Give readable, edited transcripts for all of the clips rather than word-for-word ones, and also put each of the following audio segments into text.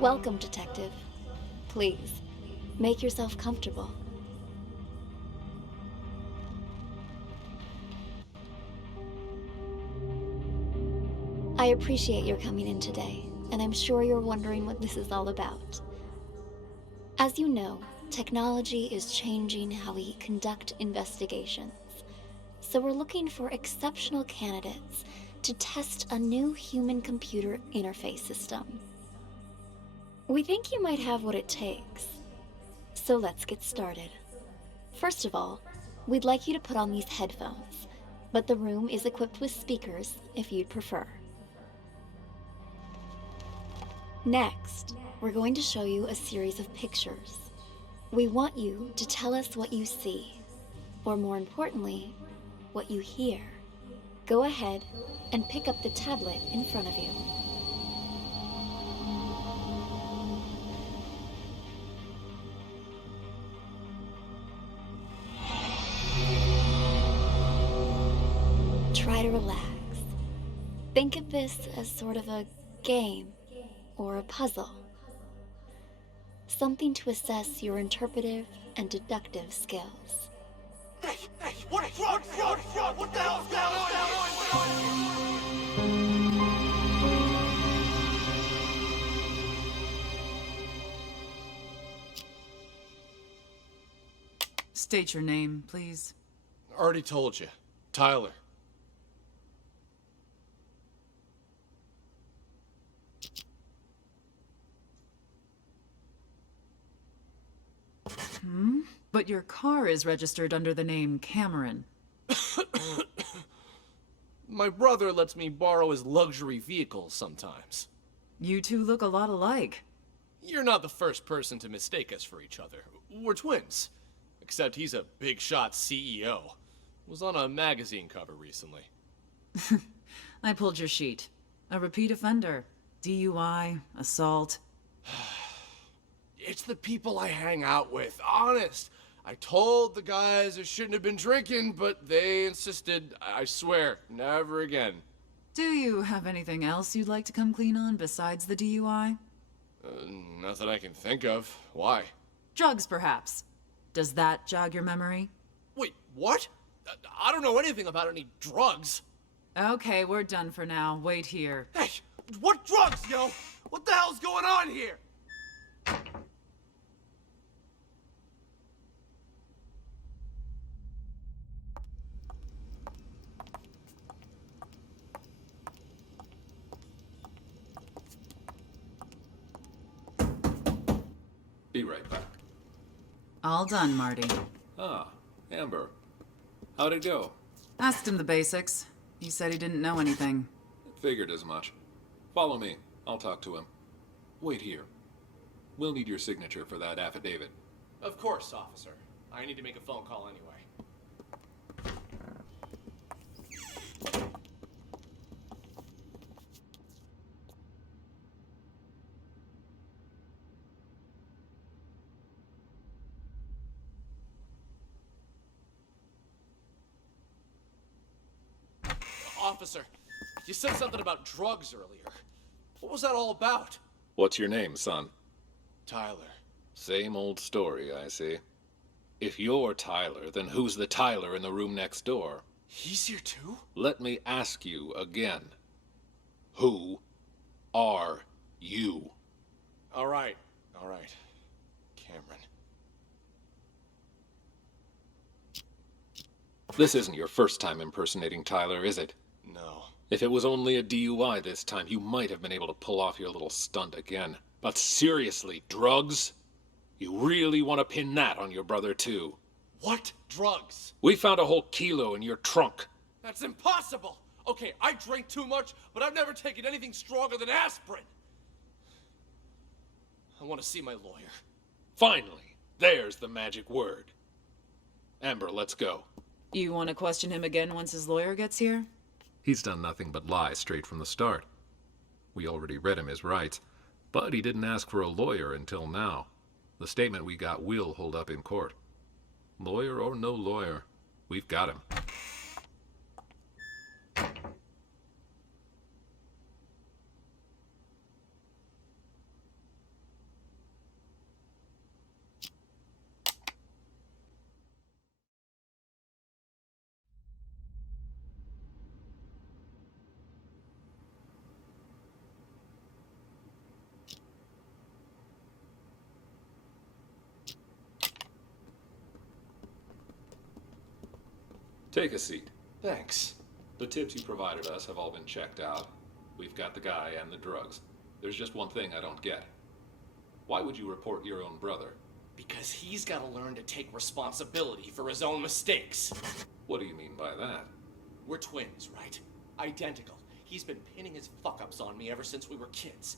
Welcome, Detective. Please, make yourself comfortable. I appreciate your coming in today, and I'm sure you're wondering what this is all about. As you know, technology is changing how we conduct investigations. So we're looking for exceptional candidates to test a new human-computer interface system. We think you might have what it takes. So let's get started. First of all, we'd like you to put on these headphones, but the room is equipped with speakers if you'd prefer. Next, we're going to show you a series of pictures. We want you to tell us what you see, or more importantly, what you hear. Go ahead and pick up the tablet in front of you. Try to relax. Think of this as sort of a game or a puzzle. Something to assess your interpretive and deductive skills. Hey, what the hell's going on? State your name, please. Already told you. Tyler. But your car is registered under the name Cameron. My brother lets me borrow his luxury vehicles sometimes. You two look a lot alike. You're not the first person to mistake us for each other. We're twins. Except he's a big shot CEO. Was on a magazine cover recently. I pulled your sheet. A repeat offender. DUI, assault. It's the people I hang out with, honest. I told the guys I shouldn't have been drinking, but they insisted. I swear, never again. Do you have anything else you'd like to come clean on besides the DUI? Not that I can think of. Why? Drugs, perhaps. Does that jog your memory? Wait, what? I don't know anything about any drugs. Okay, we're done for now. Wait here. Hey, what drugs, yo? What the hell's going on here? Be right back. All done, Marty. Ah, Amber. How'd it go? Asked him the basics. He said he didn't know anything. Figured as much. Follow me. I'll talk to him. Wait here. We'll need your signature for that affidavit. Of course, officer. I need to make a phone call anyway. Officer, you said something about drugs earlier. What was that all about? What's your name, son? Tyler. Same old story, I see. If you're Tyler, then who's the Tyler in the room next door? He's here too? Let me ask you again. Who are you? All right. Cameron. This isn't your first time impersonating Tyler, is it? No. If it was only a DUI this time, you might have been able to pull off your little stunt again. But seriously, drugs? You really want to pin that on your brother, too? What drugs? We found a whole kilo in your trunk. That's impossible! Okay, I drank too much, but I've never taken anything stronger than aspirin. I want to see my lawyer. Finally, there's the magic word. Amber, let's go. You want to question him again once his lawyer gets here? He's done nothing but lie straight from the start. We already read him his rights, but he didn't ask for a lawyer until now. The statement we got will hold up in court. Lawyer or no lawyer, we've got him. Take a seat. Thanks. The tips you provided us have all been checked out. We've got the guy and the drugs. There's just one thing I don't get. Why would you report your own brother? Because he's gotta learn to take responsibility for his own mistakes. What do you mean by that? We're twins, right? Identical. He's been pinning his fuck-ups on me ever since we were kids.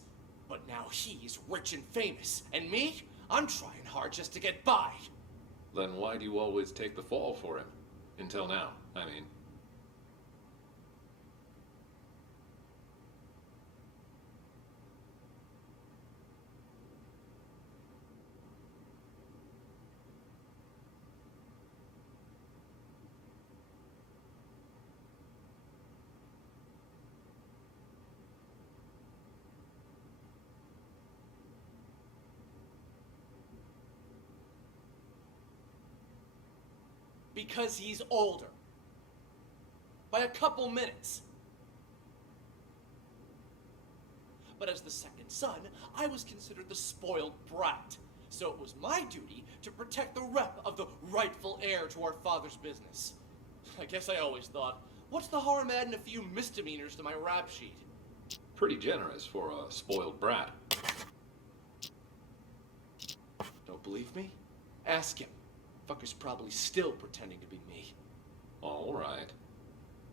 But now he's rich and famous. And me? I'm trying hard just to get by. Then why do you always take the fall for him? Until now, I mean. Because he's older. By a couple minutes. But as the second son, I was considered the spoiled brat. So it was my duty to protect the rep of the rightful heir to our father's business. I guess I always thought, what's the harm adding a few misdemeanors to my rap sheet? Pretty generous for a spoiled brat. Don't believe me? Ask him. Fucker's probably still pretending to be me. All right.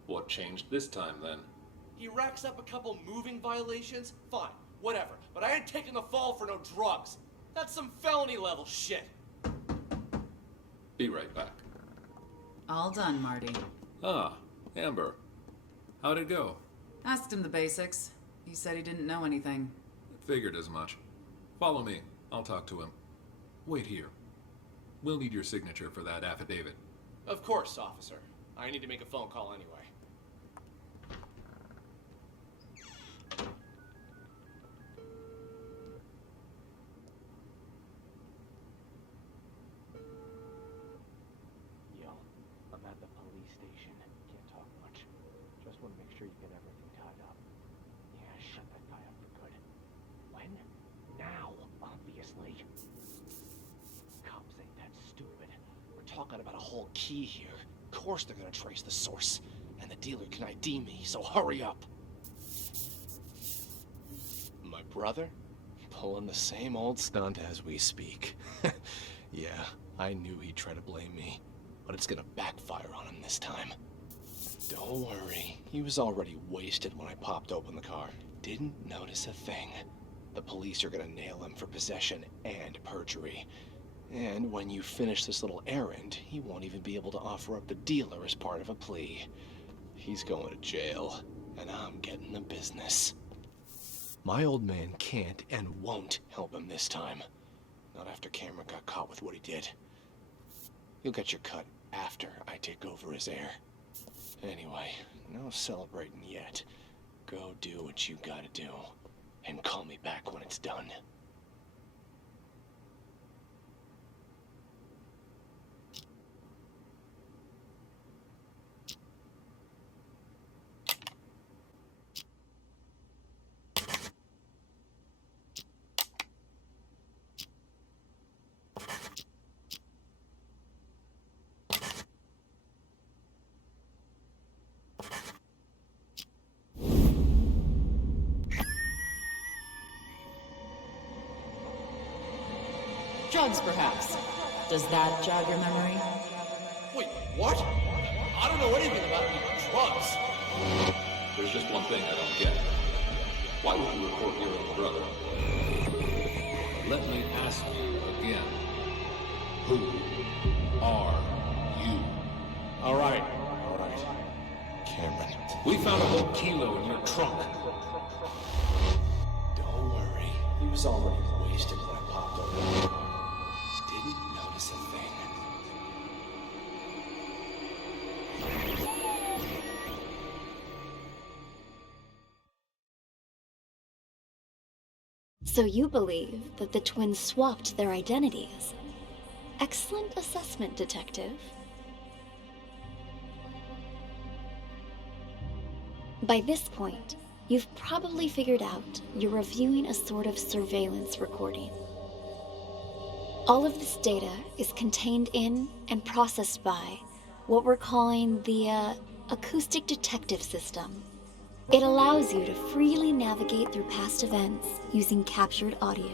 What changed this time, then? He racks up a couple moving violations? Fine, whatever. But I ain't taking the fall for no drugs. That's some felony level shit. Be right back. All done, Marty. Ah, Amber. How'd it go? Asked him the basics. He said he didn't know anything. Figured as much. Follow me. I'll talk to him. Wait here. We'll need your signature for that affidavit. Of course, officer. I need to make a phone call anyway. Yo, I'm at the police station. Can't talk much. Just want to make sure you get everything tied up. Yeah, shut that guy up for good. When? Now, obviously. Cops ain't that stupid. We're talking about a whole key here. Of course they're gonna trace the source. And the dealer can ID me, so hurry up. My brother? Pulling the same old stunt as we speak. Yeah, I knew he'd try to blame me. But it's gonna backfire on him this time. Don't worry. He was already wasted when I popped open the car. Didn't notice a thing. The police are gonna nail him for possession and perjury. And when you finish this little errand, he won't even be able to offer up the dealer as part of a plea. He's going to jail, and I'm getting the business. My old man can't and won't help him this time. Not after Cameron got caught with what he did. You'll get your cut after I take over as heir. Anyway, no celebrating yet. Go do what you gotta do, and call me back when it's done. Drugs, perhaps. Does that jog your memory? Wait, what? I don't know anything about any drugs. There's just one thing I don't get. Why would you report your own brother? Let me ask you again. Who are you? All right. Cameron. We found a whole kilo in your trunk. Don't worry. He was already wasted when I popped over. Didn't notice a thing. So you believe that the twins swapped their identities? Excellent assessment, Detective. By this point, you've probably figured out you're reviewing a sort of surveillance recording. All of this data is contained in and processed by what we're calling the acoustic detective system. It allows you to freely navigate through past events using captured audio.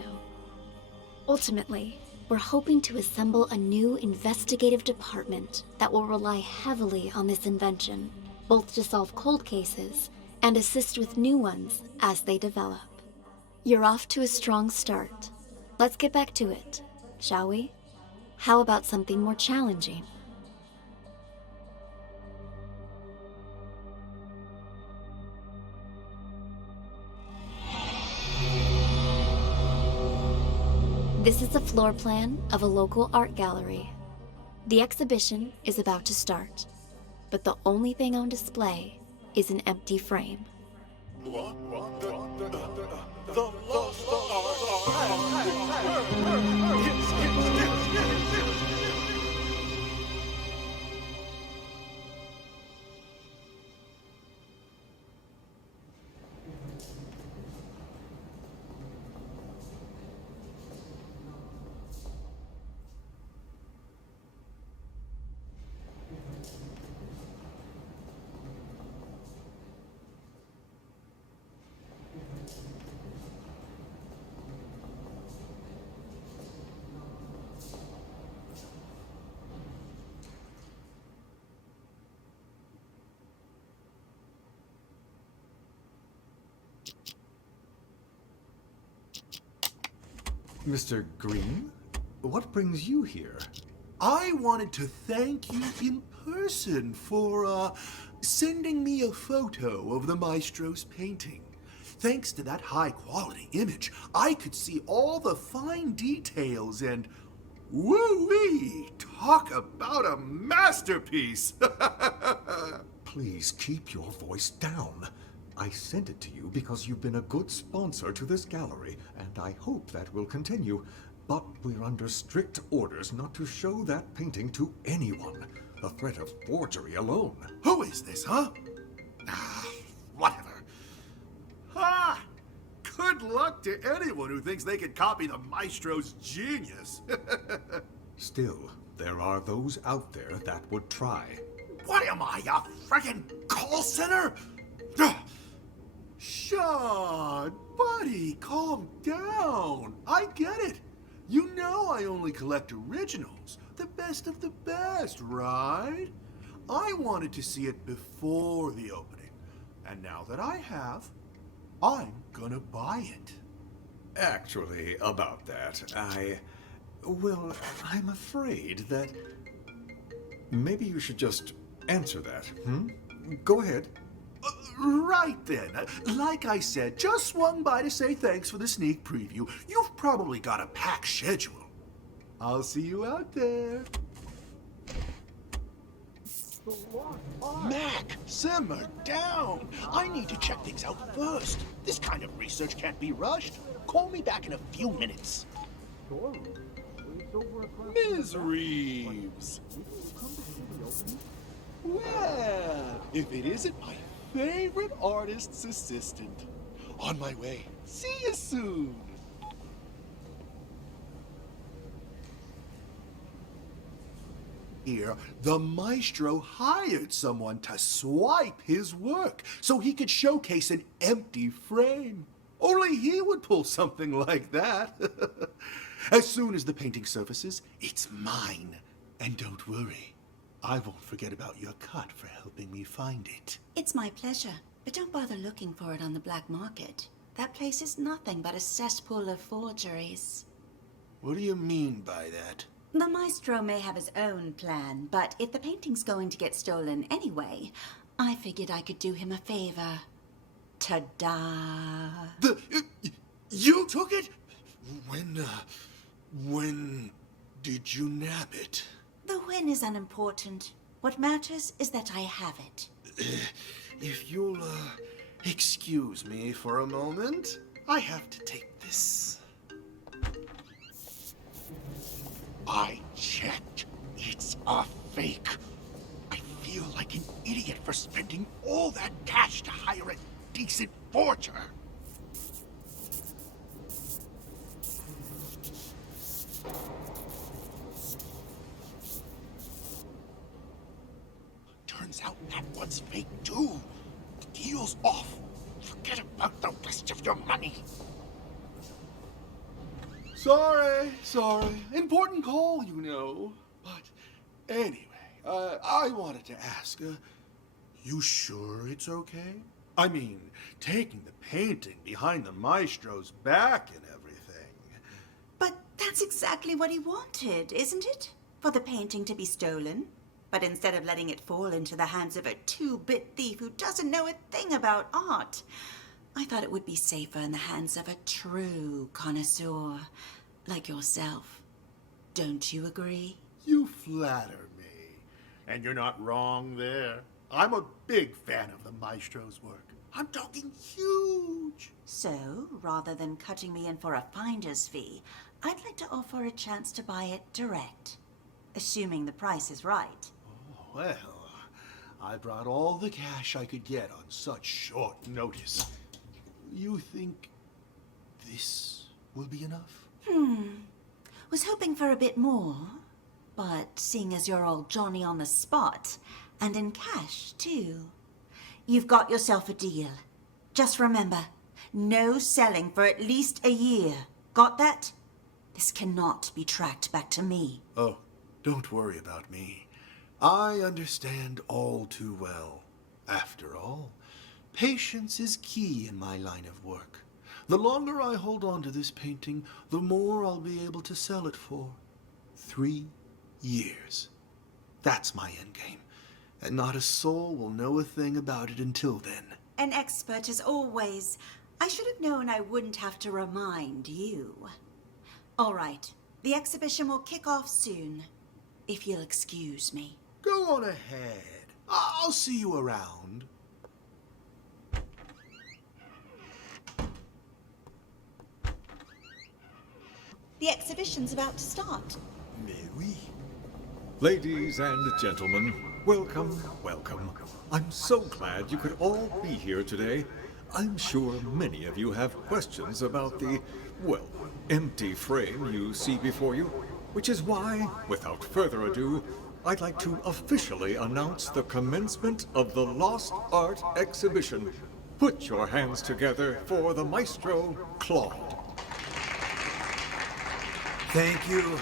Ultimately, we're hoping to assemble a new investigative department that will rely heavily on this invention, both to solve cold cases and assist with new ones as they develop. You're off to a strong start. Let's get back to it, shall we? How about something more challenging? This is the floor plan of a local art gallery. The exhibition is about to start, but the only thing on display is an empty frame. Mr. Green, what brings you here? I wanted to thank you in person for, sending me a photo of the maestro's painting. Thanks to that high-quality image, I could see all the fine details and... woo-wee! Talk about a masterpiece! Please keep your voice down. I sent it to you because you've been a good sponsor to this gallery, and I hope that will continue. But we're under strict orders not to show that painting to anyone. The threat of forgery alone. Who is this, huh? Whatever. Ha! Good luck to anyone who thinks they can copy the maestro's genius. Still, there are those out there that would try. What am I, a friggin' call center? Sean, buddy, calm down. I get it. You know I only collect originals, the best of the best, right? I wanted to see it before the opening, and now that I have, I'm gonna buy it. Actually, about that, well, I'm afraid that... Maybe you should just answer that, Go ahead. Right then. Like I said, just swung by to say thanks for the sneak preview. You've probably got a packed schedule. I'll see you out there. Mac, simmer down. I need to check things out first. This kind of research can't be rushed. Call me back in a few minutes. Ms. Reeves. Well, if it isn't my favorite artist's assistant. On my way. See you soon. Here, the maestro hired someone to swipe his work so he could showcase an empty frame. Only he would pull something like that. As soon as the painting surfaces, it's mine. And don't worry, I won't forget about your cut for helping me find it. It's my pleasure, but don't bother looking for it on the black market. That place is nothing but a cesspool of forgeries. What do you mean by that? The maestro may have his own plan, but if the painting's going to get stolen anyway, I figured I could do him a favor. Ta-da! You took it? When did you nab it? The when is unimportant. What matters is that I have it. If you'll, excuse me for a moment, I have to take this. I checked. It's a fake. I feel like an idiot for spending all that cash to hire a decent forger. what's fake too. The deal's off. Forget about the rest of your money. Sorry. Important call, you know. But anyway, I wanted to ask, you sure it's okay? I mean, taking the painting behind the maestro's back and everything. But that's exactly what he wanted, isn't it? For the painting to be stolen. But instead of letting it fall into the hands of a two-bit thief who doesn't know a thing about art, I thought it would be safer in the hands of a true connoisseur like yourself. Don't you agree? You flatter me. And you're not wrong there. I'm a big fan of the maestro's work. I'm talking huge. So, rather than cutting me in for a finder's fee, I'd like to offer a chance to buy it direct. Assuming the price is right. Oh, well, I brought all the cash I could get on such short notice. You think this will be enough? Was hoping for a bit more. But seeing as you're all Johnny on the spot, and in cash, too, you've got yourself a deal. Just remember, no selling for at least a year. Got that? This cannot be tracked back to me. Oh, don't worry about me. I understand all too well. After all, patience is key in my line of work. The longer I hold on to this painting, the more I'll be able to sell it for. 3 years. That's my endgame. And not a soul will know a thing about it until then. An expert as always. I should have known I wouldn't have to remind you. All right, the exhibition will kick off soon, if you'll excuse me. Go on ahead. I'll see you around. The exhibition's about to start. Mais oui. Ladies and gentlemen, welcome. I'm so glad you could all be here today. I'm sure many of you have questions about the, well, empty frame you see before you, which is why, without further ado, I'd like to officially announce the commencement of the Lost Art Exhibition. Put your hands together for the maestro, Claude. Thank you.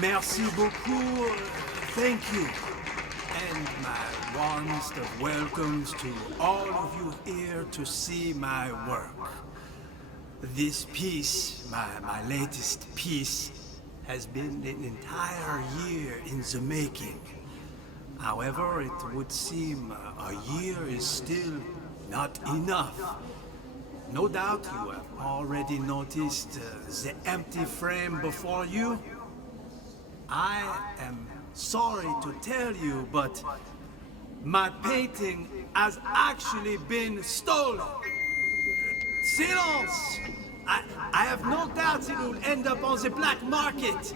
Merci beaucoup. Thank you. And my warmest of welcomes to all of you here to see my work. This piece, my latest piece, has been an entire year in the making. However, it would seem a year is still not enough. No doubt you have already noticed the empty frame before you. I am sorry to tell you, but my painting has actually been stolen. Silence! I have no doubts it will end up on the black market.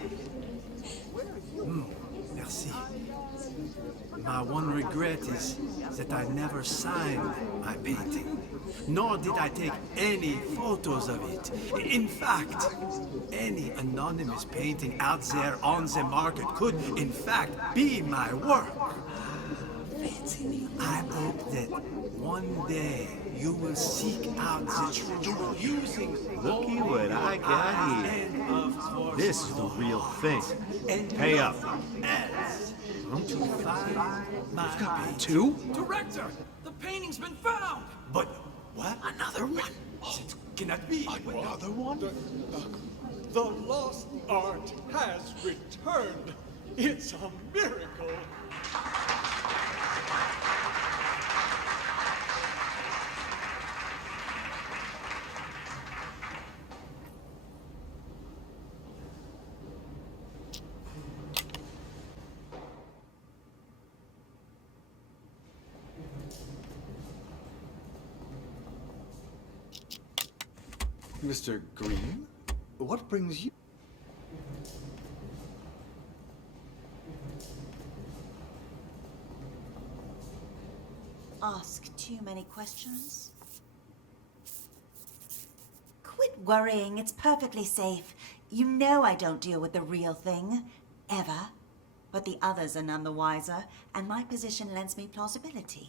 Merci. My one regret is that I never signed my painting, nor did I take any photos of it. In fact, any anonymous painting out there on the market could, in fact, be my work. I hope that one day you will seek out the truth using Looky what I got here. and of course This is the real thing. and Pay up. else to find my painting. Two? Director, the painting's been found! But what? Another one? It cannot be. Another one? The lost art has returned. It's a miracle. Mr. Green, what brings you? Ask too many questions? Quit worrying, it's perfectly safe. You know I don't deal with the real thing. Ever. but the others are none the wiser, and my position lends me plausibility.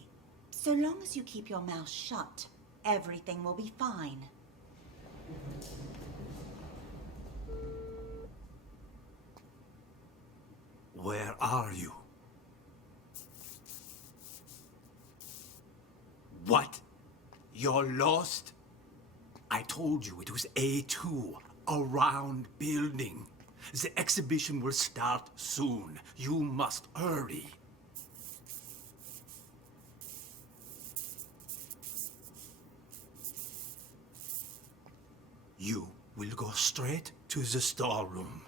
So long as you keep your mouth shut, everything will be fine. Where are you? What? You're lost? I told you it was A2, a round building. The exhibition will start soon. You must hurry. You will go straight to the storeroom.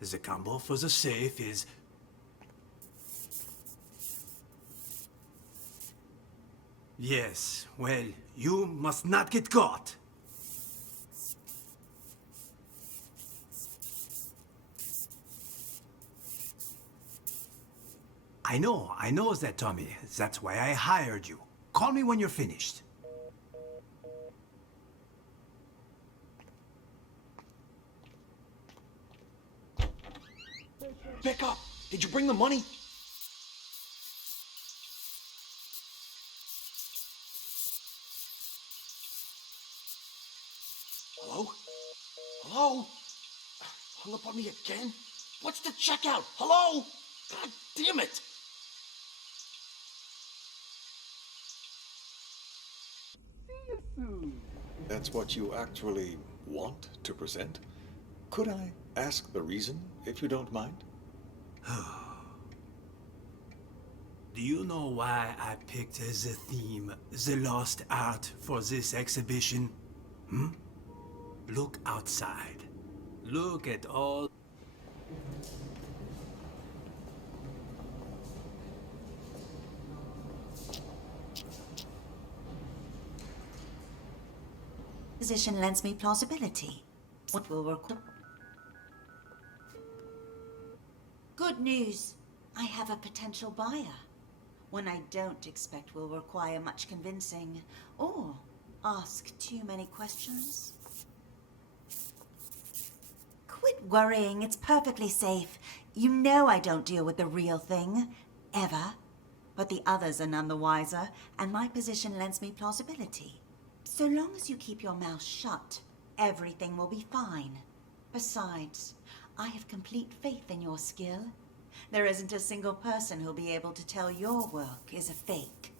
The combo for the safe is... Yes, well, you must not get caught. I know that, Tommy. That's why I hired you. Call me when you're finished. Pick up! Did you bring the money? Hello? Hello? Hung up on me again? What's the checkout? Hello? God damn it! That's what you actually want to present? Could I ask the reason, if you don't mind? Do you know why I picked as a theme the lost art for this exhibition? Look outside. Look at all... Position lends me plausibility. What will require... Good news. I have a potential buyer. One I don't expect will require much convincing or ask too many questions. Quit worrying. It's perfectly safe. You know I don't deal with the real thing. Ever. But the others are none the wiser, and my position lends me plausibility. So long as you keep your mouth shut, everything will be fine. Besides, I have complete faith in your skill. There isn't a single person who'll be able to tell your work is a fake.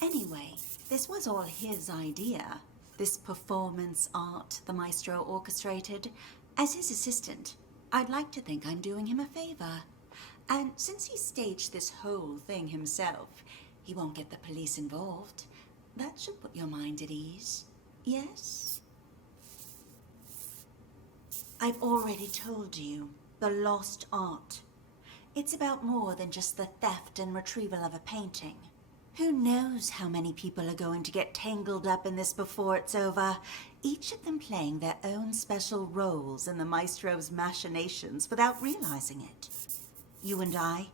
Anyway, this was all his idea. This performance art the maestro orchestrated. As his assistant, I'd like to think I'm doing him a favor. And since he staged this whole thing himself, he won't get the police involved. That should put your mind at ease. Yes? I've already told you, the lost art. It's about more than just the theft and retrieval of a painting. Who knows how many people are going to get tangled up in this before it's over, each of them playing their own special roles in the maestro's machinations without realizing it. You and I?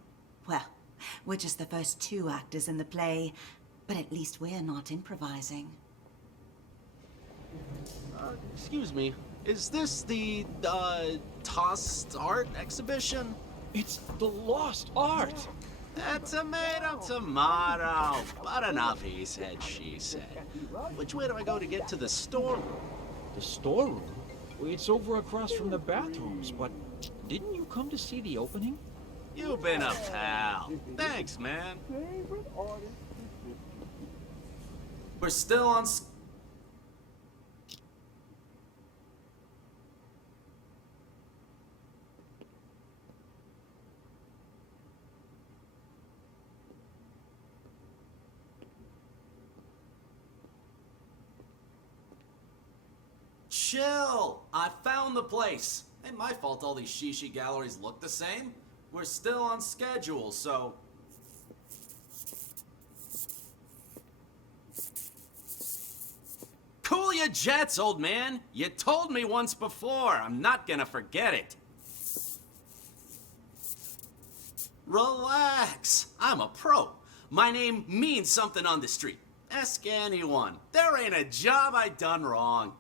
Well, we're just the first two actors in the play, but at least we're not improvising. Excuse me, is this the, tossed art exhibition? It's the lost art! Tomato. But enough he said, she said. Which way do I go to get to the storeroom? The storeroom? Well, it's over across from the bathrooms, but didn't you come to see the opening? You've been a pal. Thanks, man. We're still on... Chill! I found the place. Ain't my fault all these shishi galleries look the same. We're still on schedule, so... Cool your jets, old man. You told me once before. I'm not gonna forget it. Relax. I'm a pro. My name means something on the street. Ask anyone. There ain't a job I done wrong.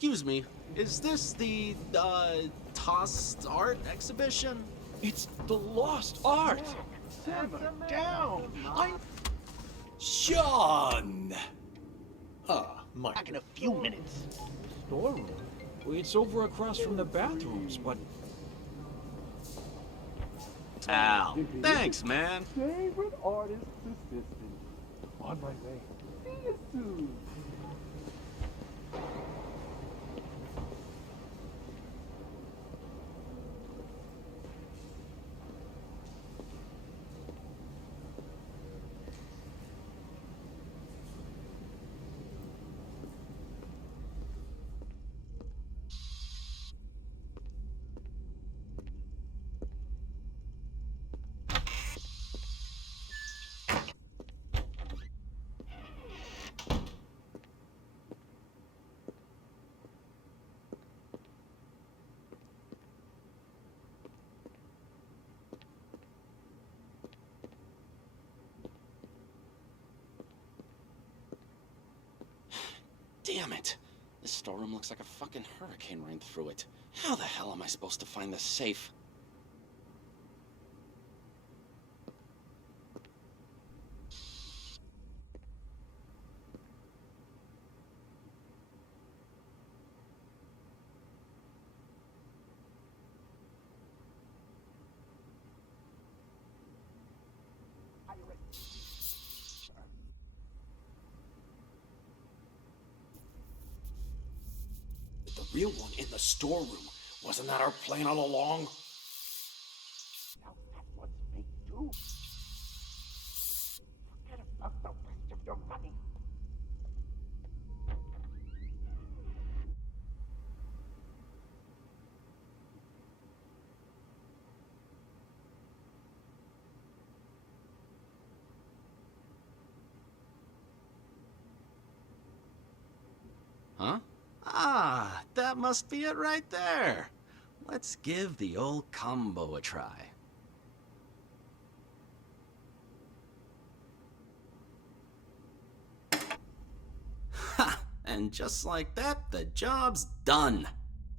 excuse me, is this the, tossed art exhibition? It's the lost art. Simmer down. John! Mike. Back in a few minutes. Storeroom? Well, it's over across from the bathrooms, but... Al, thanks, man. Favorite artist's assistant. On my way. See you soon. Damn it. This storeroom looks like a fucking hurricane ran through it. How the hell am I supposed to find the safe? The real one in the storeroom. Wasn't that our plan all along? Now that's what's fake too. Forget about the rest of your money. Huh? Ah, that must be it right there. Let's give the old combo a try. Ha! And just like that, the job's done.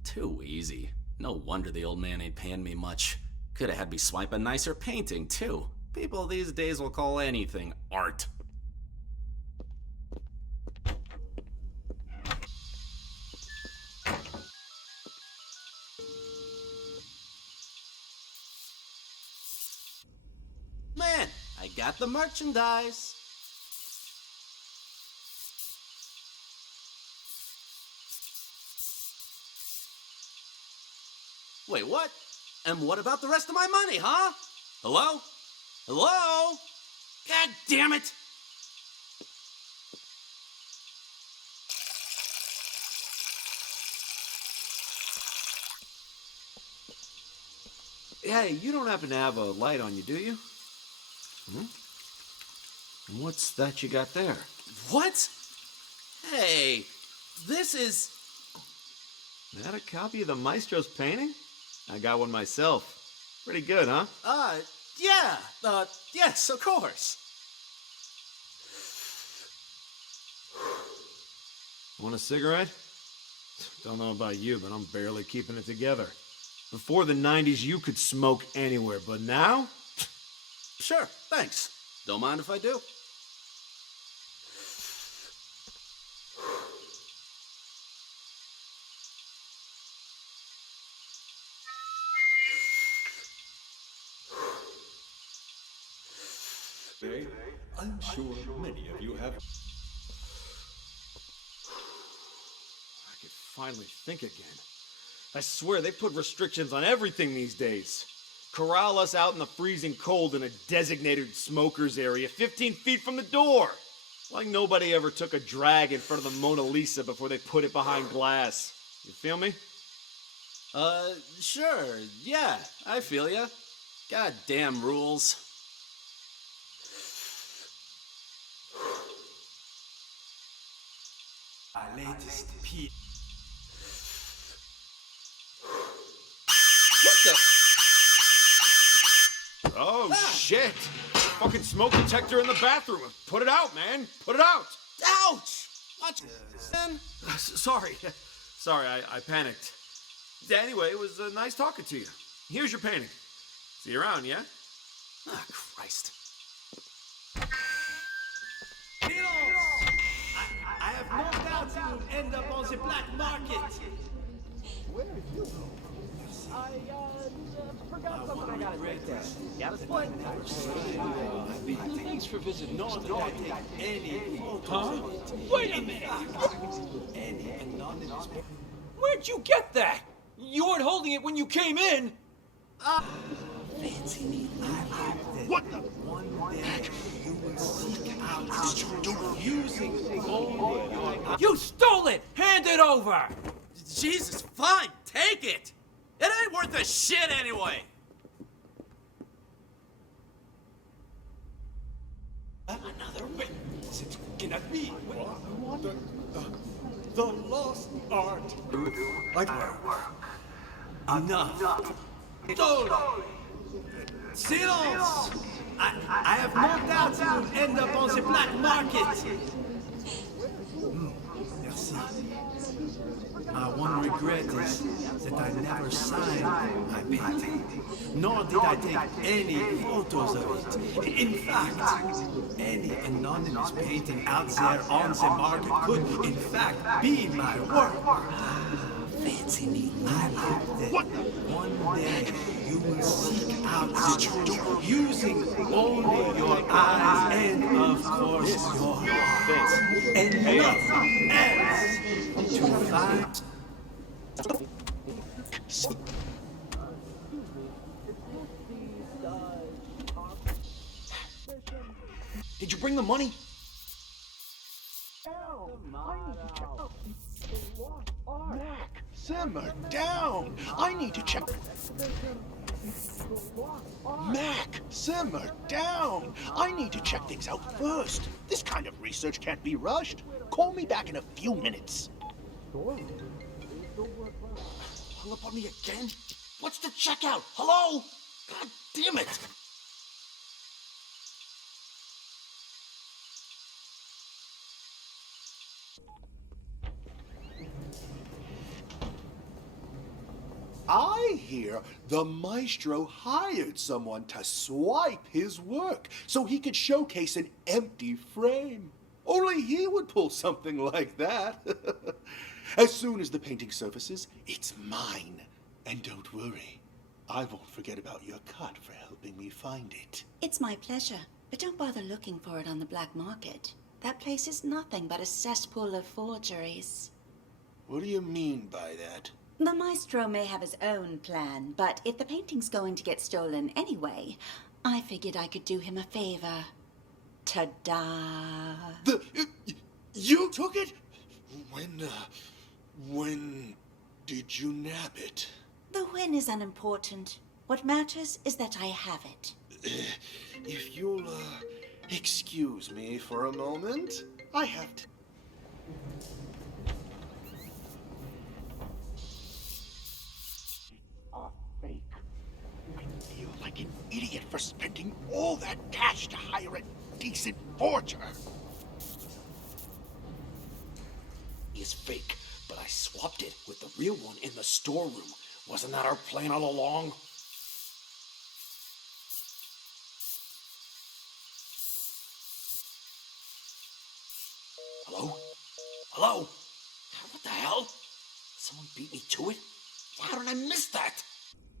Too easy. No wonder the old man ain't paying me much. Could have had me swipe a nicer painting, too. People these days will call anything art. Man, I got the merchandise. Wait, what? And what about the rest of my money, huh? Hello? Hello? God damn it! Hey, you don't happen to have a light on you, do you? What's that you got there? What? Hey, this is... That a copy of the Maestro's painting? I got one myself. Pretty good, huh? Yeah, yes, of course. Want a cigarette? Don't know about you, but I'm barely keeping it together. Before the 90s, you could smoke anywhere, but now? Sure, thanks. Don't mind if I do. I'm sure many of you have. I could finally think again. I swear they put restrictions on everything these days. Corral us out in the freezing cold in a designated smokers area 15 feet from the door. Like nobody ever took a drag in front of the Mona Lisa before they put it behind glass. You feel me? Sure, yeah, I feel ya. Goddamn rules. Our latest piece. What the? Oh, shit! Fucking smoke detector in the bathroom. Put it out, man. Put it out. Ouch! What? Then? Sorry. Sorry, I panicked. Anyway, it was nice talking to you. Here's your painting. See you around, yeah? Ah, Christ. I have no doubt you will end up on the black market. Where are you? I forgot something I gotta take there. Got a split? Thanks for visiting. Nor did I take any photos. Huh? Wait a minute! Any anonymous. Where'd you get that? You weren't holding it when you came in. Fancy me. What the? One day you will seek out using only your. You stole it! Hand it over! Jesus, fine, take it! It ain't worth a shit anyway! Another witness. It cannot be. The lost art. Enough. Stolen. Silence! I have no doubt you will end up on the black market. Merci. My one regret is that I never signed my painting, nor did I take any photos of it. In fact, any anonymous painting out there on the market could, in fact, be my work. Fancy me. I hope that one day you will seek out the truth using only your eyes and, of course, your heart, and nothing else to find. Did you bring the money? Mac, simmer down. I need to check. Mac, simmer down. I need to check things out first. This kind of research can't be rushed. Call me back in a few minutes. Hung up on me again? What's the checkout? Hello? God damn it! I hear the maestro hired someone to swipe his work so he could showcase an empty frame. Only he would pull something like that. As soon as the painting surfaces, it's mine. And don't worry, I won't forget about your cut for helping me find it. It's my pleasure, but don't bother looking for it on the black market. That place is nothing but a cesspool of forgeries. What do you mean by that? The maestro may have his own plan, but if the painting's going to get stolen anyway, I figured I could do him a favor. Ta-da! You took it? When did you nab it? The win is unimportant. What matters is that I have it. If you'll, excuse me for a moment, I have to... Fake. I feel like an idiot for spending all that cash to hire a decent forger. Is fake, but I swapped it with the real one in the storeroom. Wasn't that our plan all along? Hello? Hello? What the hell? Someone beat me to it? How did I miss that?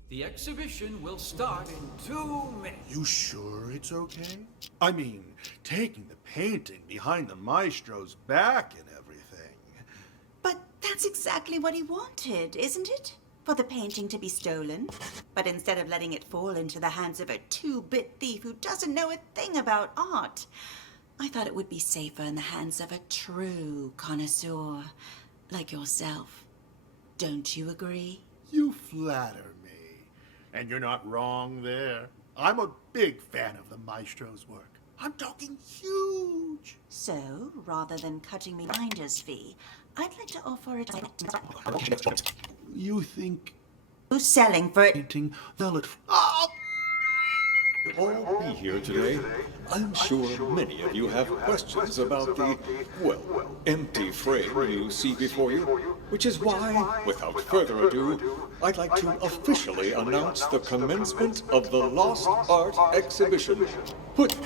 The exhibition will start in 2 minutes. You sure it's okay? I mean, taking the painting behind the maestro's back and everything. But that's exactly what he wanted, isn't it? For the painting to be stolen. But instead of letting it fall into the hands of a two-bit thief who doesn't know a thing about art, I thought it would be safer in the hands of a true connoisseur like yourself. Don't you agree? You flatter me. And you're not wrong there. I'm a big fan of the maestro's work. I'm talking huge. So, rather than cutting me finder's fee, I'd like to offer it. You think Who's selling for it? painting valid? All be here today. I'm sure many of you have questions about the, well, empty frame you see before you. Which is why, without further ado, I'd like to officially announce the commencement of the Lost Art Exhibition. Put...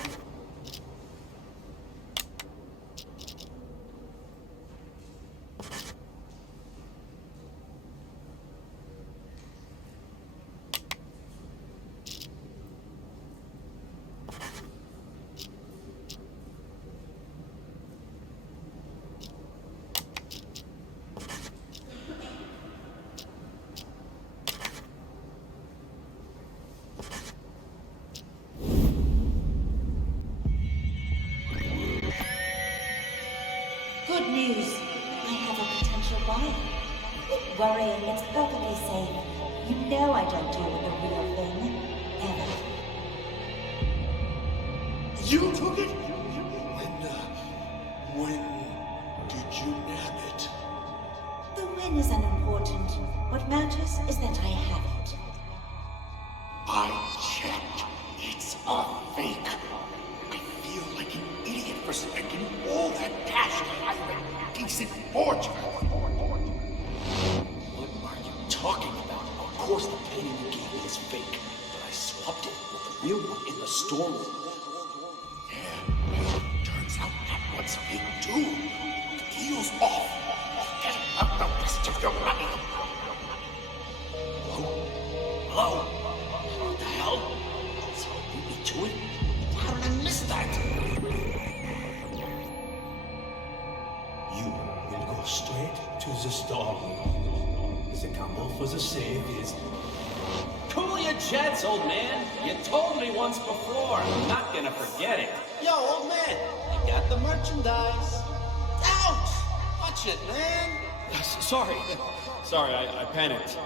Good news. I have a potential buyer. Quit worrying. It's perfectly safe. You know I don't deal with the real thing. Ever. You took it? When did you nab it? The win is unimportant. What matters is that I have it. I checked. It's a fake. I feel like an idiot for spending all that cash to hire a decent forger. What are you talking about? Of course the painting you gave me is fake, but I swapped it with the real one in the storeroom. Yeah, turns out that one's fake too. The deal's off. Get up the rest of your money. Hello? Hello? What the hell? Someone beat me to it? How did I miss that? You will go straight to the storeroom. The combo for the save is... Cool your jets, old man. You told me once before. I'm not gonna forget it. Yo, old man, you got the merchandise. Ouch! Watch it, man. Sorry. Sorry, I panicked.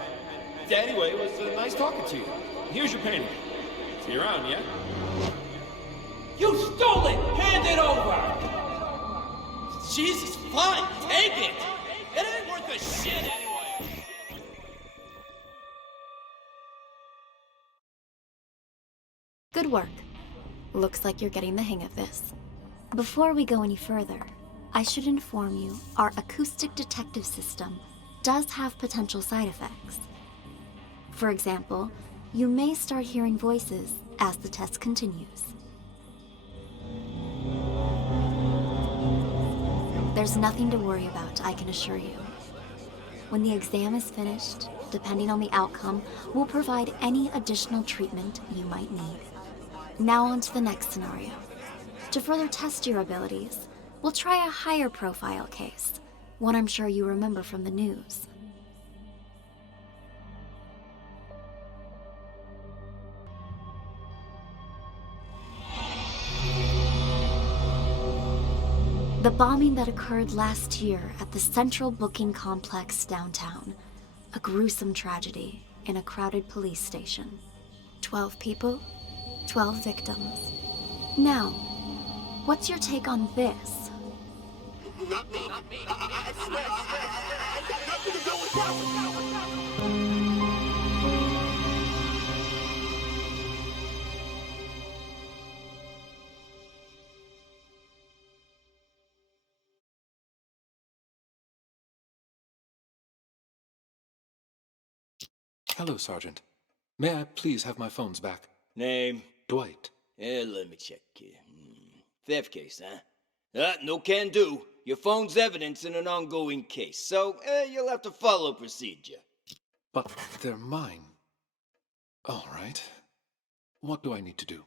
Anyway, it was nice talking to you. Here's your painting. See you around, yeah? You stole it! Hand it over! Jesus, fine, take it! It ain't worth a shit anyway! Good work. Looks like you're getting the hang of this. Before we go any further, I should inform you our acoustic detective system does have potential side effects. For example, you may start hearing voices as the test continues. There's nothing to worry about, I can assure you. When the exam is finished, depending on the outcome, we'll provide any additional treatment you might need. Now on to the next scenario. To further test your abilities, we'll try a higher profile case, one I'm sure you remember from the news. The bombing that occurred last year at the Central Booking Complex downtown. A gruesome tragedy in a crowded police station. 12 people, 12 victims. Now, what's your take on this? Not me. I swear. Nothing to do with that. Hello, Sergeant. May I please have my phones back? Name? Dwight. Let me check here. Theft case, huh? No can do. Your phone's evidence in an ongoing case, so you'll have to follow procedure. But they're mine. All right. What do I need to do?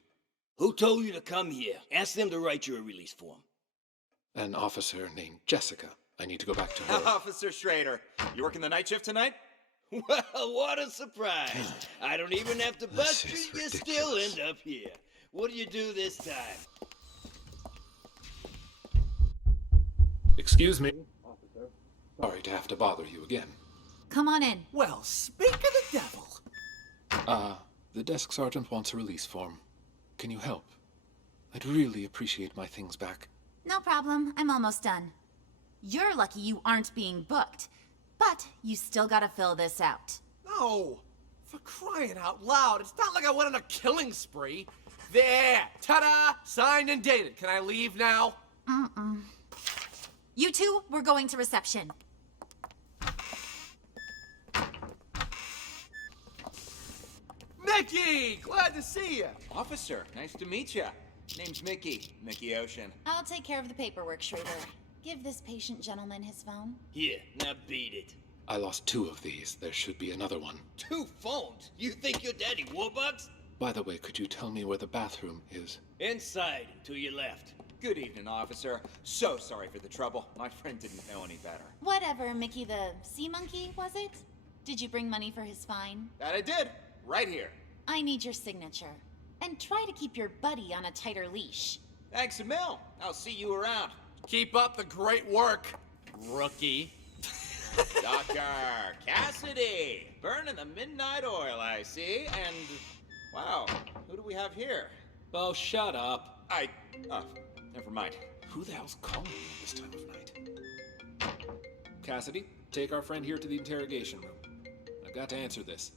Who told you to come here? Ask them to write you a release form. An officer named Jessica. I need to go back to her. Officer Schrader, you working the night shift tonight? Well, what a surprise. I don't even have to bust you, you still end up here. What do you do this time? Excuse me. Officer. Sorry to have to bother you again. Come on in. Well, speak of the devil. The desk sergeant wants a release form. Can you help? I'd really appreciate my things back. No problem. I'm almost done. You're lucky you aren't being booked. But you still gotta fill this out. No! For crying out loud, it's not like I went on a killing spree. There! Ta-da! Signed and dated. Can I leave now? You two, we're going to reception. Mickey! Glad to see you. Officer, nice to meet you. Name's Mickey. Mickey Ocean. I'll take care of the paperwork, Schrader. Give this patient gentleman his phone. Here, now beat it. I lost 2 of these. There should be another one. 2 phones? You think you're Daddy Warbucks? By the way, could you tell me where the bathroom is? Inside, and to your left. Good evening, officer. So sorry for the trouble. My friend didn't know any better. Whatever, Mickey the sea monkey, was it? Did you bring money for his fine? That I did. Right here. I need your signature. And try to keep your buddy on a tighter leash. Thanks a mil. I'll see you around. Keep up the great work, rookie. Dr. Cassidy. Burning the midnight oil, I see. And, wow, who do we have here? Oh, shut up. Never mind. Who the hell's calling me at this time of night? Cassidy, take our friend here to the interrogation room. I've got to answer this.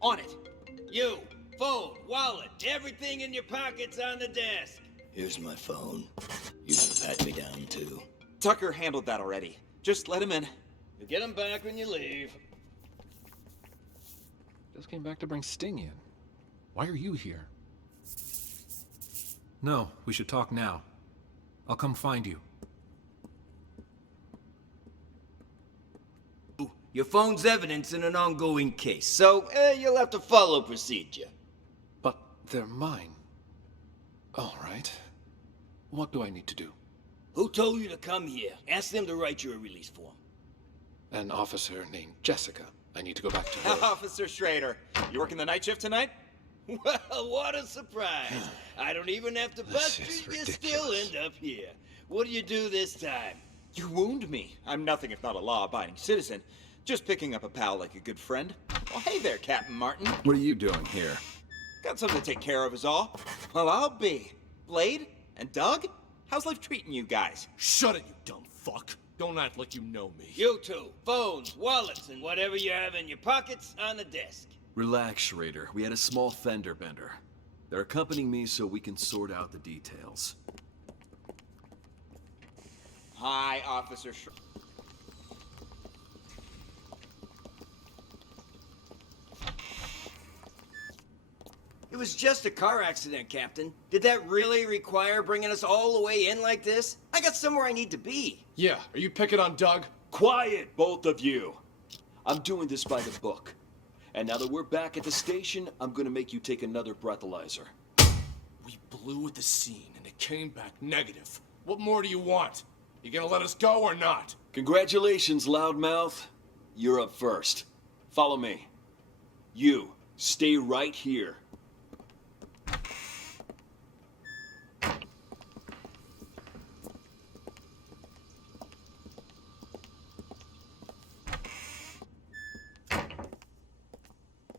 On it. You, phone, wallet, everything in your pockets on the desk. Here's my phone. You gotta pat me down, too. Tucker handled that already. Just let him in. You'll get him back when you leave. Just came back to bring Sting in. Why are you here? No, we should talk now. I'll come find you. Your phone's evidence in an ongoing case, so you'll have to follow procedure. But they're mine. All right. What do I need to do? Who told you to come here? Ask them to write you a release form. An officer named Jessica. I need to go back to her. Officer Schrader, you working the night shift tonight? Well, what a surprise. I don't even have to bust you, you still end up here. What do you do this time? You wound me. I'm nothing if not a law-abiding citizen. Just picking up a pal like a good friend. Well, hey there, Captain Martin. What are you doing here? Got something to take care of is all. Well, I'll be. Blade? And Doug? How's life treating you guys? Shut it, you dumb fuck. Don't act like you know me. You two, phones, wallets, and whatever you have in your pockets on the desk. Relax, Schrader. We had a small fender bender. They're accompanying me so we can sort out the details. Hi, Officer Schrader. It was just a car accident, Captain. Did that really require bringing us all the way in like this? I got somewhere I need to be. Yeah, are you picking on Doug? Quiet, both of you. I'm doing this by the book. And now that we're back at the station, I'm gonna make you take another breathalyzer. We blew at the scene and it came back negative. What more do you want? You gonna let us go or not? Congratulations, loudmouth. You're up first. Follow me. You, stay right here.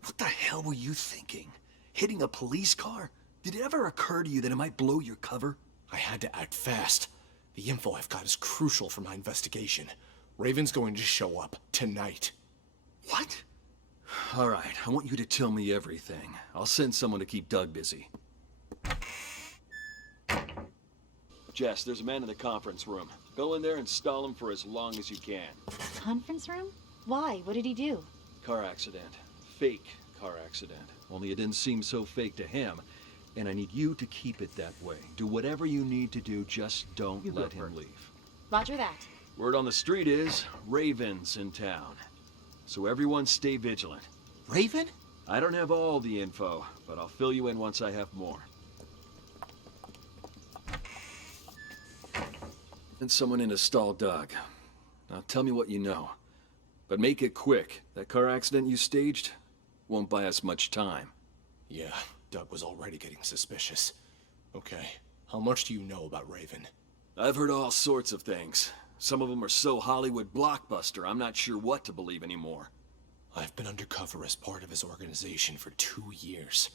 What the hell were you thinking? Hitting a police car? Did it ever occur to you that it might blow your cover? I had to act fast. The info I've got is crucial for my investigation. Raven's going to show up tonight. What? All right, I want you to tell me everything. I'll send someone to keep Doug busy. Jess, there's a man in the conference room. Go in there and stall him for as long as you can. Conference room? Why? What did he do? Car accident. Fake car accident. Only it didn't seem so fake to him. And I need you to keep it that way. Do whatever you need to do, just don't let him leave. Roger that. Word on the street is, Raven's in town. So everyone stay vigilant. Raven? I don't have all the info, but I'll fill you in once I have more. And someone in to stall Doug. Now tell me what you know. But make it quick. That car accident you staged won't buy us much time. Yeah, Doug was already getting suspicious. Okay, how much do you know about Raven? I've heard all sorts of things. Some of them are so Hollywood blockbuster, I'm not sure what to believe anymore. I've been undercover as part of his organization for 2 years.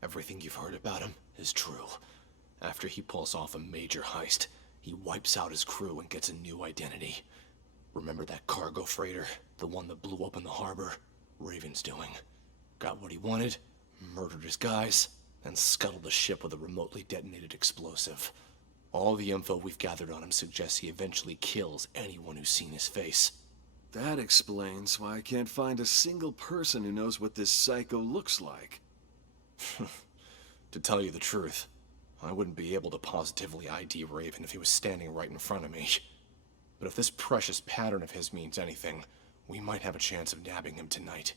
Everything you've heard about him is true. After he pulls off a major heist, he wipes out his crew and gets a new identity. Remember that cargo freighter? The one that blew up in the harbor? Raven's doing. Got what he wanted, murdered his guys, and scuttled the ship with a remotely detonated explosive. All the info we've gathered on him suggests he eventually kills anyone who's seen his face. That explains why I can't find a single person who knows what this psycho looks like. To tell you the truth, I wouldn't be able to positively ID Raven if he was standing right in front of me. But if this precious pattern of his means anything, we might have a chance of nabbing him tonight.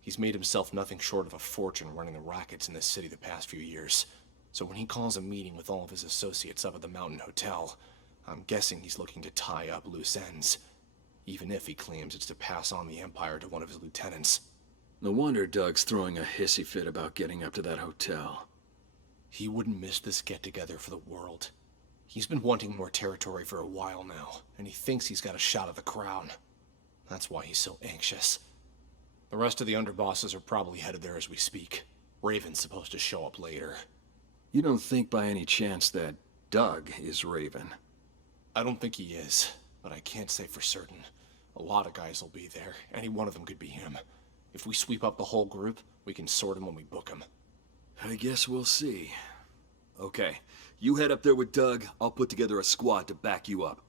He's made himself nothing short of a fortune running the rackets in this city the past few years. So when he calls a meeting with all of his associates up at the Mountain Hotel, I'm guessing he's looking to tie up loose ends. Even if he claims it's to pass on the Empire to one of his lieutenants. No wonder Doug's throwing a hissy fit about getting up to that hotel. He wouldn't miss this get-together for the world. He's been wanting more territory for a while now, and he thinks he's got a shot at the crown. That's why he's so anxious. The rest of the underbosses are probably headed there as we speak. Raven's supposed to show up later. You don't think by any chance that Doug is Raven? I don't think he is, but I can't say for certain. A lot of guys will be there. Any one of them could be him. If we sweep up the whole group, we can sort him when we book him. I guess we'll see. Okay, you head up there with Doug. I'll put together a squad to back you up.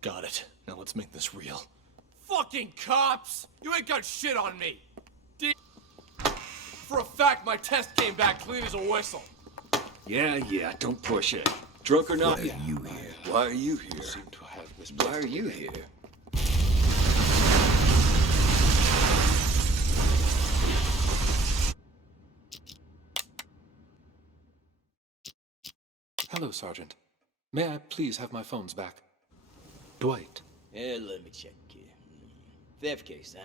Got it. Now let's make this real. Fucking cops! You ain't got shit on me! For a fact, my test came back clean as a whistle. Yeah, don't push it. Drunk or not? Why are you here? Why are you here? Seem to have Why are you here? Hello, Sergeant. May I please have my phones back? Dwight. Let me check here. Theft case,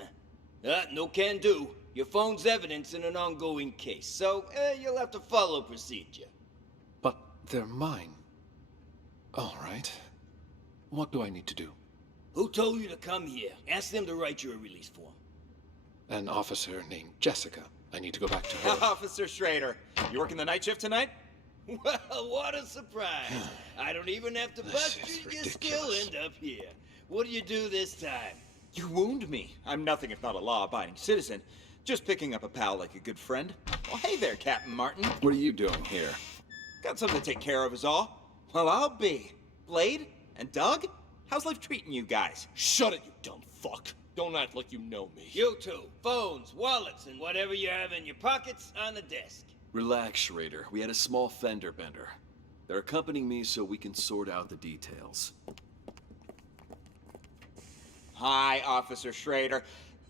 huh? No can do. Your phone's evidence in an ongoing case, so you'll have to follow procedure. But they're mine. All right. What do I need to do? Who told you to come here? Ask them to write you a release form. An officer named Jessica. I need to go back to her. Officer Schrader, you working the night shift tonight? Well, what a surprise. I don't even have to bust you, you still end up here. What do you do this time? You wound me. I'm nothing if not a law-abiding citizen. Just picking up a pal like a good friend. Well, hey there, Captain Martin. What are you doing here? Got something to take care of is all. Well, I'll be. Blade? And Doug? How's life treating you guys? Shut it, you dumb fuck. Don't act like you know me. You two, phones, wallets, and whatever you have in your pockets on the desk. Relax, Schrader. We had a small fender bender. They're accompanying me so we can sort out the details. Hi, Officer Schrader.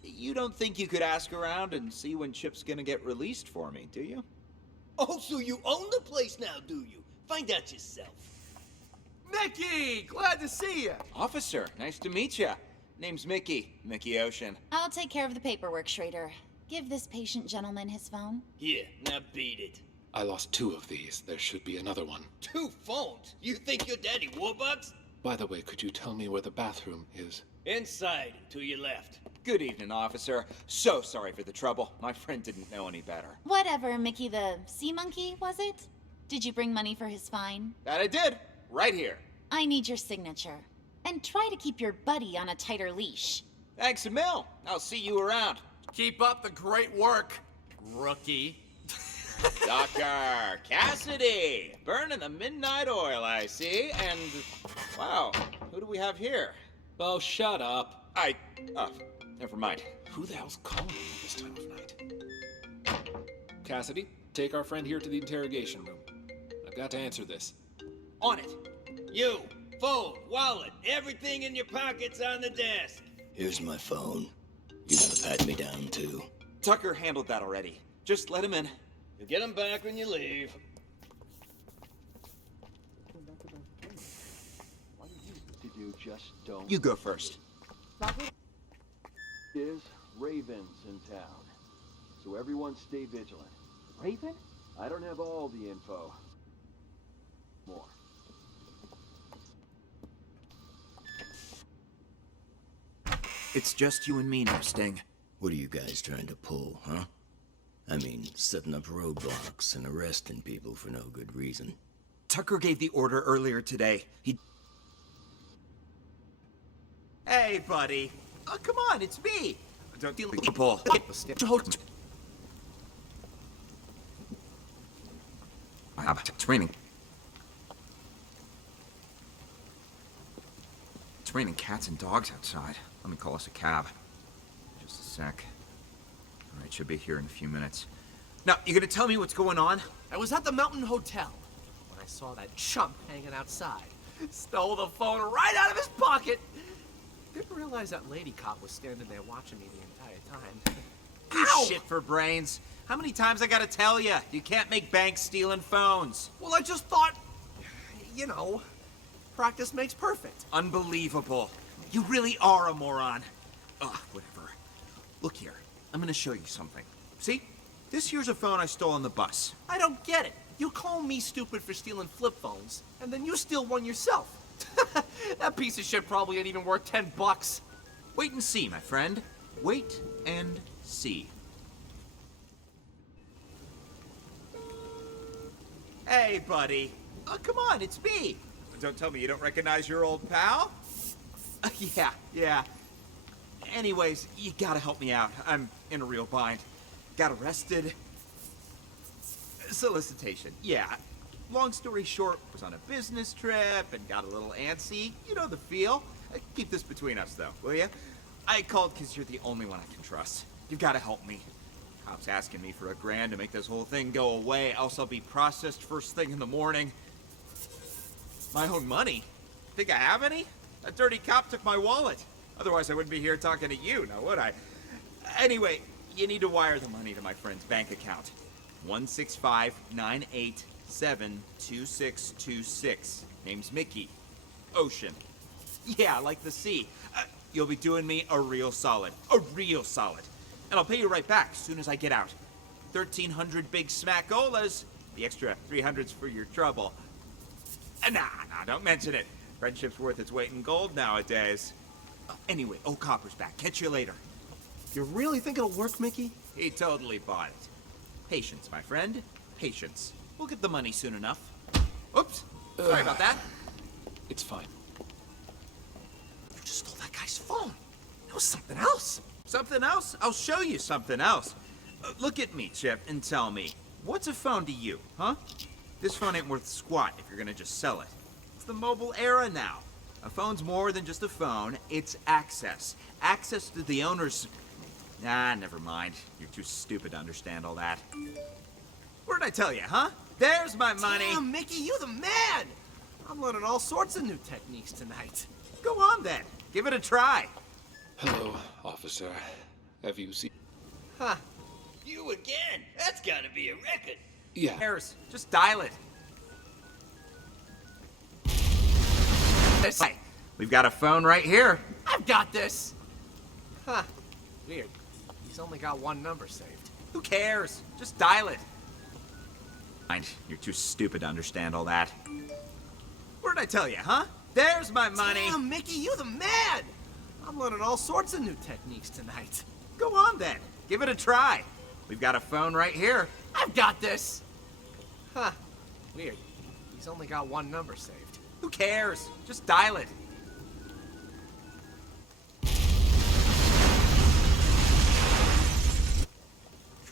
You don't think you could ask around and see when Chip's gonna get released for me, do you? Oh, so you own the place now, do you? Find out yourself. Mickey! Glad to see you! Officer, nice to meet you. Name's Mickey. Mickey Ocean. I'll take care of the paperwork, Schrader. Give this patient gentleman his phone. Here, now beat it. I lost 2 of these. There should be another one. 2 phones? You think you're Daddy Warbucks? By the way, could you tell me where the bathroom is? Inside, to your left. Good evening, officer. So sorry for the trouble. My friend didn't know any better. Whatever, Mickey the sea monkey, was it? Did you bring money for his fine? That I did. Right here. I need your signature. And try to keep your buddy on a tighter leash. Thanks a mil. I'll see you around. Keep up the great work, rookie. Dr. Cassidy! Burning the midnight oil, I see. And, wow, who do we have here? Oh, shut up. Oh, never mind. Who the hell's calling me at this time of night? Cassidy, take our friend here to the interrogation room. I've got to answer this. On it. You, phone, wallet, everything in your pockets on the desk. Here's my phone. You gotta pat me down, too. Tucker handled that already. Just let him in. You'll get him back when you leave. To do, just don't. You go first. Is Raven's in town, so everyone stay vigilant. Raven? I don't have all the info. More. It's just you and me now, Sting. What are you guys trying to pull, huh? I mean, setting up roadblocks and arresting people for no good reason. Tucker gave the order earlier today. Hey, buddy. Oh, come on, it's me. Don't deal with people. It's raining. It's raining cats and dogs outside. Let me call us a cab. Just a sec. Alright, should be here in a few minutes. Now, you gonna tell me what's going on? I was at the Mountain Hotel when I saw that chump hanging outside. Stole the phone right out of his pocket. Didn't realize that lady cop was standing there watching me the entire time. You Ow! shit for brains. How many times I gotta tell you? You can't make bank stealing phones. Well, I just thought, practice makes perfect. Unbelievable. You really are a moron. Ugh, whatever. Look here. I'm gonna show you something. See? This here's a phone I stole on the bus. I don't get it. You call me stupid for stealing flip phones, and then you steal one yourself. That piece of shit probably ain't even worth $10. Wait and see, my friend. Wait and see. Hey, buddy. Oh, come on, it's me. Don't tell me you don't recognize your old pal? Yeah. Anyways, you gotta help me out. I'm in a real bind. Got arrested. Solicitation, yeah. Long story short, was on a business trip and got a little antsy. You know the feel. Keep this between us, though, will ya? I called because you're the only one I can trust. You've gotta help me. Cops asking me for $1,000 to make this whole thing go away, else I'll be processed first thing in the morning. My own money? Think I have any? A dirty cop took my wallet. Otherwise I wouldn't be here talking to you, now would I? Anyway, you need to wire the money to my friend's bank account. 165-987-2626. Name's Mickey. Ocean. Yeah, like the sea. You'll be doing me a real solid. A real solid. And I'll pay you right back as soon as I get out. 1,300 big smackolas. The extra 300's for your trouble. Nah, don't mention it. Friendship's worth its weight in gold nowadays. Anyway, old Copper's back. Catch you later. You really think it'll work, Mickey? He totally bought it. Patience, my friend. Patience. We'll get the money soon enough. Oops. Sorry about that. It's fine. You just stole that guy's phone. That was something else. Something else? I'll show you something else. Look at me, Chip, and tell me, what's a phone to you, huh? This phone ain't worth squat if you're gonna just sell it. It's the mobile era now. A phone's more than just a phone, it's access. Access to the owner's... Nah, never mind. You're too stupid to understand all that. What did I tell you, huh? There's my money! Damn, Mickey, you the man! I'm learning all sorts of new techniques tonight. Go on, then. Give it a try. Hello, officer. Have you seen... Huh. You again? That's gotta be a record. Yeah. Harris, just dial it. Hey, we've got a phone right here. I've got this. Huh. Weird. He's only got one number saved. Who cares? Just dial it. Mind, you're too stupid to understand all that. What did I tell you, huh? There's my money. Damn, Mickey, you the man! I'm learning all sorts of new techniques tonight. Go on, then. Give it a try. We've got a phone right here. I've got this. Huh. Weird. He's only got one number saved. Who cares? Just dial it. You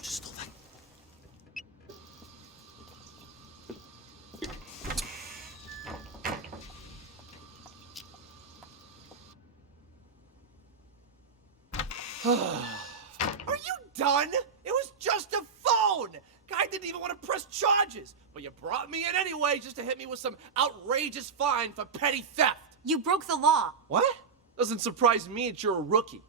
just stole that. Are you done? It was just a phone! Guy didn't even want to press charges, but you brought me in anyway just to hit me with some outrageous fine for petty theft. You broke the law. What? Doesn't surprise me that you're a rookie.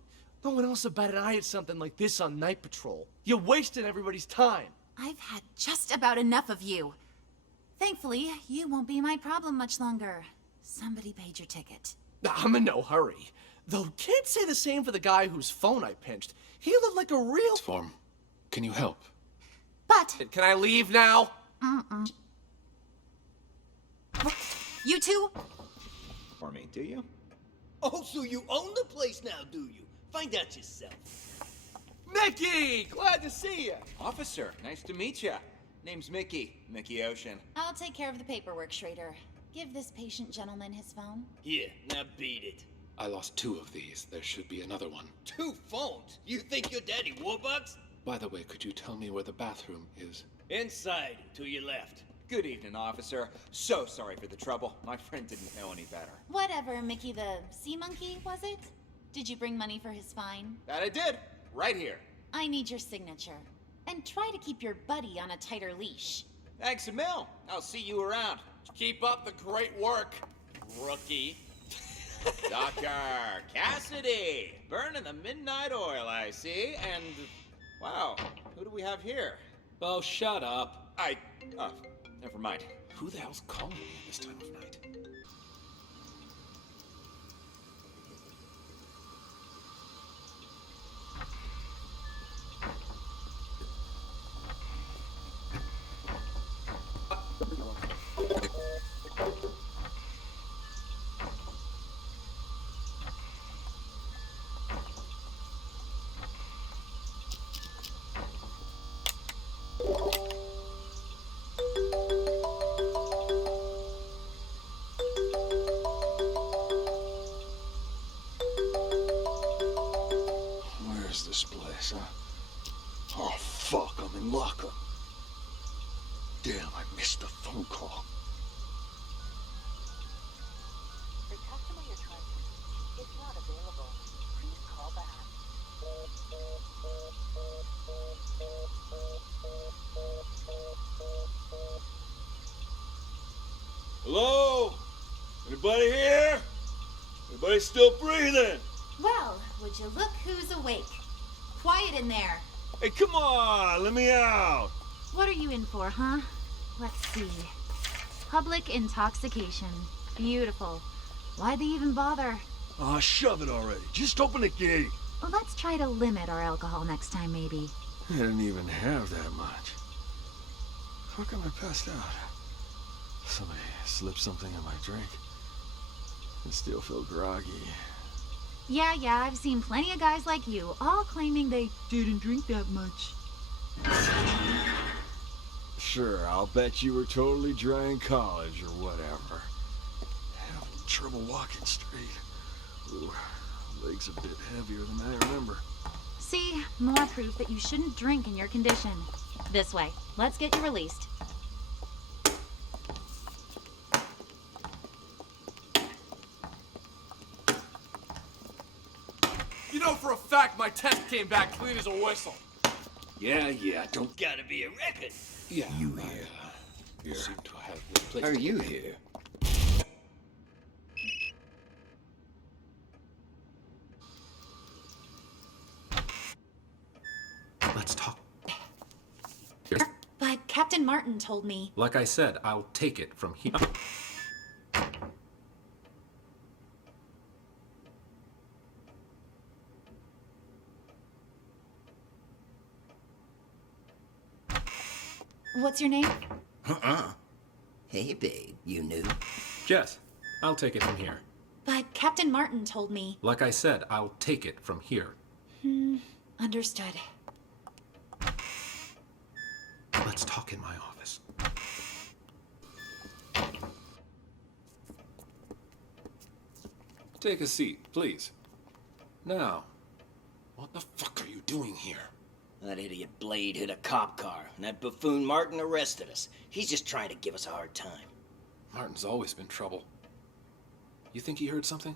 No one else will bat an eye at something like this on night patrol. You're wasting everybody's time. I've had just about enough of you. Thankfully, you won't be my problem much longer. Somebody paid your ticket. I'm in no hurry. Though can't say the same for the guy whose phone I pinched. He looked like a real... Form. Can you help? But... Can I leave now? You two? For me, do you? Oh, so you own the place now, do you? Find out yourself. Mickey! Glad to see you. Officer, nice to meet you. Name's Mickey. Mickey Ocean. I'll take care of the paperwork, Schrader. Give this patient gentleman his phone. Here, now beat it. I lost 2 of these. There should be another one. 2 phones? You think you're Daddy Warbucks? By the way, could you tell me where the bathroom is? Inside, to your left. Good evening, officer. So sorry for the trouble. My friend didn't know any better. Whatever, Mickey the sea monkey, was it? Did you bring money for his fine? That I did. Right here. I need your signature. And try to keep your buddy on a tighter leash. Thanks a mil. I'll see you around. Keep up the great work, rookie. Dr. Cassidy, burning the midnight oil, I see. And, wow, who do we have here? Oh, shut up. Oh, never mind. Who the hell's calling me at this time of night? Where's this place, huh? Oh, fuck, I'm in lockup. Damn, I missed the phone call. The customer you're trying to reach is not available. Please call back. Hello? Anybody here? Anybody still breathing? Well, would you look who's awake? Quiet in there. Hey, come on, let me out. What are you in for, huh? Let's see. Public intoxication. Beautiful. Why'd they even bother? Oh, shove it already. Just open the gate. Well, let's try to limit our alcohol next time, maybe. I didn't even have that much. How come I passed out? Somebody slipped something in my drink. I still feel groggy. Yeah, I've seen plenty of guys like you, all claiming they didn't drink that much. Sure, I'll bet you were totally dry in college or whatever. Having trouble walking straight. Ooh, legs a bit heavier than I remember. See, more proof that you shouldn't drink in your condition. This way. Let's get you released. You know for a fact my test came back clean as a whistle. Yeah, don't... Gotta be a record. Yeah, You here? Here. Seem to have this place. Are you here? Let's talk. But Captain Martin told me. Like I said, I'll take it from here. What's your name? Hey, babe, you new? Jess, I'll take it from here. But Captain Martin told me. Like I said, I'll take it from here. Understood. Let's talk in my office. Take a seat, please. Now, What the fuck are you doing here? That idiot Blade hit a cop car, and that buffoon Martin arrested us. He's just trying to give us a hard time. Martin's always been trouble. You think he heard something?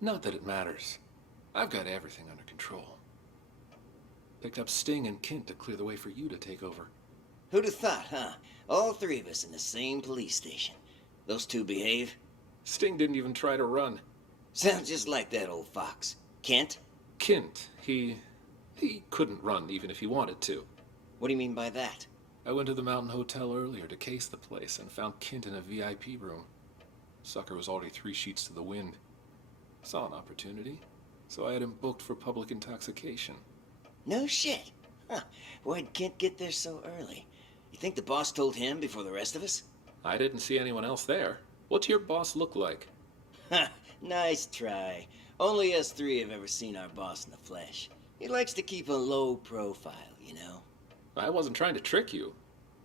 Not that it matters. I've got everything under control. Picked up Sting and Kint to clear the way for you to take over. Who'd have thought, huh? All three of us in the same police station. Those two behave? Sting didn't even try to run. Sounds just like that old fox. Kent? Kint, he couldn't run even if he wanted to. What do you mean by that? I went to the Mountain Hotel earlier to case the place and found Kint in a VIP room. Sucker was already 3 sheets to the wind. Saw an opportunity, so I had him booked for public intoxication. No shit. Huh. Why'd Kent get there so early? You think the boss told him before the rest of us? I didn't see anyone else there. What's your boss look like? Ha! Nice try. Only us three have ever seen our boss in the flesh. He likes to keep a low profile, you know? I wasn't trying to trick you.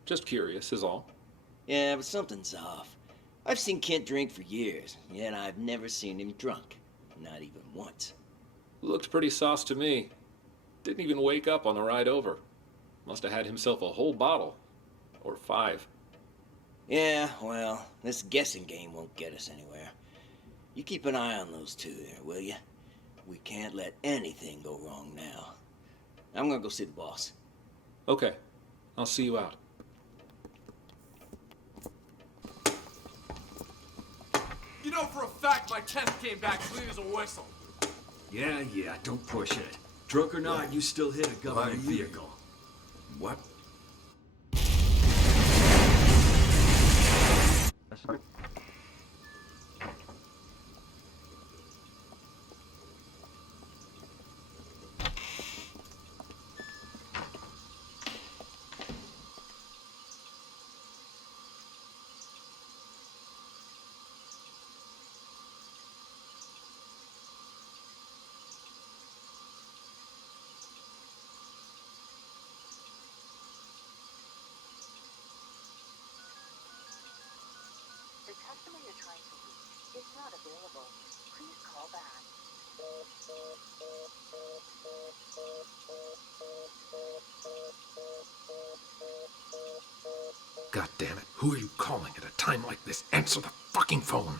Just curious, is all. Yeah, but something's off. I've seen Kent drink for years, yet I've never seen him drunk. Not even once. Looked pretty sauce to me. Didn't even wake up on the ride over. Must have had himself a whole bottle. Or 5. Yeah, well, this guessing game won't get us anywhere. You keep an eye on those two there, will you? We can't let anything go wrong now. I'm gonna go see the boss. Okay. I'll see you out. You know for a fact my test came back clean as a whistle. Yeah, don't push it. Drunk or not, you still hit a government vehicle. What? The customer you're trying to reach is not available. Please call back. God damn it. Who are you calling at a time like this? Answer the fucking phone.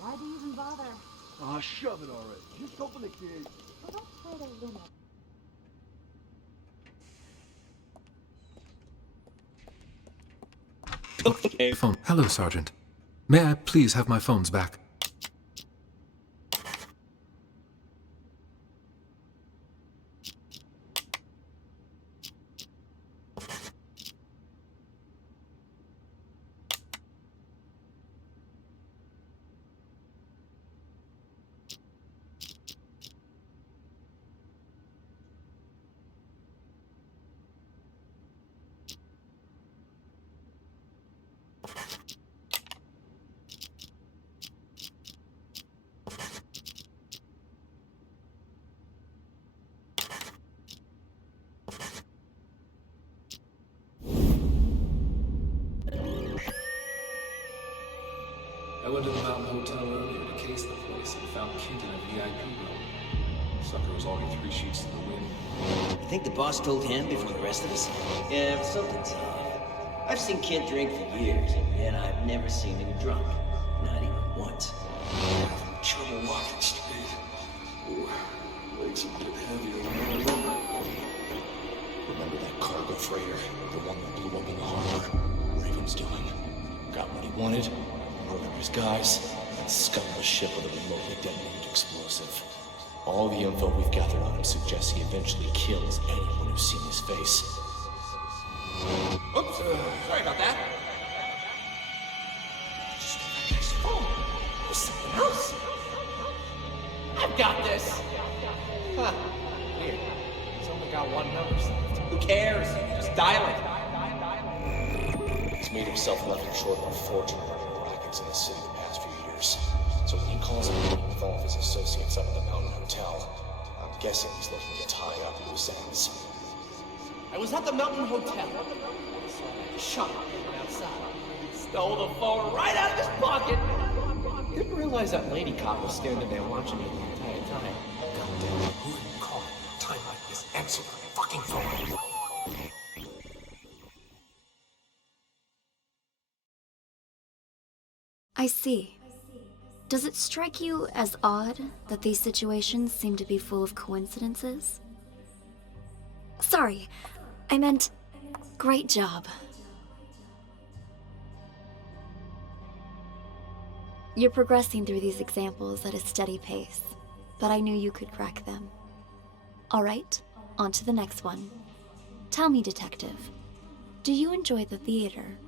Why do you even bother? Ah, shove it already. Just open the gate. Well, don't try to win it. Phone. Hello, Sergeant. May I please have my phones back? I went to the Mountain Hotel earlier to case the place and found Kent in a VIP room. Sucker was already 3 sheets to the wind. You think the boss told him before the rest of us? Yeah, but something's off. I've seen Kent drink for years, and I've never seen him drunk. Not even once. Trouble walking straight. Ooh, legs a bit heavier than I remember. Remember that cargo freighter? The one that blew up in the harbor? Raven's doing. Got what he wanted, murdered his guys, and scuttled the ship with a remotely detonated explosive. All the info we've gathered on him suggests he eventually kills anyone who's seen his face. Oops, sorry about that. Just that guy's phone. There's something else. I've got this. Huh. Weird. He's only got one number saved. Who cares? Just dial it. He's made himself nothing short of a fortune running rackets in the city the past few years. So when he calls a meeting with all of his associates up at the Mountain Hotel, I'm guessing he's looking to tie up loose ends. I was at the Mountain Hotel. I saw that chump hanging outside. Stole the phone right out of his pocket. Didn't realize that lady cop was standing there watching me the entire time. Goddamn it. Who are you calling at a time like this? Answer the fucking phone. I see. Does it strike you as odd that these situations seem to be full of coincidences? Sorry, I meant great job. You're progressing through these examples at a steady pace, but I knew you could crack them. All right, on to the next one. Tell me, Detective, do you enjoy the theater?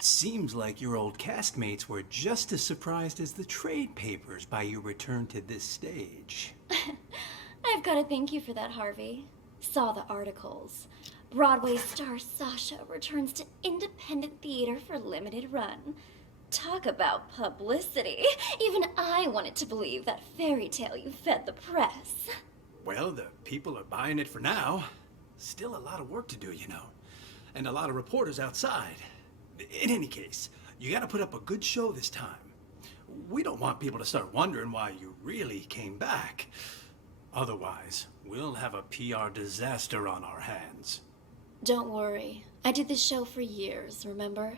Seems like your old castmates were just as surprised as the trade papers by your return to this stage. I've got to thank you for that, Harvey. Saw the articles. Broadway star Sasha returns to independent theater for limited run. Talk about publicity. Even I wanted to believe that fairy tale you fed the press. Well, the people are buying it for now. Still a lot of work to do, you know. And a lot of reporters outside. In any case, you gotta put up a good show this time. We don't want people to start wondering why you really came back. Otherwise, we'll have a PR disaster on our hands. Don't worry. I did this show for years, remember?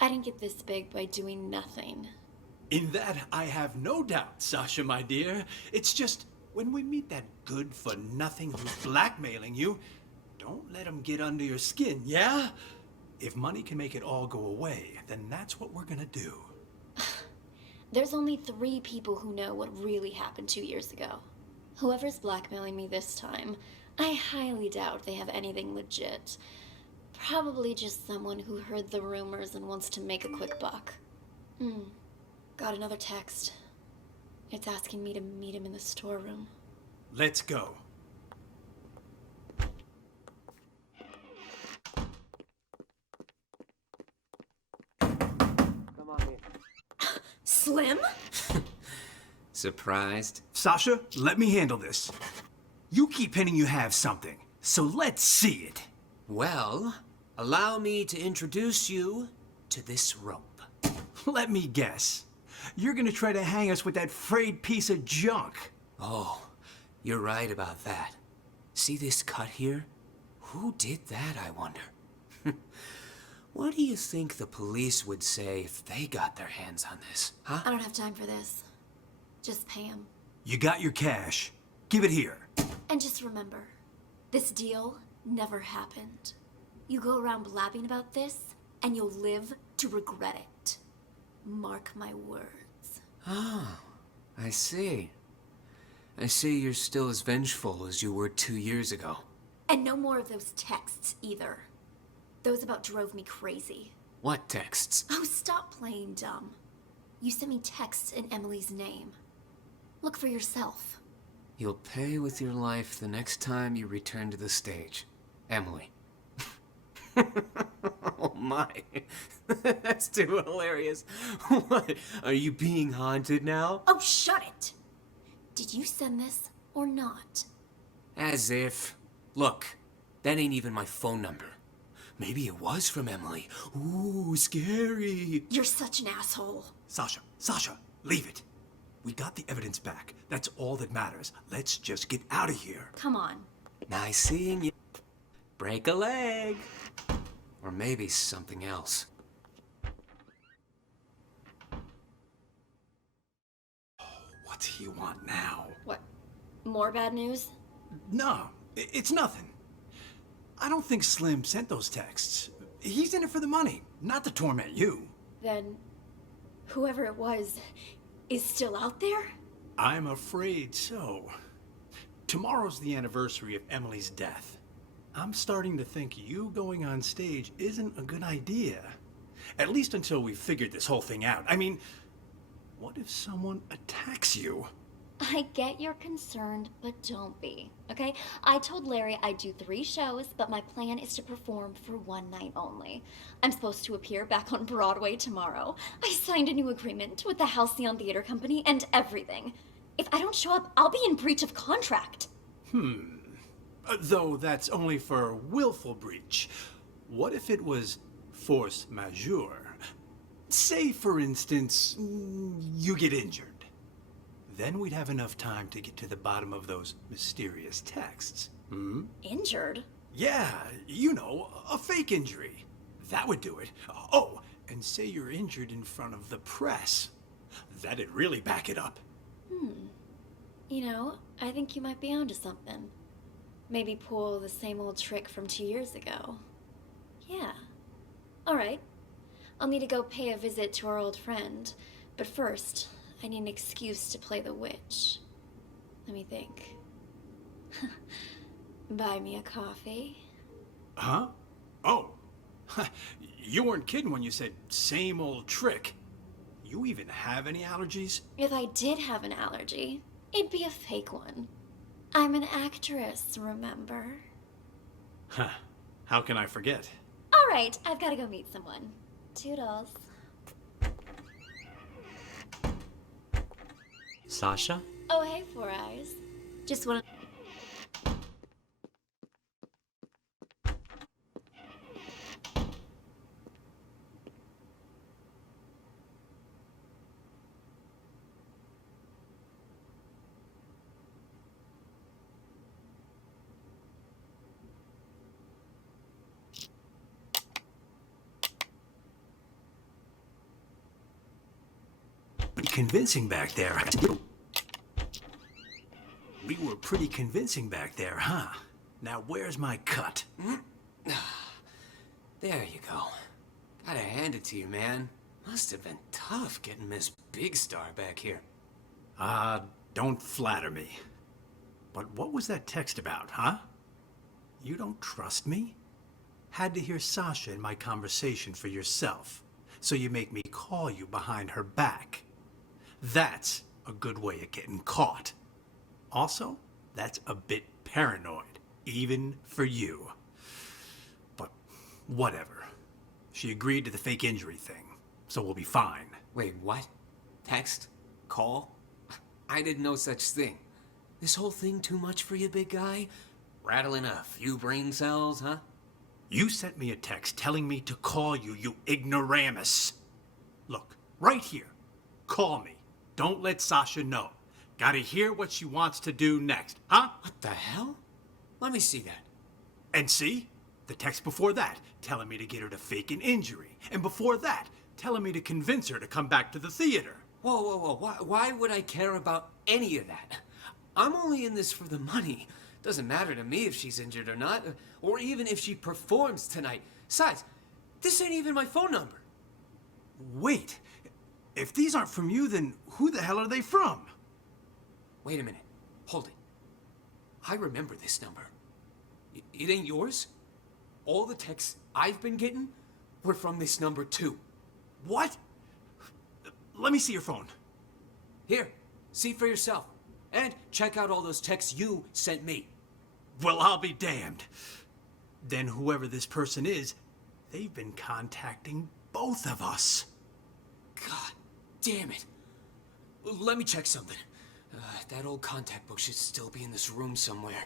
I didn't get this big by doing nothing. In that, I have no doubt, Sasha, my dear. It's just, when we meet that good-for-nothing who's blackmailing you, don't let him get under your skin, yeah? If money can make it all go away, then that's what we're gonna do. There's only 3 people who know what really happened 2 years ago. Whoever's blackmailing me this time, I highly doubt they have anything legit. Probably just someone who heard the rumors and wants to make a quick buck. Got another text. It's asking me to meet him in the storeroom. Let's go. Slim? Surprised? Sasha, let me handle this. You keep hinting you have something, so let's see it. Well, allow me to introduce you to this rope. Let me guess. You're gonna try to hang us with that frayed piece of junk. Oh, you're right about that. See this cut here? Who did that, I wonder? What do you think the police would say if they got their hands on this, huh? I don't have time for this. Just pay him. You got your cash. Give it here. And just remember, this deal never happened. You go around blabbing about this, and you'll live to regret it. Mark my words. Oh, I see. I see you're still as vengeful as you were 2 years ago. And no more of those texts, either. Those about drove me crazy. What texts? Oh, stop playing dumb. You sent me texts in Emily's name. Look for yourself. You'll pay with your life the next time you return to the stage. Emily. Oh my. That's too hilarious. What? Are you being haunted now? Oh, shut it! Did you send this or not? As if. Look, that ain't even my phone number. Maybe it was from Emily. Ooh, scary. You're such an asshole. Sasha, leave it. We got the evidence back. That's all that matters. Let's just get out of here. Come on. Nice seeing you. Break a leg. Or maybe something else. What's he want now? What? More bad news? No, it's nothing. I don't think Slim sent those texts. He's in it for the money, not to torment you. Then, whoever it was is still out there? I'm afraid so. Tomorrow's the anniversary of Emily's death. I'm starting to think you going on stage isn't a good idea. At least until we've figured this whole thing out. I mean, what if someone attacks you? I get you're concerned, but don't be, okay? I told Larry I'd do 3 shows, but my plan is to perform for 1 night only. I'm supposed to appear back on Broadway tomorrow. I signed a new agreement with the Halcyon Theater Company and everything. If I don't show up, I'll be in breach of contract. Though that's only for willful breach. What if it was force majeure? Say, for instance, you get injured. Then we'd have enough time to get to the bottom of those mysterious texts. Injured? Yeah, you know, a fake injury. That would do it. Oh, and say you're injured in front of the press. That'd really back it up. You know, I think you might be onto something. Maybe pull the same old trick from 2 years ago. Yeah. Alright. I'll need to go pay a visit to our old friend. But first, I need an excuse to play the witch. Let me think. Buy me a coffee? Huh? Oh. You weren't kidding when you said same old trick. You even have any allergies? If I did have an allergy, it'd be a fake one. I'm an actress, remember? Huh. How can I forget? Alright, I've gotta go meet someone. Toodles. Sasha? Oh, hey, Four Eyes. Just wanna... Convincing back there. We were pretty convincing back there, huh? Now where's my cut? There you go. Gotta hand it to you, man. Must have been tough getting Miss Big Star back here. Don't flatter me. But what was that text about, huh? You don't trust me? Had to hear Sasha in my conversation for yourself, so you make me call you behind her back. That's a good way of getting caught. Also, that's a bit paranoid, even for you. But whatever. She agreed to the fake injury thing, so we'll be fine. Wait, what? Text? Call? I did no such thing. This whole thing too much for you, big guy? Rattling a few brain cells, huh? You sent me a text telling me to call you, you ignoramus. Look, right here. Call me. Don't let Sasha know. Gotta hear what she wants to do next, huh? What the hell? Let me see that. And see? The text before that, telling me to get her to fake an injury. And before that, telling me to convince her to come back to the theater. Whoa, whoa, whoa. Why would I care about any of that? I'm only in this for the money. Doesn't matter to me if she's injured or not, or even if she performs tonight. Besides, this ain't even my phone number. Wait. If these aren't from you, then who the hell are they from? Wait a minute. Hold it. I remember this number. It ain't yours? All the texts I've been getting were from this number too. What? Let me see your phone. Here, see for yourself. And check out all those texts you sent me. Well, I'll be damned. Then whoever this person is, they've been contacting both of us. God damn it. Let me check something. That old contact book should still be in this room somewhere.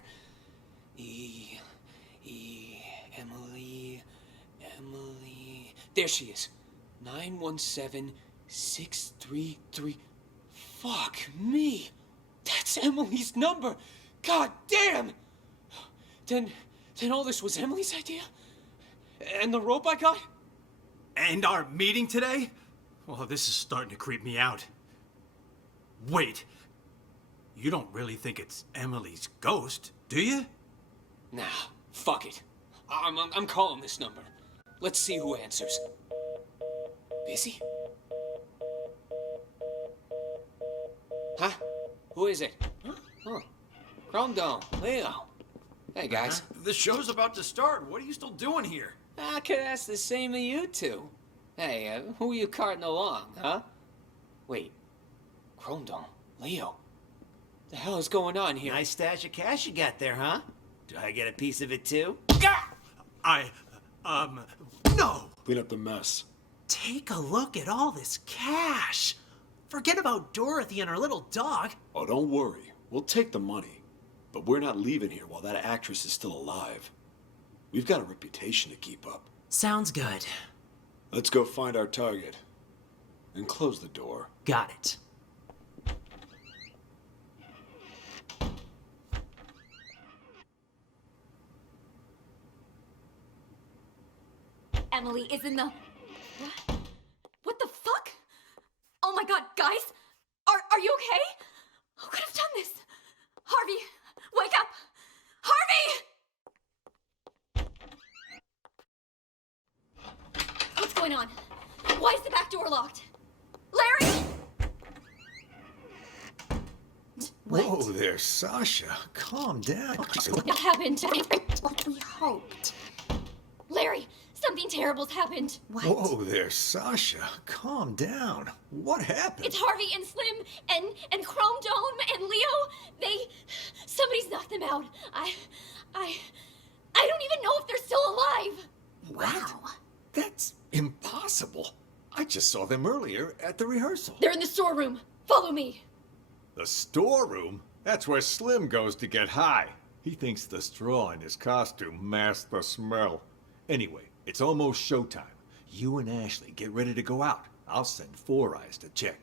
Emily. There she is. 917633. Fuck me. That's Emily's number. God damn. Then all this was Emily's idea? And the rope I got? And our meeting today? Well, this is starting to creep me out. Wait. You don't really think it's Emily's ghost, do you? Nah, fuck it. I'm calling this number. Let's see who answers. Busy? Huh? Who is it? Huh? Chrome Dome, Leo. Hey, guys. The show's about to start. What are you still doing here? I could ask the same of you two. Hey, who are you carting along, huh? Wait. Chrome Dome, Leo. The hell is going on here? Nice stash of cash you got there, huh? Do I get a piece of it too? No! Clean up the mess. Take a look at all this cash. Forget about Dorothy and her little dog. Oh, don't worry. We'll take the money. But we're not leaving here while that actress is still alive. We've got a reputation to keep up. Sounds good. Let's go find our target. And close the door. Got it. Emily is in the... What the fuck? Oh my god, guys! Are you okay? Who could have done this? Harvey, wake up! Harvey! What's going on? Why is the back door locked? Larry! Whoa there, Sasha. Calm down. What happened? Like we hoped. Larry, something terrible's happened. Whoa there, Sasha. Calm down. What happened? It's Harvey and Slim and Chrome Dome and Leo. Somebody's knocked them out. I don't even know if they're still alive. What? That's impossible. I just saw them earlier at the rehearsal. They're in the storeroom. Follow me. The storeroom? That's where Slim goes to get high. He thinks the straw in his costume masks the smell. Anyway, it's almost showtime. You and Ashley get ready to go out. I'll send Four Eyes to check.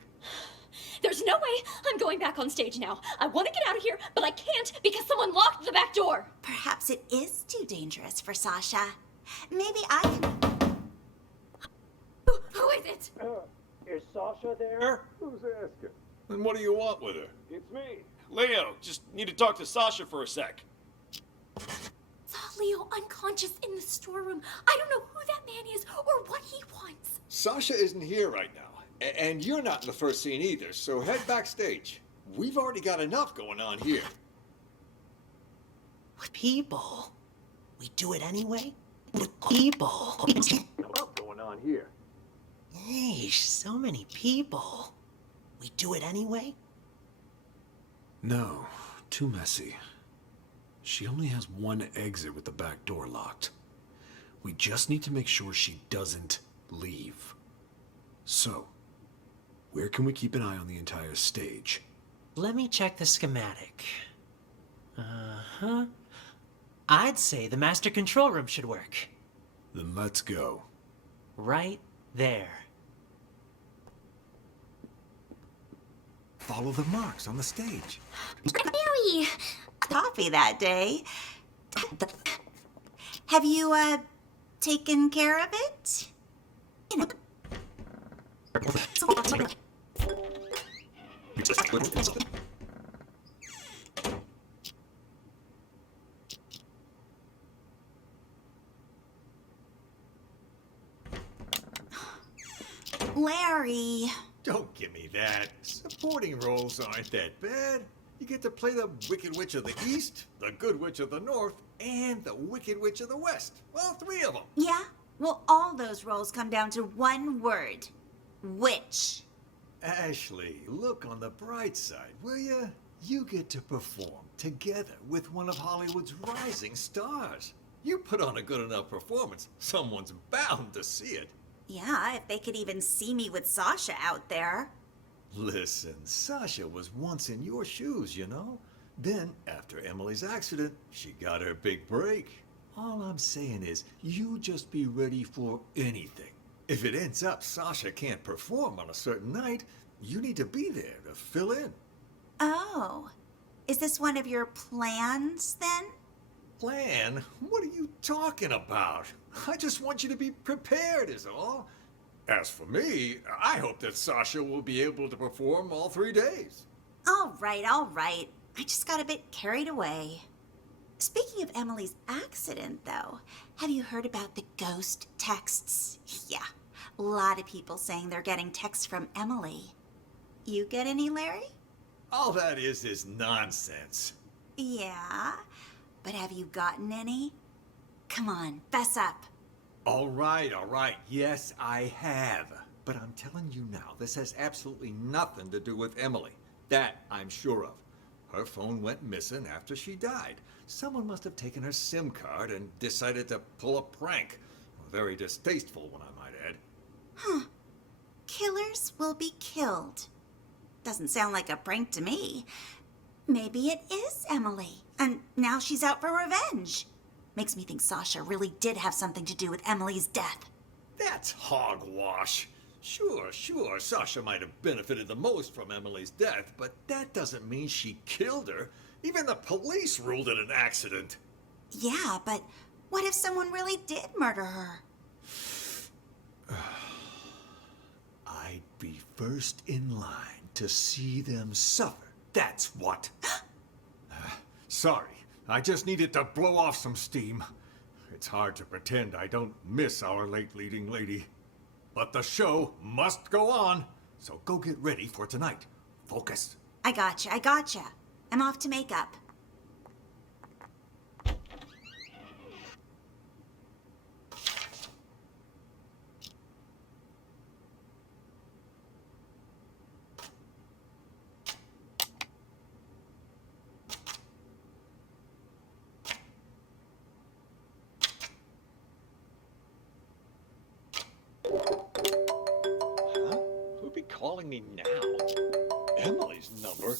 There's no way I'm going back on stage now. I want to get out of here, but I can't because someone locked the back door. Perhaps it is too dangerous for Sasha. Maybe I can... Who is it? Is Sasha there? Who's asking? And what do you want with her? It's me. Leo, just need to talk to Sasha for a sec. Saw Leo unconscious in the storeroom. I don't know who that man is or what he wants. Sasha isn't here right now. And you're not in the first scene either, so head backstage. We've already got enough going on here. With people. We do it anyway? With people. Enough going on here. Yeesh, so many people. We do it anyway? No, too messy. She only has one exit with the back door locked. We just need to make sure she doesn't leave. So, where can we keep an eye on the entire stage? Let me check the schematic. Uh-huh. I'd say the master control room should work. Then let's go. Right there. Follow the marks on the stage. Very coffee that day. Have you, taken care of it? You know. Larry. Don't give me that. Supporting roles aren't that bad. You get to play the Wicked Witch of the East, the Good Witch of the North, and the Wicked Witch of the West. All three of them. Yeah? Well, all those roles come down to one word. Witch. Ashley, look on the bright side, will you? You get to perform together with one of Hollywood's rising stars. You put on a good enough performance, someone's bound to see it. Yeah, if they could even see me with Sasha out there. Listen, Sasha was once in your shoes, you know? Then, after Emily's accident, she got her big break. All I'm saying is, you just be ready for anything. If it ends up Sasha can't perform on a certain night, you need to be there to fill in. Oh. Is this one of your plans, then? Plan? What are you talking about? I just want you to be prepared is all. As for me, I hope that Sasha will be able to perform all 3 days. All right, all right. I just got a bit carried away. Speaking of Emily's accident, though, have you heard about the ghost texts? Yeah, a lot of people saying they're getting texts from Emily. You get any, Larry? All that is nonsense. Yeah, but have you gotten any? Come on, fess up. All right. Yes, I have. But I'm telling you now, this has absolutely nothing to do with Emily. That I'm sure of. Her phone went missing after she died. Someone must have taken her SIM card and decided to pull a prank. A very distasteful one, I might add. Huh. Killers will be killed. Doesn't sound like a prank to me. Maybe it is Emily, and now she's out for revenge. Makes me think Sasha really did have something to do with Emily's death. That's hogwash. Sure, Sasha might have benefited the most from Emily's death, but that doesn't mean she killed her. Even the police ruled it an accident. Yeah, but what if someone really did murder her? I'd be first in line to see them suffer. That's what. Sorry, I just needed to blow off some steam. It's hard to pretend I don't miss our late leading lady. But the show must go on, so go get ready for tonight. Focus. I gotcha. I'm off to makeup. Who'd be calling me now? Emily's number?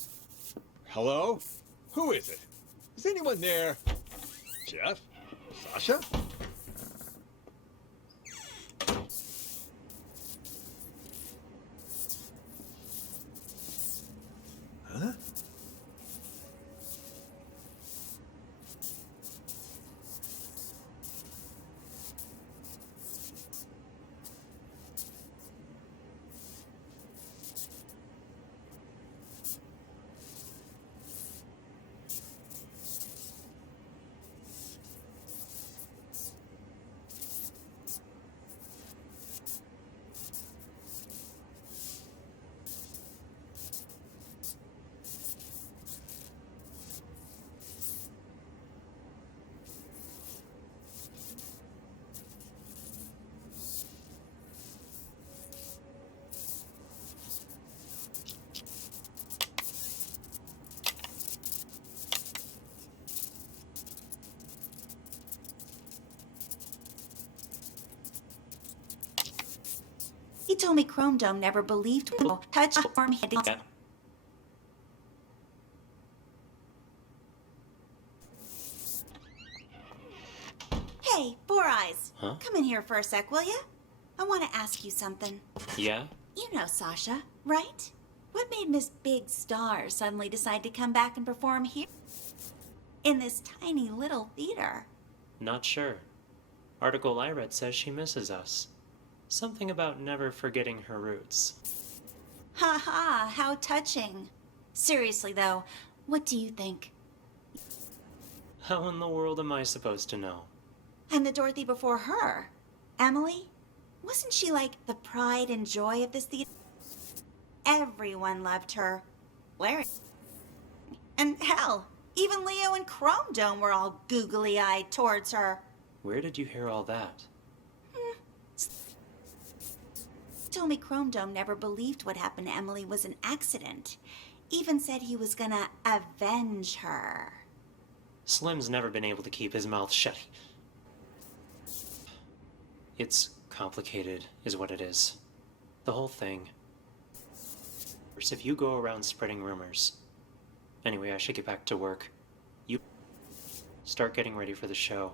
Hello? Who is it? Is anyone there? Jeff? Sasha? Huh? He told me Chrome Dome never believed we'll touch a form hitting. Hey, Four Eyes. Huh? Come in here for a sec, will you? I want to ask you something. Yeah? You know Sasha, right? What made Miss Big Star suddenly decide to come back and perform here? In this tiny little theater. Not sure. Article I read says she misses us. Something about never forgetting her roots. Ha ha, how touching. Seriously though, what do you think? How in the world am I supposed to know? And the Dorothy before her, Emily? Wasn't she like the pride and joy of this theater? Everyone loved her. Larry. And hell, even Leo and Chrome Dome were all googly-eyed towards her. Where did you hear all that? Told me Chrome Dome never believed what happened to Emily was an accident. Even said he was gonna avenge her. Slim's never been able to keep his mouth shut. It's complicated, is what it is. The whole thing. If you go around spreading rumors. Anyway, I should get back to work. You start getting ready for the show.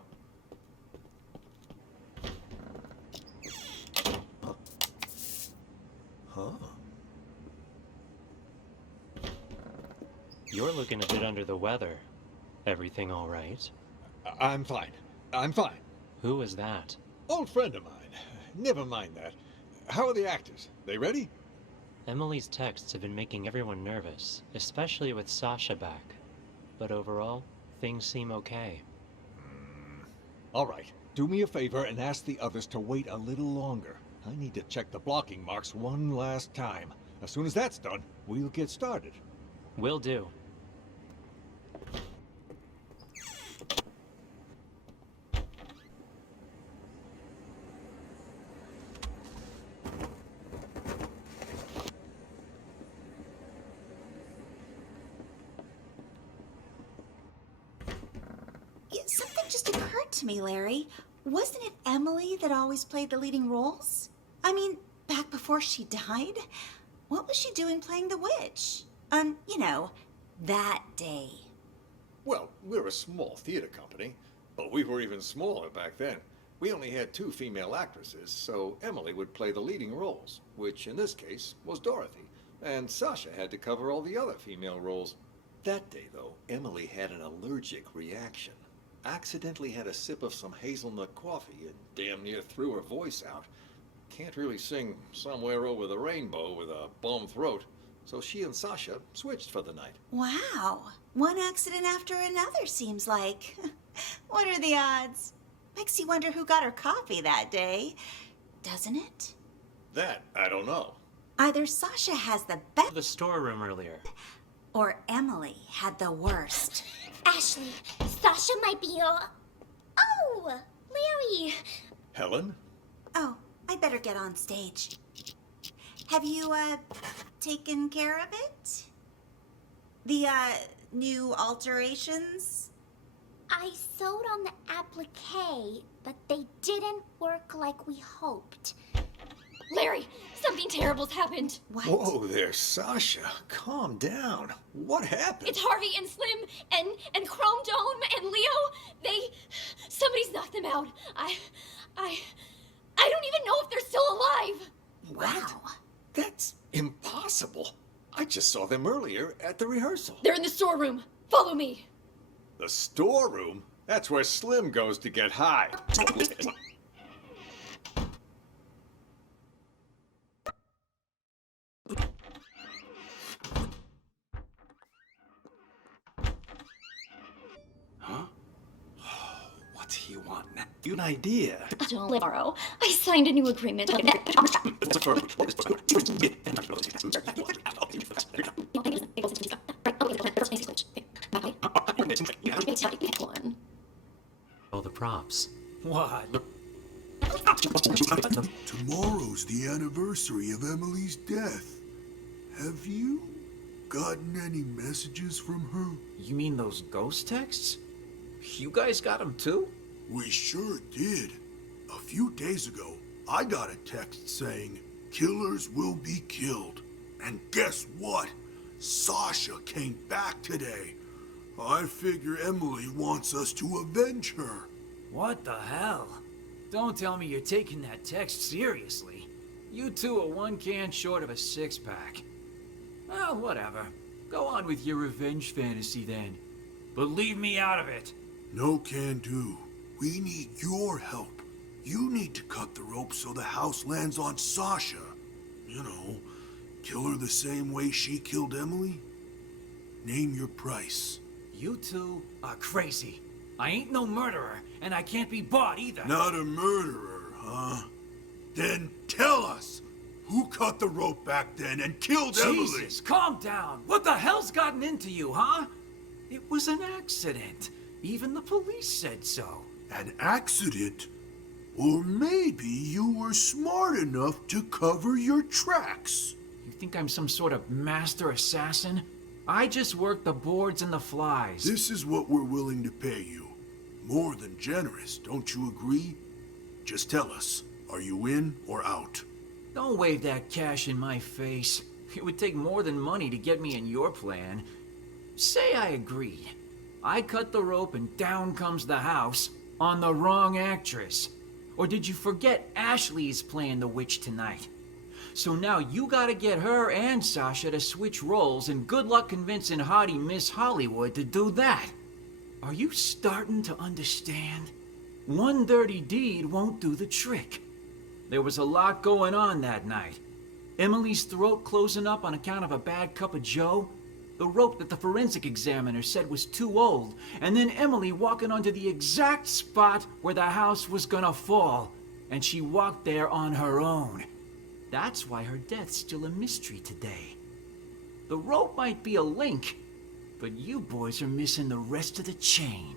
Huh? You're looking a bit under the weather. Everything all right? I'm fine. I'm fine. Who was that? Old friend of mine. Never mind that. How are the actors? They ready? Emily's texts have been making everyone nervous, especially with Sasha back. But overall, things seem okay. All right. Do me a favor and ask the others to wait a little longer. I need to check the blocking marks one last time. As soon as that's done, we'll get started. Will do. Yeah, something just occurred to me, Larry. Wasn't it Emily that always played the leading roles? I mean, back before she died? What was she doing playing the witch? That day. Well, we're a small theater company, but we were even smaller back then. We only had 2 female actresses, so Emily would play the leading roles, which in this case was Dorothy, and Sasha had to cover all the other female roles. That day, though, Emily had an allergic reaction. Accidentally had a sip of some hazelnut coffee and damn near threw her voice out. Can't really sing Somewhere Over the Rainbow with a bum throat, so she and Sasha switched for the night. Wow. One accident after another, seems like. What are the odds? Makes you wonder who got her coffee that day, doesn't it? That, I don't know. Either Sasha has the best... The storeroom earlier. Or Emily had the worst. Ashley, Sasha might be your... Oh, Larry. Helen? Oh, I better get on stage. Have you, taken care of it? The, new alterations? I sewed on the applique, but they didn't work like we hoped. Larry, something terrible's happened. What? Whoa there, Sasha. Calm down. What happened? It's Harvey and Slim and Chrome Dome and Leo. Somebody's knocked them out. I don't even know if they're still alive. Wow. That's impossible. I just saw them earlier at the rehearsal. They're in the storeroom. Follow me. The storeroom? That's where Slim goes to get high. Huh? What's he want now? Good idea. Tomorrow, I signed a new agreement. All the props. What? Tomorrow's the anniversary of Emily's death. Have you gotten any messages from her? You mean those ghost texts? You guys got them too? We sure did. A few days ago, I got a text saying, "Killers will be killed." And guess what? Sasha came back today. I figure Emily wants us to avenge her. What the hell? Don't tell me you're taking that text seriously. You two are one can short of a six-pack. Well, whatever. Go on with your revenge fantasy then. But leave me out of it. No can do. We need your help. You need to cut the rope so the house lands on Sasha. You know, kill her the same way she killed Emily. Name your price. You two are crazy. I ain't no murderer, and I can't be bought either. Not a murderer, huh? Then tell us, who cut the rope back then and killed Emily? Jesus, calm down. What the hell's gotten into you, huh? It was an accident. Even the police said so. An accident? Or maybe you were smart enough to cover your tracks. You think I'm some sort of master assassin? I just work the boards and the flies. This is what we're willing to pay you. More than generous, don't you agree? Just tell us, are you in or out? Don't wave that cash in my face. It would take more than money to get me in your plan. Say I agreed. I cut the rope and down comes the house on the wrong actress. Or did you forget Ashley's playing the witch tonight? So now you gotta get her and Sasha to switch roles, and good luck convincing hottie Miss Hollywood to do that. Are you starting to understand? One dirty deed won't do the trick. There was a lot going on that night. Emily's throat closing up on account of a bad cup of joe, the rope that the forensic examiner said was too old, and then Emily walking onto the exact spot where the house was gonna fall, and she walked there on her own. That's why her death's still a mystery today. The rope might be a link, but you boys are missing the rest of the chain.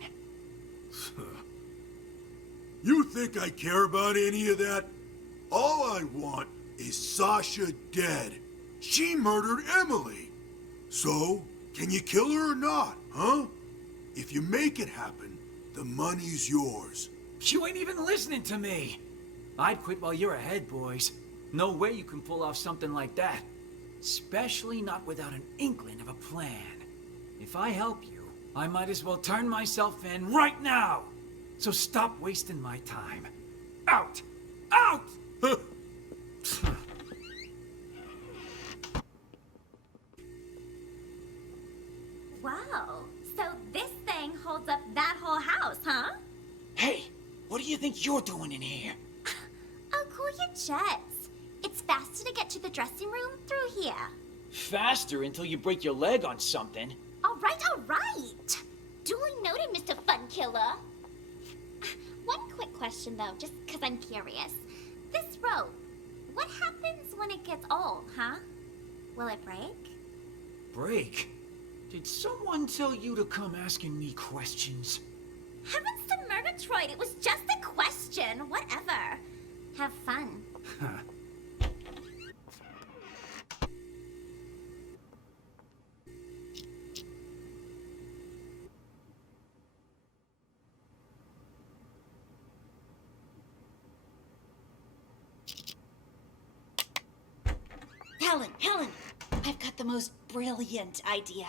You think I care about any of that? All I want is Sasha dead. She murdered Emily. So, can you kill her or not, huh? If you make it happen, the money's yours. You ain't even listening to me. I'd quit while you're ahead, boys. No way you can pull off something like that. Especially not without an inkling of a plan. If I help you, I might as well turn myself in right now! So stop wasting my time. Out! Out! Wow, so this thing holds up that whole house, huh? Hey, what do you think you're doing in here? Oh, cool your jets. It's faster to get to the dressing room through here. Faster until you break your leg on something. All right. Duly noted, Mr. Fun Killer. One quick question, though, just because I'm curious. This rope, what happens when it gets old, huh? Will it break? Break? Did someone tell you to come asking me questions? Heavens to Murgatroyd, it was just a question. Whatever. Have fun. Helen, I've got the most brilliant idea.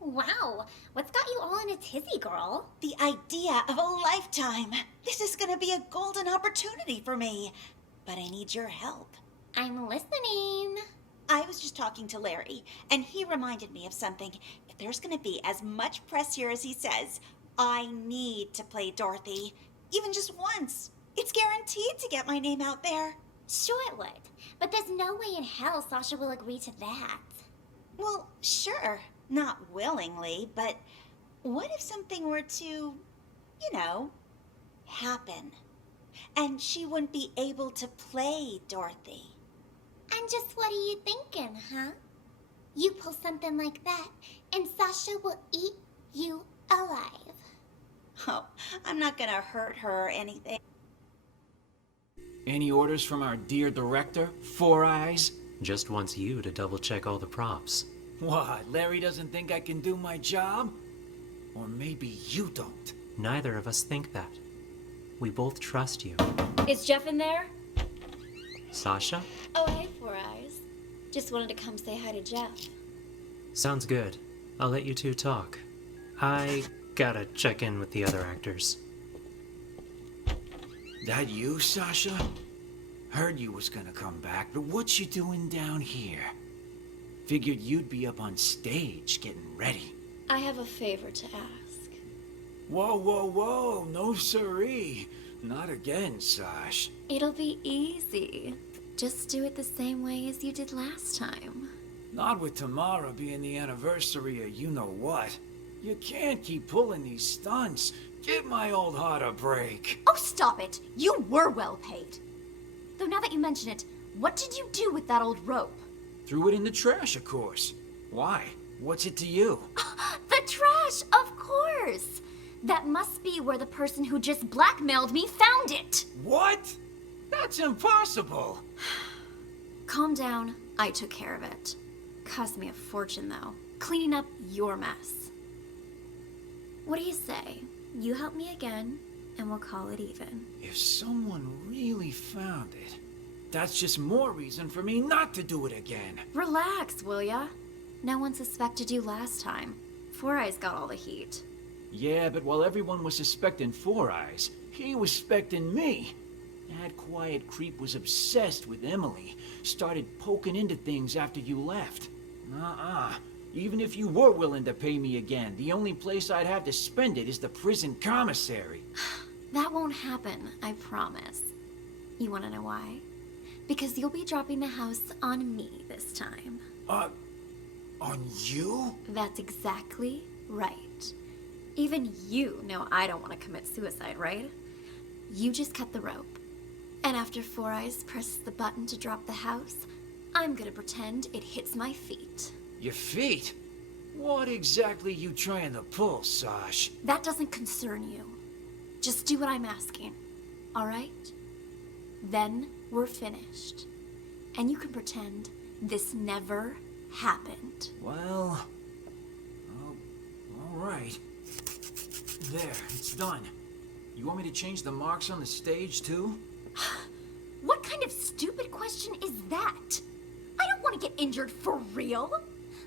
Wow, what's got you all in a tizzy, girl? The idea of a lifetime. This is gonna be a golden opportunity for me. But I need your help. I'm listening. I was just talking to Larry, and he reminded me of something. If there's gonna be as much press here as he says, I need to play Dorothy. Even just once. It's guaranteed to get my name out there. Sure it would, but there's no way in hell Sasha will agree to that. Well, sure. Not willingly, but what if something were to, happen? And she wouldn't be able to play Dorothy. And just what are you thinking, huh? You pull something like that, and Sasha will eat you alive. Oh, I'm not gonna hurt her or anything. Any orders from our dear director, Four Eyes? Just wants you to double check all the props. What, Larry doesn't think I can do my job? Or maybe you don't. Neither of us think that. We both trust you. Is Jeff in there? Sasha? Oh, hey, Four Eyes. Just wanted to come say hi to Jeff. Sounds good. I'll let you two talk. I gotta check in with the other actors. That you, Sasha? Heard you was gonna come back, but what you doing down here? Figured you'd be up on stage getting ready. I have a favor to ask. Whoa, no siree. Not again, Sash. It'll be easy. Just do it the same way as you did last time. Not with tomorrow being the anniversary of you-know-what. You can't keep pulling these stunts. Give my old heart a break. Oh, stop it! You were well paid. Though now that you mention it, what did you do with that old rope? Threw it in the trash, of course. Why? What's it to you? The trash, of course! That must be where the person who just blackmailed me found it! What? That's impossible! Calm down. I took care of it. Cost me a fortune, though. Cleaning up your mess. What do you say? You help me again, and we'll call it even. If someone really found it, that's just more reason for me not to do it again. Relax, will ya? No one suspected you last time. Four Eyes got all the heat. Yeah, but while everyone was suspecting Four Eyes, he was suspecting me. That quiet creep was obsessed with Emily. Started poking into things after you left. Even if you were willing to pay me again, the only place I'd have to spend it is the prison commissary. That won't happen, I promise. You wanna know why? Because you'll be dropping the house on me this time. On you? That's exactly right. Even you know I don't want to commit suicide, right? You just cut the rope. And after Four Eyes presses the button to drop the house, I'm gonna pretend it hits my feet. Your feet? What exactly you trying to pull, Sash? That doesn't concern you. Just do what I'm asking, all right? Then we're finished. And you can pretend this never happened. Well, all right. There, it's done. You want me to change the marks on the stage, too? What kind of stupid question is that? I don't want might get injured for real.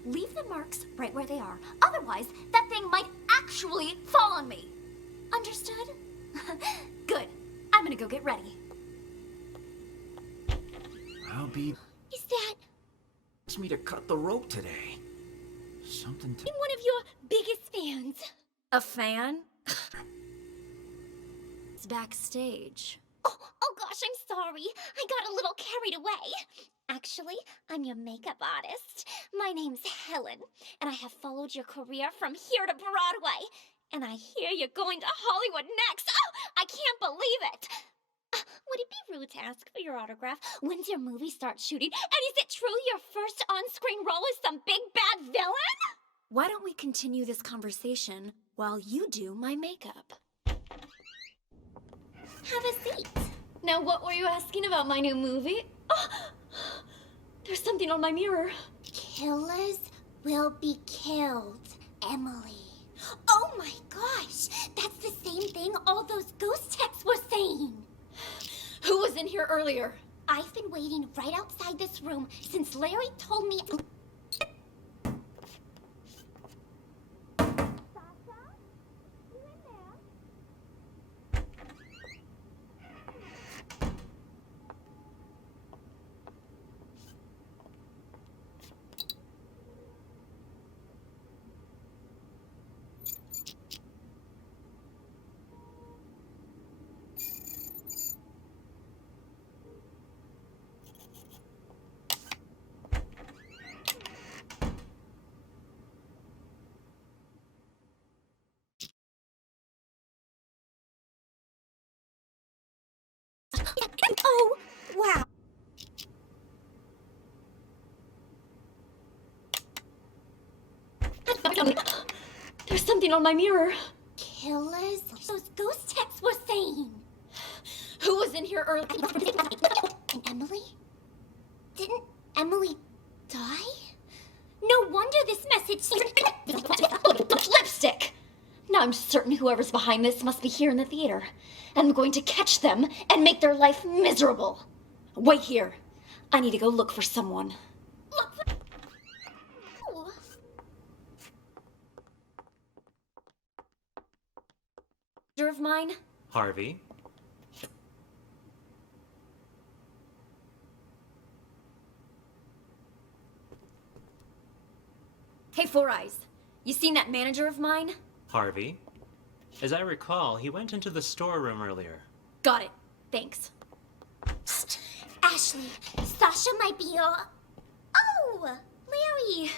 Leave the marks right where they are. Otherwise, that thing might actually fall on me. Understood? Good. I'm gonna go get ready. I'll be... Is that It's me to cut the rope today. Something to... one of your biggest fans? A fan? It's backstage. Oh gosh, I'm sorry. I got a little carried away. Actually, I'm your makeup artist. My name's Helen, and I have followed your career from here to Broadway. And I hear you're going to Hollywood next. Oh, I can't believe it. Would it be rude to ask for your autograph? When's your movie start shooting? And is it true your first on-screen role is some big bad villain? Why don't we continue this conversation while you do my makeup? Have a seat. Now, what were you asking about my new movie? Oh, there's something on my mirror. Killers will be killed, Emily. Oh my gosh, that's the same thing all those ghost texts were saying. Who was in here earlier? I've been waiting right outside this room since Larry told me. Oh, wow. There's something on my mirror. Killers? Those ghost texts were saying. Who was in here earlier? And Emily? Didn't Emily die? No wonder this message. Lipstick! Now I'm certain whoever's behind this must be here in the theater. And I'm going to catch them and make their life miserable. Wait here. I need to go look for someone. Of mine? Harvey? Hey, Four Eyes. You seen that manager of mine? Harvey? As I recall, he went into the storeroom earlier. Got it. Thanks. Psst. Ashley, Sasha might be your... Oh, Larry.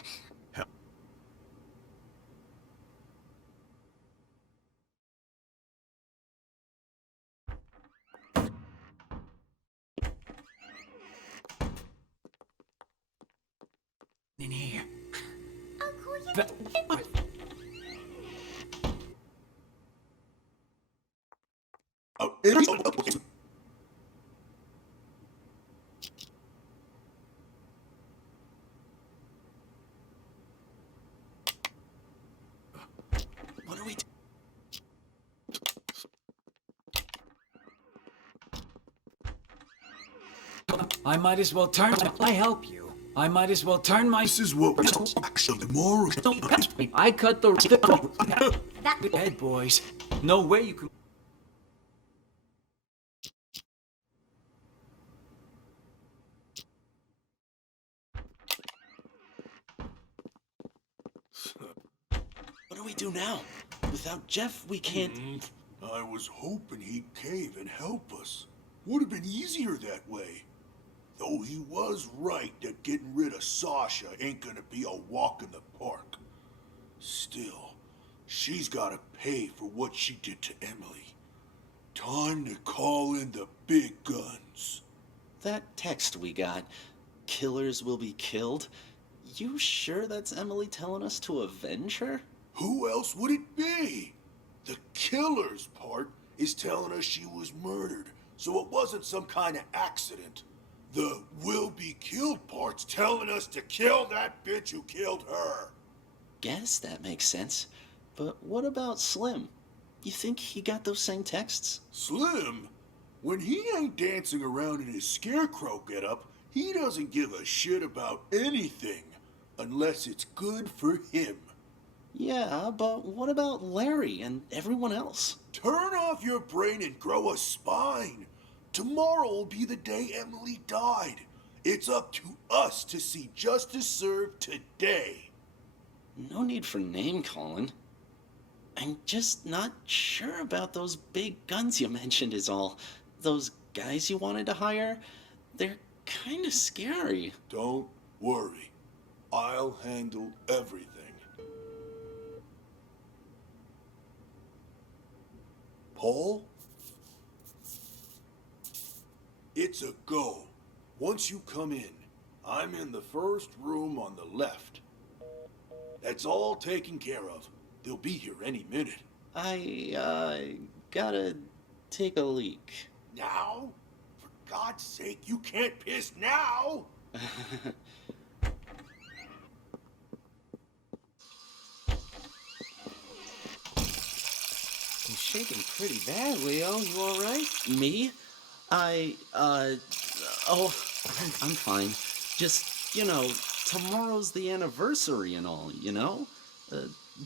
In here. I'll call you. What are we I might as well turn. I help you. I might as well turn my. This is what we actually more. I cut the head, boys. No way you can. What do we do now? Without Jeff, we can't. I was hoping he'd cave and help us. Would have been easier that way. Though he was right that getting rid of Sasha ain't gonna be a walk in the park. Still, she's gotta pay for what she did to Emily. Time to call in the big guns. That text we got, killers will be killed. You sure that's Emily telling us to avenge her? Who else would it be? The killer's part is telling us she was murdered, so it wasn't some kind of accident. The will be killed part's telling us to kill that bitch who killed her. Guess that makes sense. But what about Slim? You think he got those same texts? Slim? When he ain't dancing around in his scarecrow getup, He doesn't give a shit about anything unless it's good for him. Yeah, but what about Larry and everyone else? Turn off your brain and grow a spine. Tomorrow will be the day Emily died. It's up to us to see justice served today. No need for name calling. I'm just not sure about those big guns you mentioned is all. Those guys you wanted to hire, they're kind of scary. Don't worry. I'll handle everything. Paul? It's a go. Once you come in, I'm in the first room on the left. That's all taken care of. They'll be here any minute. I gotta take a leak. Now? For God's sake, you can't piss now! You're shaking pretty bad, Leo. You alright? Me? I'm fine. Just, tomorrow's the anniversary and all,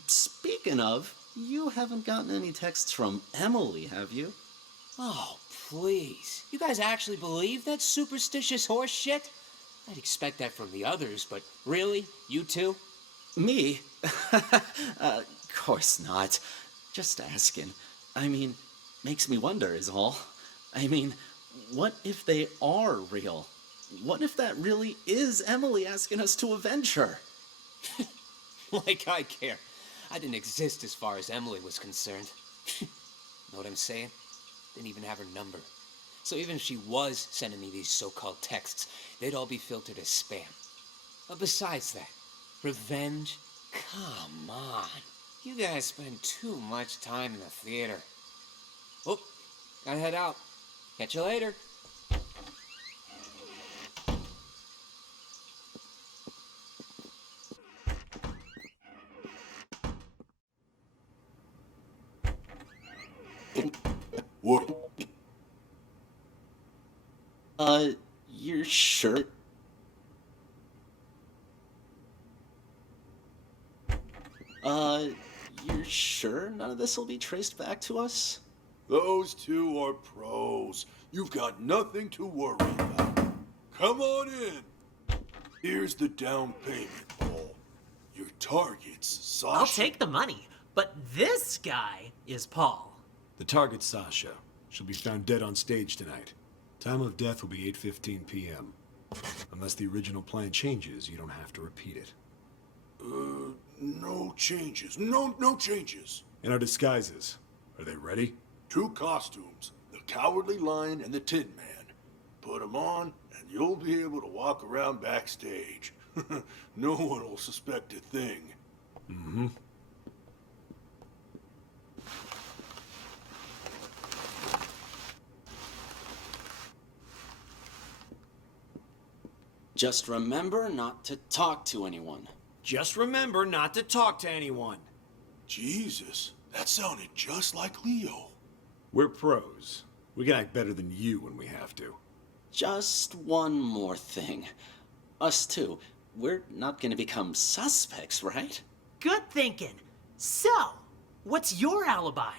Speaking of, you haven't gotten any texts from Emily, have you? Oh, please. You guys actually believe that superstitious horse shit? I'd expect that from the others, but really? You too? Me? Of course not. Just asking. Makes me wonder is all. What if they are real? What if that really is Emily asking us to avenge her? Like I care. I didn't exist as far as Emily was concerned. Know what I'm saying? Didn't even have her number. So even if she was sending me these so-called texts, they'd all be filtered as spam. But besides that, revenge? Come on. You guys spend too much time in the theater. Oh, gotta head out. Catch you later. What? You're sure? You're sure none of this will be traced back to us? Those two are pros. You've got nothing to worry about. Come on in. Here's the down payment, Paul. Your target's Sasha. I'll take the money, but this guy is Paul. The target's Sasha. She'll be found dead on stage tonight. Time of death will be 8:15 p.m. Unless the original plan changes, you don't have to repeat it. No changes. No changes. And our disguises, are they ready? 2 costumes, the Cowardly Lion and the Tin Man. Put 'em on, and you'll be able to walk around backstage. No one will suspect a thing. Mm-hmm. Just remember not to talk to anyone. Just remember not to talk to anyone. Jesus, that sounded just like Leo. We're pros. We can act better than you when we have to. Just one more thing. Us too. We're not gonna become suspects, right? Good thinking. So, what's your alibi?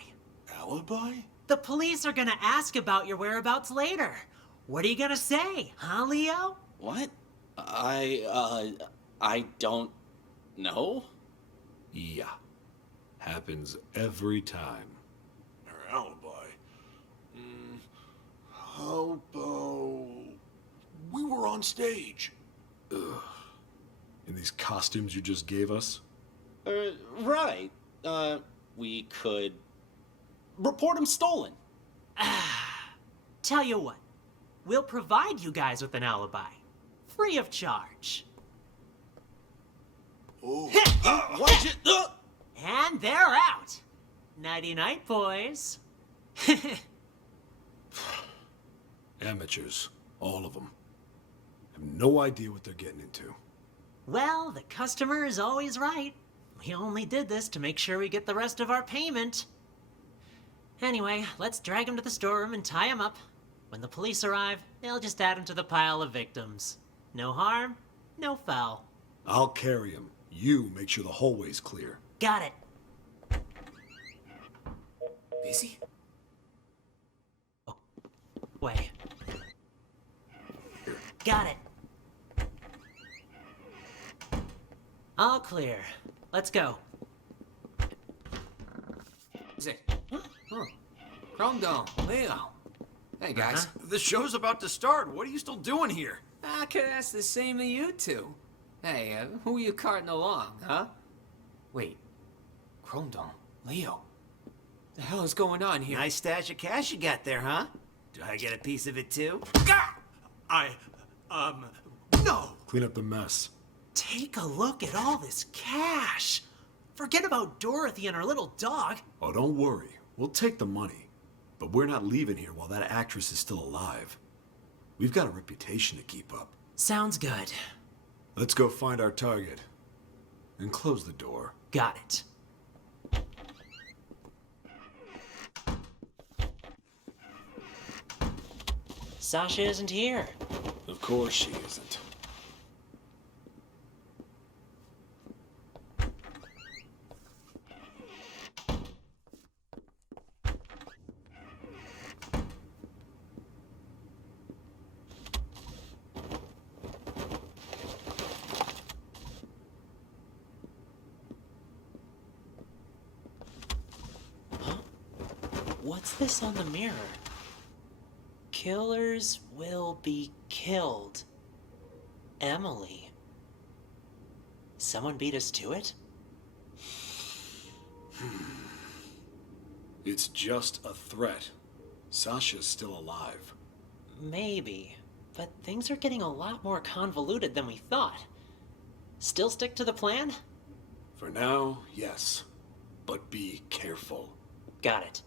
Alibi? The police are gonna ask about your whereabouts later. What are you gonna say, huh, Leo? What? I don't know. Yeah. Happens every time. Our alibi? How about... we were on stage. Ugh. In these costumes you just gave us? Right. We could... report him stolen. Tell you what, we'll provide you guys with an alibi. Free of charge. Oh. Watch it! And they're out. Nighty-night, boys. Amateurs. All of them. Have no idea what they're getting into. Well, the customer is always right. We only did this to make sure we get the rest of our payment. Anyway, let's drag him to the storeroom and tie him up. When the police arrive, they'll just add him to the pile of victims. No harm, no foul. I'll carry him. You make sure the hallway's clear. Got it. Busy? Way. Got it. All clear. Let's go. Is it? Huh. Chrome Dome, Leo. Hey, guys. The show's about to start. What are you still doing here? I could ask the same of you two. Hey, who are you carting along, huh? Wait. Chrome Dome, Leo. The hell is going on here? Nice stash of cash you got there, huh? Do I get a piece of it too? No! Clean up the mess. Take a look at all this cash. Forget about Dorothy and her little dog. Oh, don't worry. We'll take the money. But we're not leaving here while that actress is still alive. We've got a reputation to keep up. Sounds good. Let's go find our target. And close the door. Got it. Sasha isn't here. Of course she isn't. What's this on the mirror? Killers will be killed. Emily. Someone beat us to it? It's just a threat. Sasha's still alive. Maybe, but things are getting a lot more convoluted than we thought. Still stick to the plan? For now, yes. But be careful. Got it.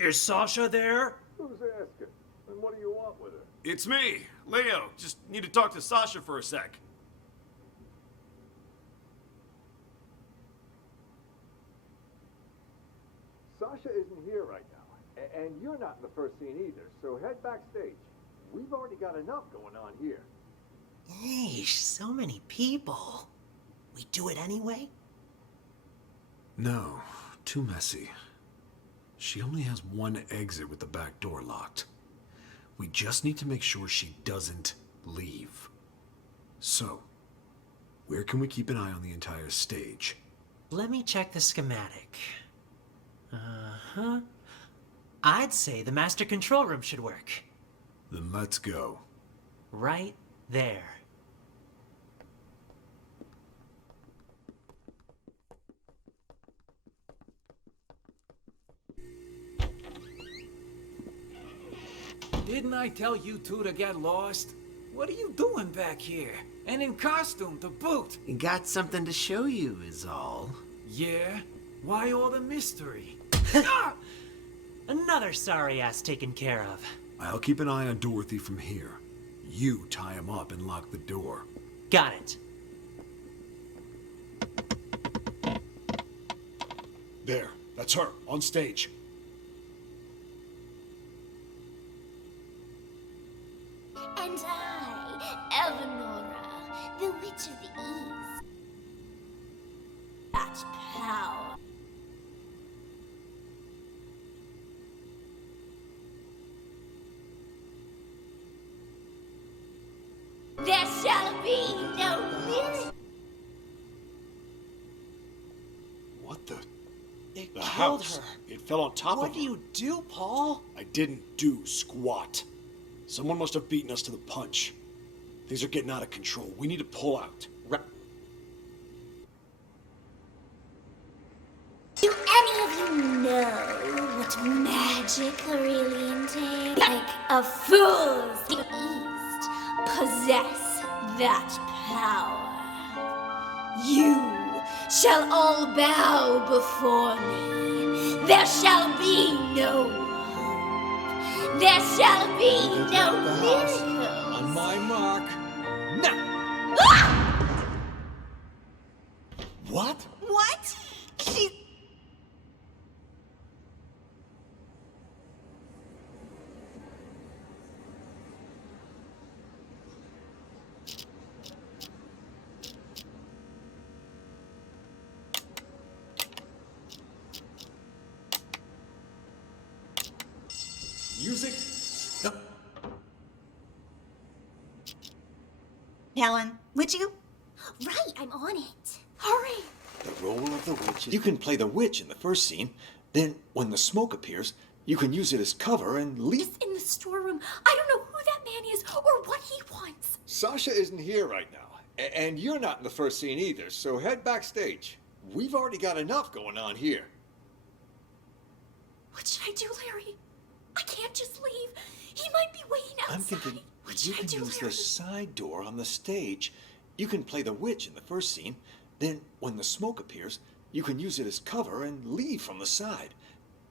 Is Sasha there? Who's asking? And what do you want with her? It's me, Leo. Just need to talk to Sasha for a sec. Sasha isn't here right now, and you're not in the first scene either, so head backstage. We've already got enough going on here. Yeesh, so many people. We do it anyway? No, too messy. She only has one exit with the back door locked. We just need to make sure she doesn't leave. So, where can we keep an eye on the entire stage? Let me check the schematic. Uh-huh. I'd say the master control room should work. Then let's go. Right there. Didn't I tell you two to get lost? What are you doing back here? And in costume to boot? Got something to show you is all. Yeah? Why all the mystery? Another sorry ass taken care of. I'll keep an eye on Dorothy from here. You tie him up and lock the door. Got it. There, that's her, on stage. And I, Eleonora, the Witch of the East. That power. There shall be no limit. What the? They The killed house. her. It fell on top What of do her. you do, Paul? I didn't do squat. Someone must have beaten us to the punch. Things are getting out of control. We need to pull out. Do any of you know what magic really entails? Like a fool's east possess that power. You shall all bow before me. There shall be no hope, There shall be no miracles. On my mark. Now! What? What? She. Music. No. Helen, would you? Right, I'm on it. Hurry! The role of the witch is you can play the witch in the first scene. Then, when the smoke appears, you can use it as cover and leave. In the storeroom. I don't know who that man is or what he wants. Sasha isn't here right now, and you're not in the first scene either, so head backstage. We've already got enough going on here. What should I do, Larry? I can't just leave. He might be waiting outside. I'm thinking What you should I can do, use Larry? the side door on the stage. You can play the witch in the first scene. Then, when the smoke appears, you can use it as cover and leave from the side.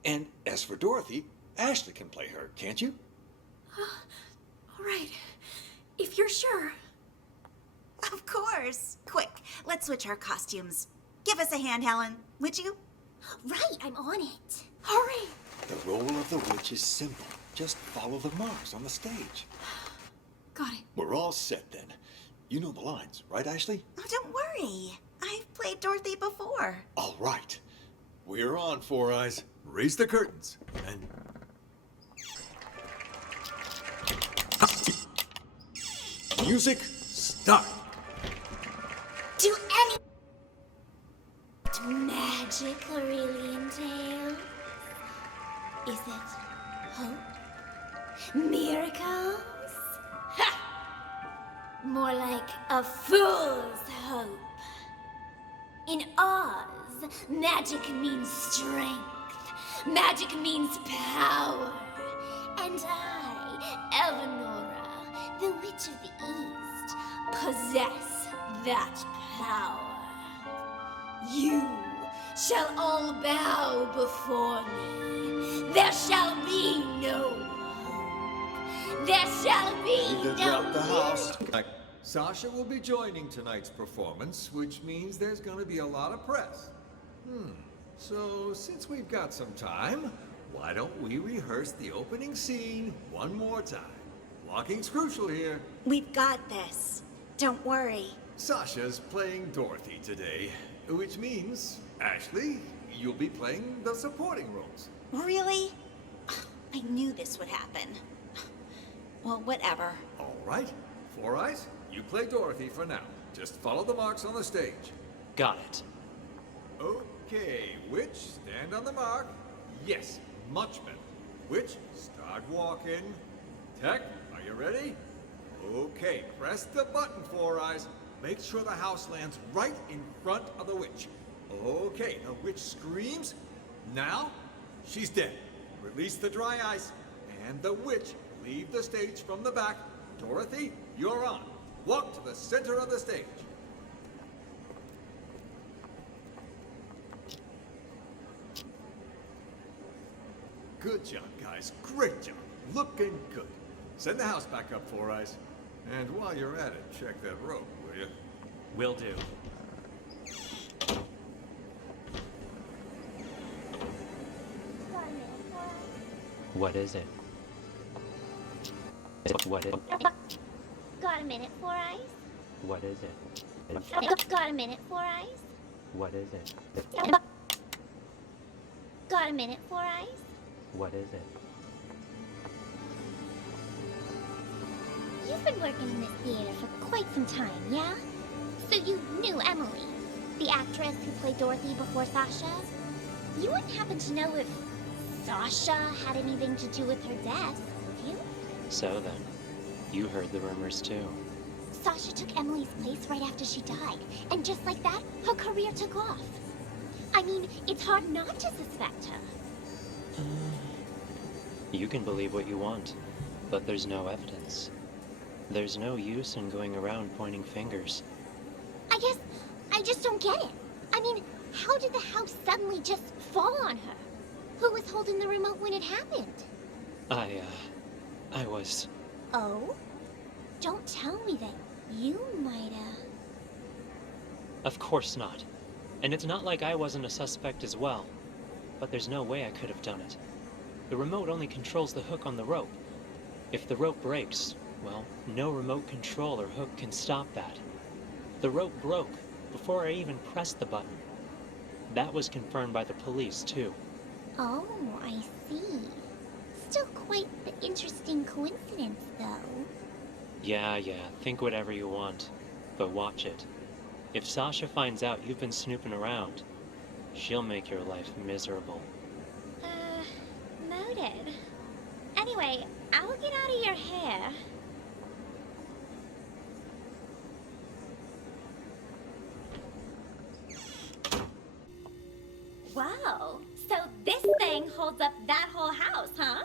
And as for Dorothy, Ashley can play her, can't you? All right. If you're sure. Of course. Quick, let's switch our costumes. Give us a hand, Helen, would you? Right, I'm on it. Hurry! The role of the witch is simple. Just follow the marks on the stage. Got it. We're all set then. You know the lines, right, Ashley? Oh, don't worry. I've played Dorothy before. All right. We're on, Four Eyes. Raise the curtains, and... Music, start! Do any magic really entail? Is it hope? Miracles? Ha! More like a fool's hope. In Oz, magic means strength. Magic means power. And I, Eleonora, the Witch of the East, possess that power. You shall all bow before me. There shall be no hope. There shall be To no drop the house. Sasha will be joining tonight's performance, which means there's going to be a lot of press. So, since we've got some time, why don't we rehearse the opening scene one more time? Walking's crucial here. We've got this. Don't worry. Sasha's playing Dorothy today, which means, Ashley, you'll be playing the supporting roles. Really? I knew this would happen. Well, whatever. All right. Four Eyes, you play Dorothy for now. Just follow the marks on the stage. Got it. Okay, Witch, stand on the mark. Yes, much better. Witch, start walking. Tech, are you ready? Okay, press the button, Four Eyes. Make sure the house lands right in front of the witch. Okay, the witch screams. Now, she's dead. Release the dry ice, and the witch leave the stage from the back. Dorothy, you're on. Walk to the center of the stage. Good job, guys. Great job. Looking good. Send the house back up, Four Eyes. And while you're at it, check that rope, will you? Will do. What is it? What is Got a minute, Four Eyes? What is it? Got a minute, Four Eyes? What is it? Got a minute, Four Eyes? What is it? You've been working in this theater for quite some time, yeah? So you knew Emily, the actress who played Dorothy before Sasha? You wouldn't happen to know if Sasha had anything to do with her death, would you? So then, you heard the rumors too. Sasha took Emily's place right after she died, and just like that, her career took off. I mean, it's hard not to suspect her. You can believe what you want, but there's no evidence. There's no use in going around pointing fingers. I guess I just don't get it. I mean, how did the house suddenly just fall on her? Who was holding the remote when it happened? I was... Oh? Don't tell me that you mighta... Of course not. And it's not like I wasn't a suspect as well. But there's no way I could have done it. The remote only controls the hook on the rope. If the rope breaks, well, no remote control or hook can stop that. The rope broke before I even pressed the button. That was confirmed by the police, too. Oh, I see. Still quite the interesting coincidence, though. Yeah, think whatever you want. But watch it. If Sasha finds out you've been snooping around, she'll make your life miserable. Noted. Anyway, I'll get out of your hair. Wow, so this thing holds up that whole house, huh?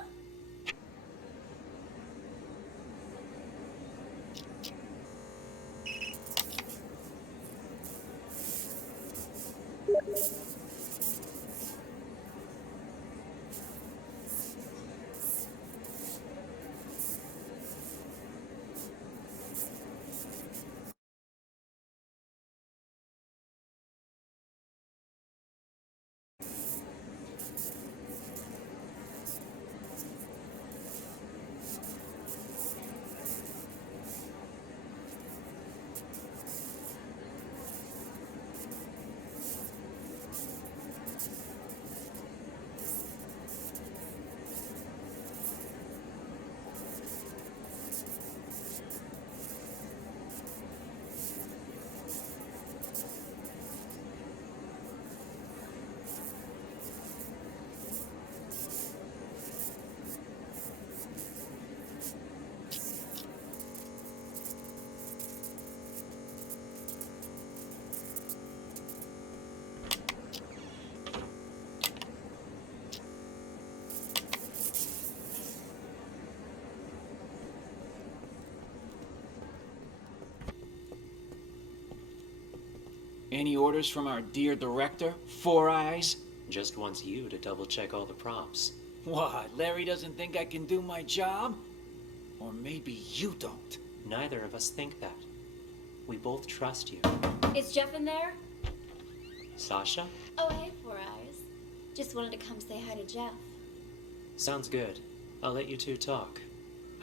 Any orders from our dear director, Four Eyes? Just wants you to double-check all the props. What, Larry doesn't think I can do my job? Or maybe you don't. Neither of us think that. We both trust you. Is Jeff in there? Sasha? Oh, hey, Four Eyes. Just wanted to come say hi to Jeff. Sounds good. I'll let you two talk.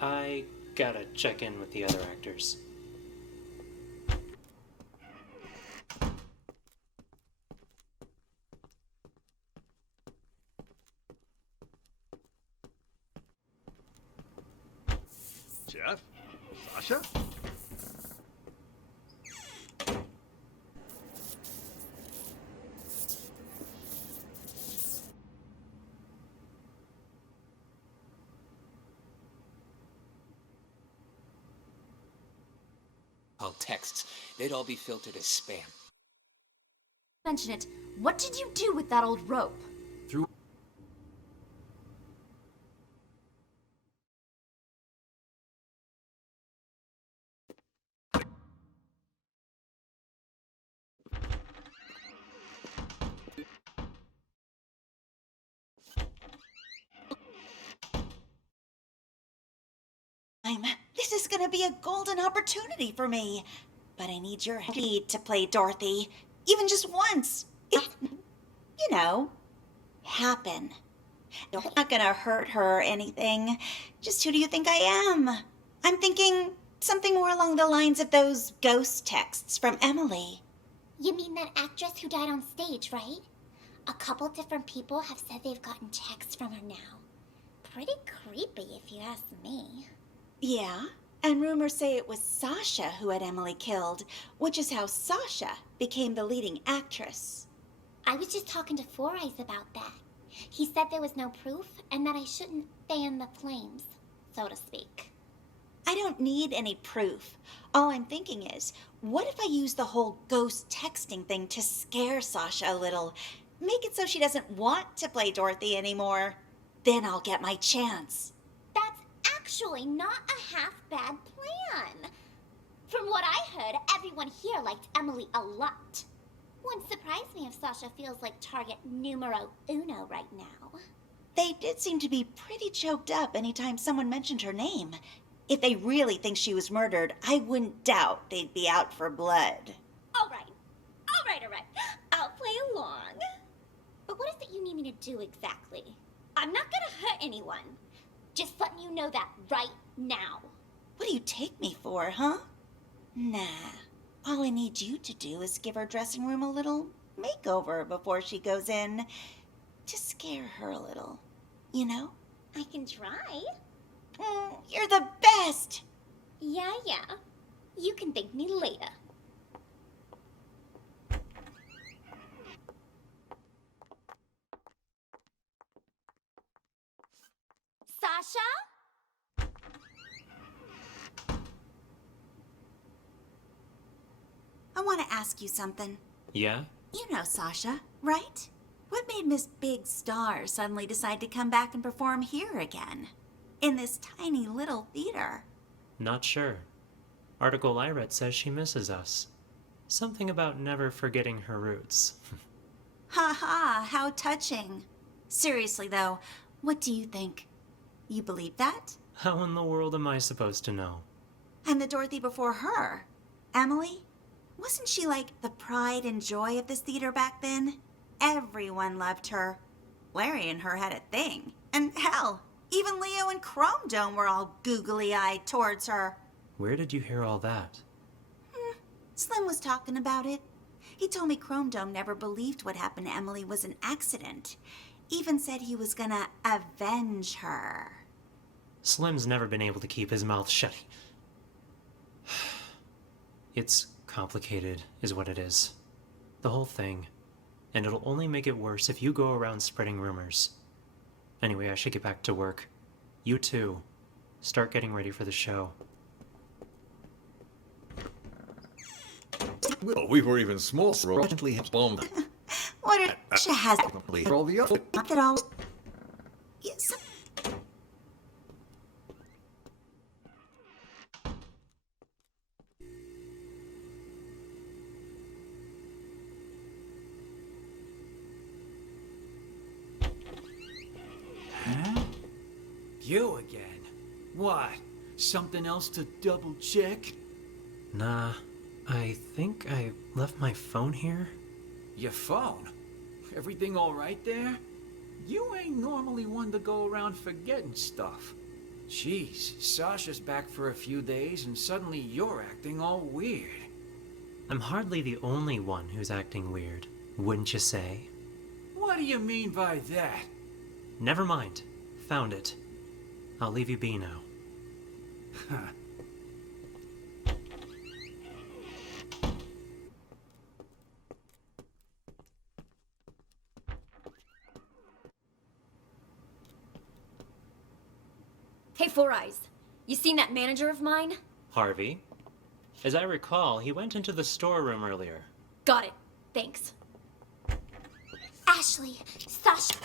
I gotta check in with the other actors. Jeff? Sasha? All texts, they'd all be filtered as spam. Mention it. What did you do with that old rope? Through This is gonna be a golden opportunity for me. But I need your help to play Dorothy. Even just once. You know, happen. I'm not gonna hurt her or anything. Just who do you think I am? I'm thinking something more along the lines of those ghost texts from Emily. You mean that actress who died on stage, right? A couple different people have said they've gotten texts from her now. Pretty creepy, if you ask me. Yeah, and rumors say it was Sasha who had Emily killed, which is how Sasha became the leading actress. I was just talking to Four Eyes about that. He said there was no proof and that I shouldn't fan the flames, so to speak. I don't need any proof. All I'm thinking is, what if I use the whole ghost texting thing to scare Sasha a little? Make it so she doesn't want to play Dorothy anymore. Then I'll get my chance. That's actually not a half-bad plan. From what I heard, everyone here liked Emily a lot. Wouldn't surprise me if Sasha feels like target numero uno right now. they did seem to be pretty choked up anytime someone mentioned her name. If they really think she was murdered, I wouldn't doubt they'd be out for blood. All right. I'll play along. But what is it you need me to do exactly? I'm not gonna hurt anyone. Just letting you know that right now. What do you take me for, huh? Nah. All I need you to do is give her dressing room a little makeover before she goes in. To scare her a little, you know? I can try. You're the best! Yeah. You can thank me later. Sasha? I want to ask you something. Yeah? You know Sasha, right? What made Miss Big Star suddenly decide to come back and perform here again? In this tiny little theater? Not sure. Article I read says she misses us. Something about never forgetting her roots. Ha ha, how touching. Seriously though, what do you think? You believe that? How in the world am I supposed to know? And the Dorothy before her, Emily? Wasn't she like the pride and joy of this theater back then? Everyone loved her. Larry and her had a thing. And hell, even Leo and Chrome Dome were all googly-eyed towards her. Where did you hear all that? Slim was talking about it. He told me Chrome Dome never believed what happened to Emily was an accident. Even said he was gonna avenge her. Slim's never been able to keep his mouth shut. It's complicated, is what it is. The whole thing. And it'll only make it worse if you go around spreading rumors. Anyway, I should get back to work. You too. Start getting ready for the show. Well, we were even small, so bombed. What are she has all the other. not at all. Yes. Huh? You again? What? Something else to double check? Nah, I think I left my phone here. Your phone? Everything all right there? You ain't normally one to go around forgetting stuff. Jeez, Sasha's back for a few days and suddenly you're acting all weird. I'm hardly the only one who's acting weird, wouldn't you say? What do you mean by that? Never mind. Found it. I'll leave you be now. Huh. Hey, Four Eyes. You seen that manager of mine? Harvey? As I recall, he went into the storeroom earlier. Got it. Thanks. Ashley, Sasha.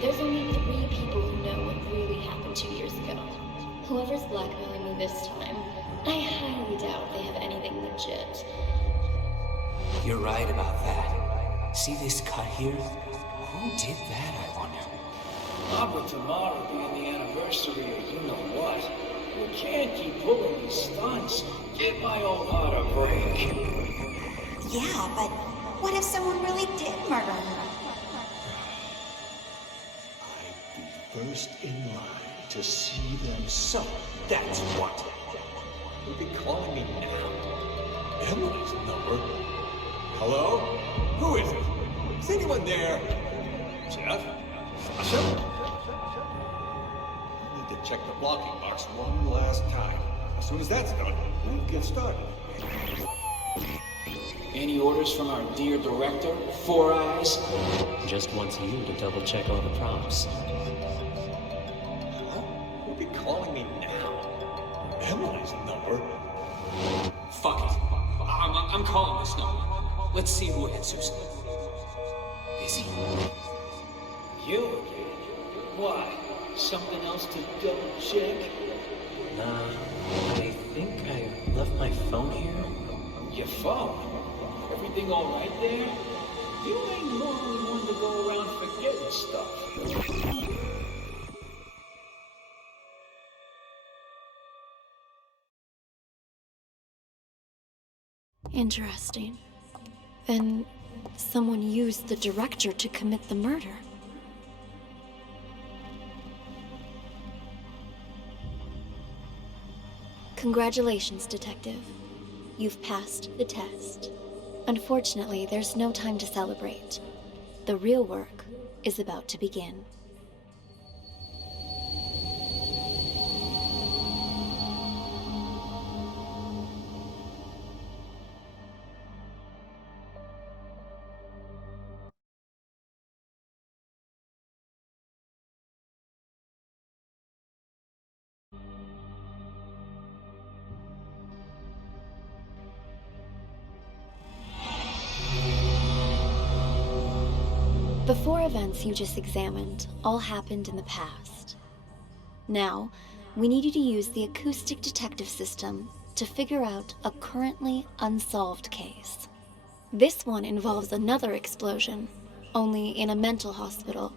There's only 3 people who know what really happened 2 years ago. Whoever's blackmailing me this time, I highly doubt they have anything legit. You're right about that. See this cut here? Who did that, I wonder? But tomorrow being the anniversary of you know what. We can't keep pulling these stunts. Give my old heart a break. Yeah, but what if someone really did murder her? First in line to see them suffer. That's what. You'll be calling me now. Emily's number. Hello? Who is it? Is anyone there? Jeff? Sasha? I need to check the blocking box one last time. As soon as that's done, we'll get started. Any orders from our dear director, Four Eyes? Just wants you to double check all the props. You'll be calling me now. Emily's number. whatever. Fuck it. I'm calling this number. Let's see who answers. Busy? You again? Why? Something else to double check? Nah, I think I left my phone here. Your phone? Everything all right there? You ain't normally one to go around forgetting stuff. Interesting. Then someone used the director to commit the murder. Congratulations, Detective. You've passed the test. Unfortunately, there's no time to celebrate. The real work is about to begin. The 4 events you just examined all happened in the past. Now, we need you to use the acoustic detective system to figure out a currently unsolved case. This one involves another explosion, only in a mental hospital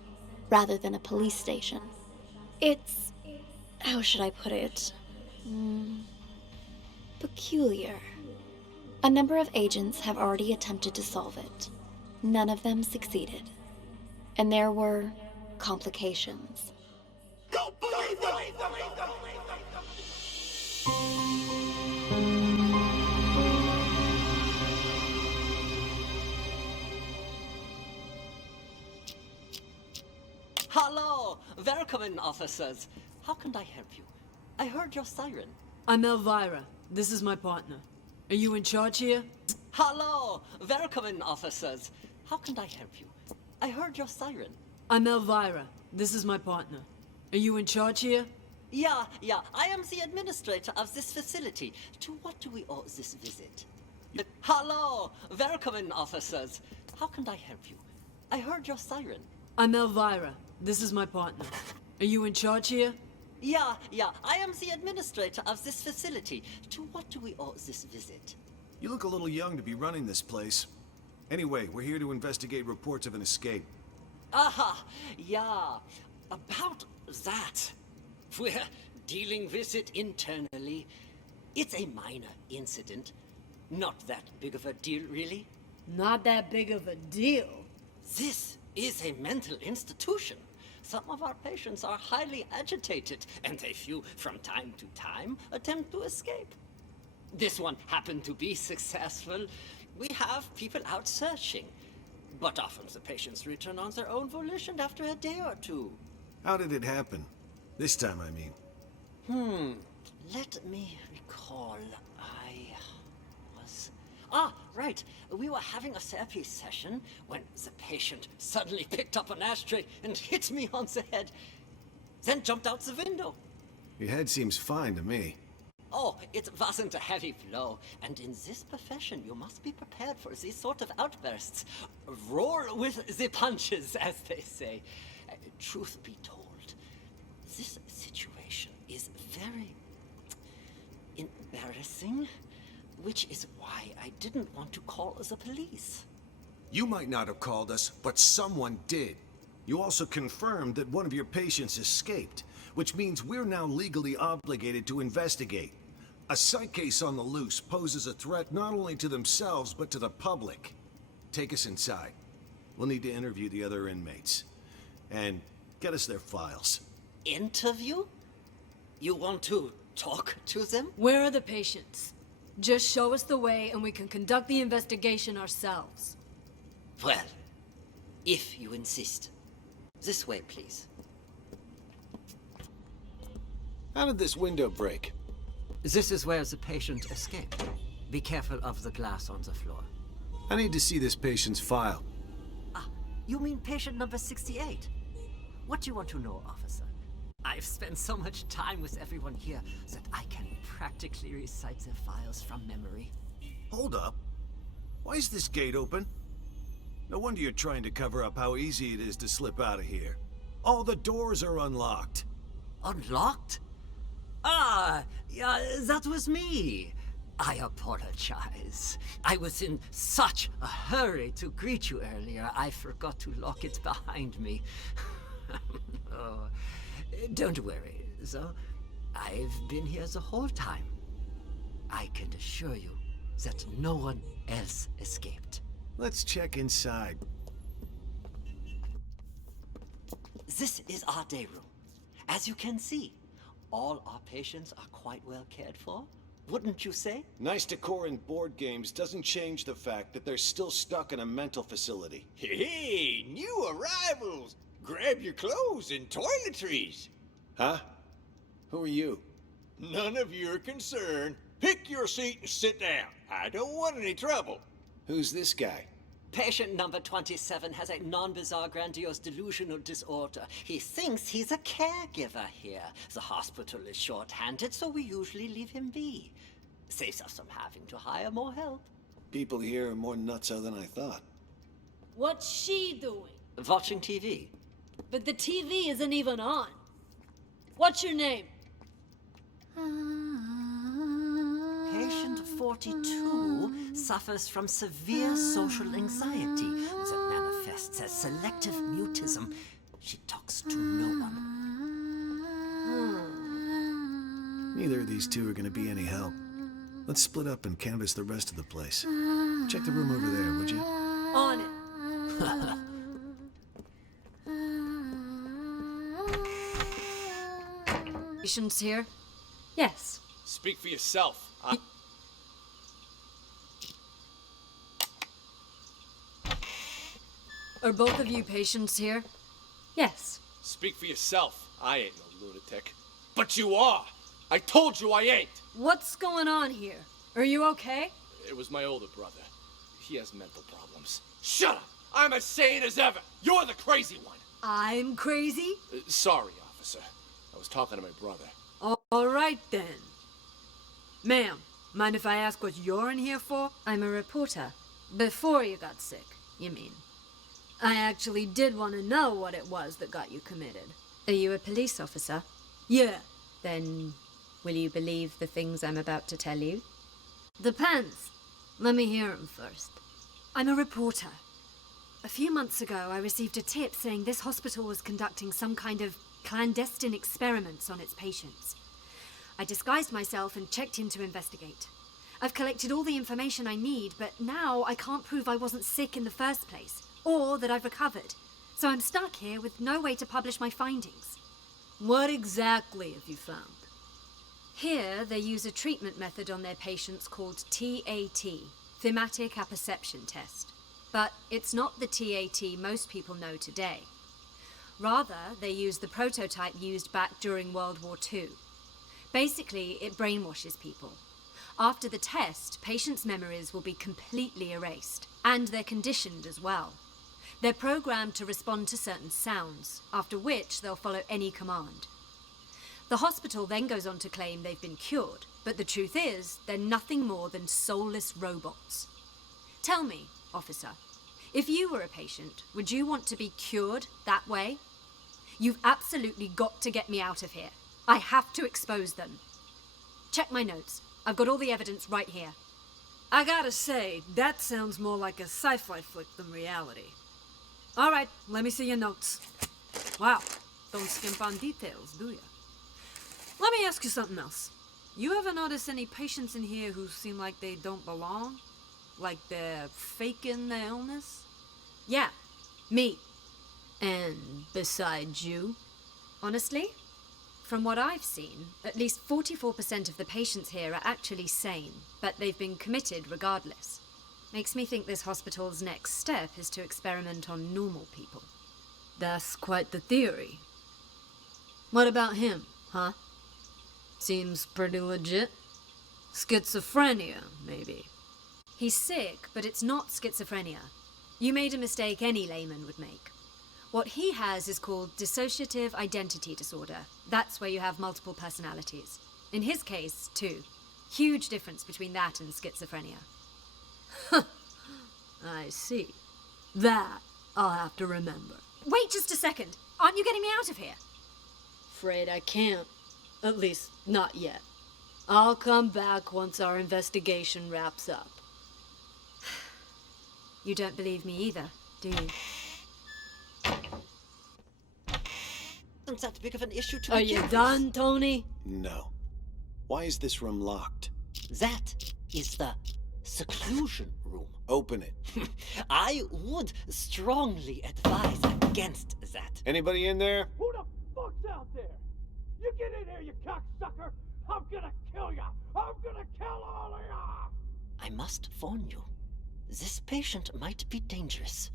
rather than a police station. It's... how should I put it? Peculiar. A number of agents have already attempted to solve it. None of them succeeded. And there were complications. Hello! Welcome, officers. How can I help you? I heard your siren. I'm Elvira. This is my partner. Are you in charge here? Hello! Welcome, officers. How can I help you? I heard your siren. I'm Elvira. This is my partner. Are you in charge here? Yeah. I am the administrator of this facility. To what do we owe this visit? Hello! Welcome, officers. How can I help you? I heard your siren. I'm Elvira. This is my partner. Are you in charge here? Yeah. I am the administrator of this facility. To what do we owe this visit? You look a little young to be running this place. Anyway, we're here to investigate reports of an escape. Aha, yeah. About that. We're dealing with it internally. It's a minor incident. Not that big of a deal, really. Not that big of a deal. This is a mental institution. Some of our patients are highly agitated, and a few, from time to time, attempt to escape. This one happened to be successful. We have people out searching, but often the patients return on their own volition after a day or two. How did it happen? This time, I mean. Let me recall. Right. We were having a therapy session when the patient suddenly picked up an ashtray and hit me on the head, then jumped out the window. Your head seems fine to me. Oh, it wasn't a heavy blow, and in this profession you must be prepared for these sort of outbursts. Roll with the punches, as they say. Truth be told, this situation is very embarrassing, which is why I didn't want to call the police. You might not have called us, but someone did. You also confirmed that one of your patients escaped, which means we're now legally obligated to investigate. A psych case on the loose poses a threat not only to themselves, but to the public. Take us inside. We'll need to interview the other inmates. And get us their files. Interview? You want to talk to them? Where are the patients? Just show us the way and we can conduct the investigation ourselves. Well, if you insist. This way, please. How did this window break? This is where the patient escaped. Be careful of the glass on the floor. I need to see this patient's file. You mean patient number 68? What do you want to know, officer? I I've spent so much time with everyone here that I can practically recite their files from memory. Hold up. Why is this gate open? No wonder you're trying to cover up how easy it is to slip out of here. All the doors are unlocked. Unlocked? Ah, yeah, that was me. I apologize. I was in such a hurry to greet you earlier, I forgot to lock it behind me. Oh, don't worry, though. I've been here the whole time. I can assure you that no one else escaped. Let's check inside. This is our day room. As you can see, all our patients are quite well cared for. Wouldn't you say? Nice decor and board games doesn't change the fact that they're still stuck in a mental facility. Hey, new arrivals! Grab your clothes and toiletries. Huh? Who are you? None of your concern. Pick your seat and sit down. I don't want any trouble. Who's this guy? Patient number 27 has a non-bizarre grandiose delusional disorder. He thinks he's a caregiver here. The hospital is short-handed, so we usually leave him be. Saves us from having to hire more help. People here are more nutso than I thought. What's she doing? Watching TV. But the TV isn't even on. What's your name? Patient 42 suffers from severe social anxiety that manifests as selective mutism. She talks to no one. Neither of these two are going to be any help. Let's split up and canvass the rest of the place. Check the room over there, would you? On it. Patients here? Yes. Speak for yourself. Are both of you patients here? Yes. Speak for yourself. I ain't no lunatic. But you are! I told you I ain't! What's going on here? Are you okay? It was my older brother. He has mental problems. Shut up! I'm as sane as ever! You're the crazy one! I'm crazy? Sorry, officer. I was talking to my brother. All right, then. Ma'am, mind if I ask what you're in here for? I'm a reporter. Before you got sick, you mean? I actually did want to know what it was that got you committed. Are you a police officer? Yeah. Then, will you believe the things I'm about to tell you? Depends. Let me hear 'em first. I'm a reporter. A few months ago, I received a tip saying this hospital was conducting some kind of clandestine experiments on its patients. I disguised myself and checked in to investigate. I've collected all the information I need, but now I can't prove I wasn't sick in the first place, or that I've recovered. So I'm stuck here with no way to publish my findings. What exactly have you found? Here, they use a treatment method on their patients called TAT, Thematic Apperception Test. But it's not the TAT most people know today. Rather, they use the prototype used back during World War II. Basically, it brainwashes people. After the test, patients' memories will be completely erased, and they're conditioned as well. They're programmed to respond to certain sounds, after which they'll follow any command. The hospital then goes on to claim they've been cured, but the truth is, they're nothing more than soulless robots. Tell me, officer, if you were a patient, would you want to be cured that way? You've absolutely got to get me out of here. I have to expose them. Check my notes. I've got all the evidence right here. I gotta say, that sounds more like a sci-fi flick than reality. All right, let me see your notes. Wow, don't skimp on details, do you? Let me ask you something else. You ever notice any patients in here who seem like they don't belong? Like they're faking their illness? Yeah, me. And besides you? Honestly, from what I've seen, at least 44% of the patients here are actually sane, but they've been committed regardless. Makes me think this hospital's next step is to experiment on normal people. That's quite the theory. What about him, huh? Seems pretty legit. Schizophrenia, maybe. He's sick, but it's not schizophrenia. You made a mistake any layman would make. What he has is called dissociative identity disorder. That's where you have multiple personalities. In his case, too. Huge difference between that and schizophrenia. I see. That I'll have to remember. Wait just a second. Aren't you getting me out of here? Afraid I can't. At least, not yet. I'll come back once our investigation wraps up. You don't believe me either, do you? Isn't that big of an issue to Are begin you with? done, Tony? No. Why is this room locked? That is the seclusion room. Open it. I would strongly advise against that. Anybody in there? Who the fuck's out there? You get in here, you cocksucker! I'm gonna kill ya! I'm gonna kill all of ya! I must warn you, this patient might be dangerous.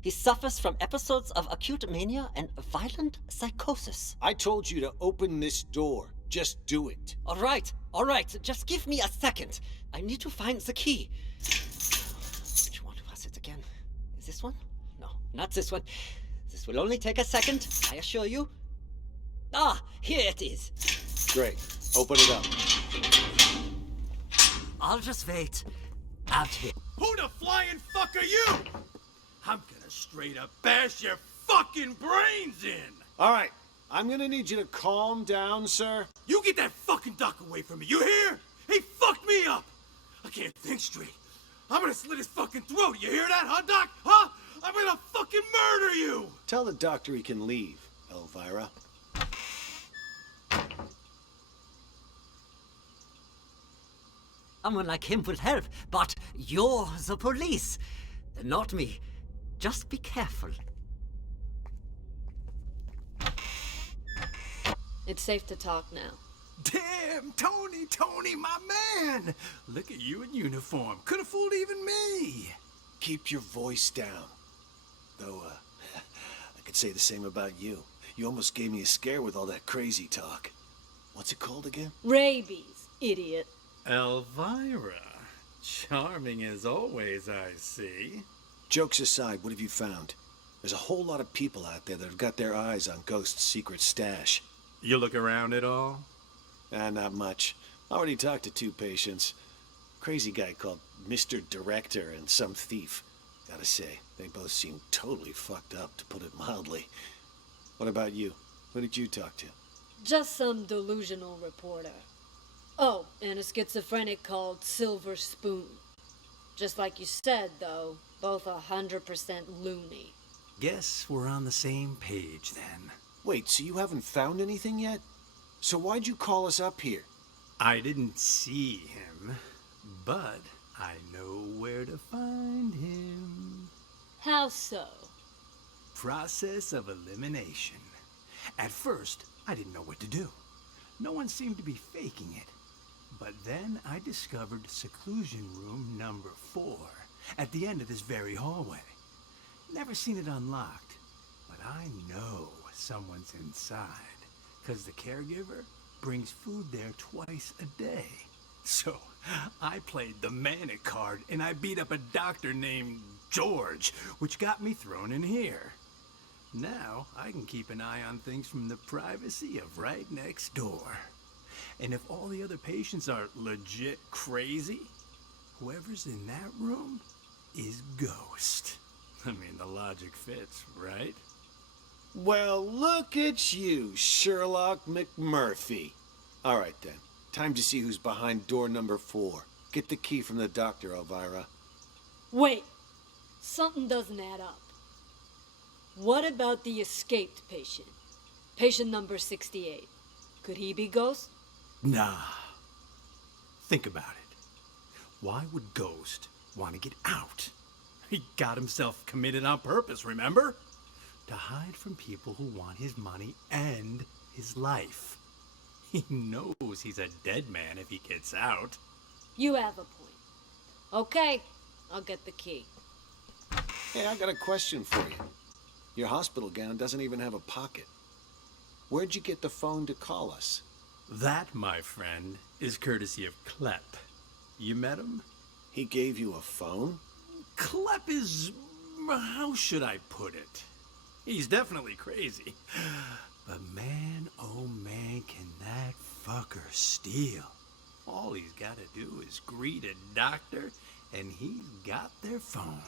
He suffers from episodes of acute mania and violent psychosis. I told you to open this door. Just do it. All right. Just give me a second. I need to find the key. Which one was it again? Is this one? No, not this one. This will only take a second, I assure you. Ah, here it is. Great. Open it up. I'll just wait out here. Who the flying fuck are you? I'm gonna straight up bash your fucking brains in! All right. I'm gonna need you to calm down, sir. You get that fucking doc away from me, you hear? He fucked me up! I can't think straight. I'm gonna slit his fucking throat, you hear that, huh, Doc? Huh? I'm gonna fucking murder you! Tell the doctor he can leave, Elvira. Someone like him will help, but you're the police. Not me. Just be careful. It's safe to talk now. Damn, Tony, my man! Look at you in uniform. Could have fooled even me. Keep your voice down. Though, I could say the same about you. You almost gave me a scare with all that crazy talk. What's it called again? Rabies, idiot. Elvira. Charming as always, I see. Jokes aside, what have you found? There's a whole lot of people out there that have got their eyes on Ghost's secret stash. You look around at all? Not much. Already talked to 2 patients. Crazy guy called Mr. Director and some thief. Gotta say, they both seem totally fucked up, to put it mildly. What about you? Who did you talk to? Just some delusional reporter. Oh, and a schizophrenic called Silver Spoon. Just like you said, though, both 100% loony. Guess we're on the same page then. Wait, so you haven't found anything yet? So why'd you call us up here? I didn't see him, but I know where to find him. How so? Process of elimination. At first, I didn't know what to do. No one seemed to be faking it. But then I discovered seclusion room number 4 at the end of this very hallway. Never seen it unlocked, but I know someone's inside, because the caregiver brings food there twice a day. So I played the manic card and I beat up a doctor named George, which got me thrown in here. Now I can keep an eye on things from the privacy of right next door. And if all the other patients are legit crazy, whoever's in that room is Ghost. I mean, the logic fits, right? Well, look at you, Sherlock McMurphy. All right, then. Time to see who's behind door number 4. Get the key from the doctor, Elvira. Wait, something doesn't add up. What about the escaped patient? Patient number 68. Could he be Ghost? Nah. Think about it. Why would Ghost want to get out? He got himself committed on purpose, remember? To hide from people who want his money and his life. He knows he's a dead man if he gets out. You have a point. Okay, I'll get the key. Hey, I got a question for you. Your hospital gown doesn't even have a pocket. Where'd you get the phone to call us? That, my friend, is courtesy of Klepp. You met him? He gave you a phone? Klepp is... how should I put it? He's definitely crazy. But man, oh man, can that fucker steal. All he's got to do is greet a doctor, and he's got their phone.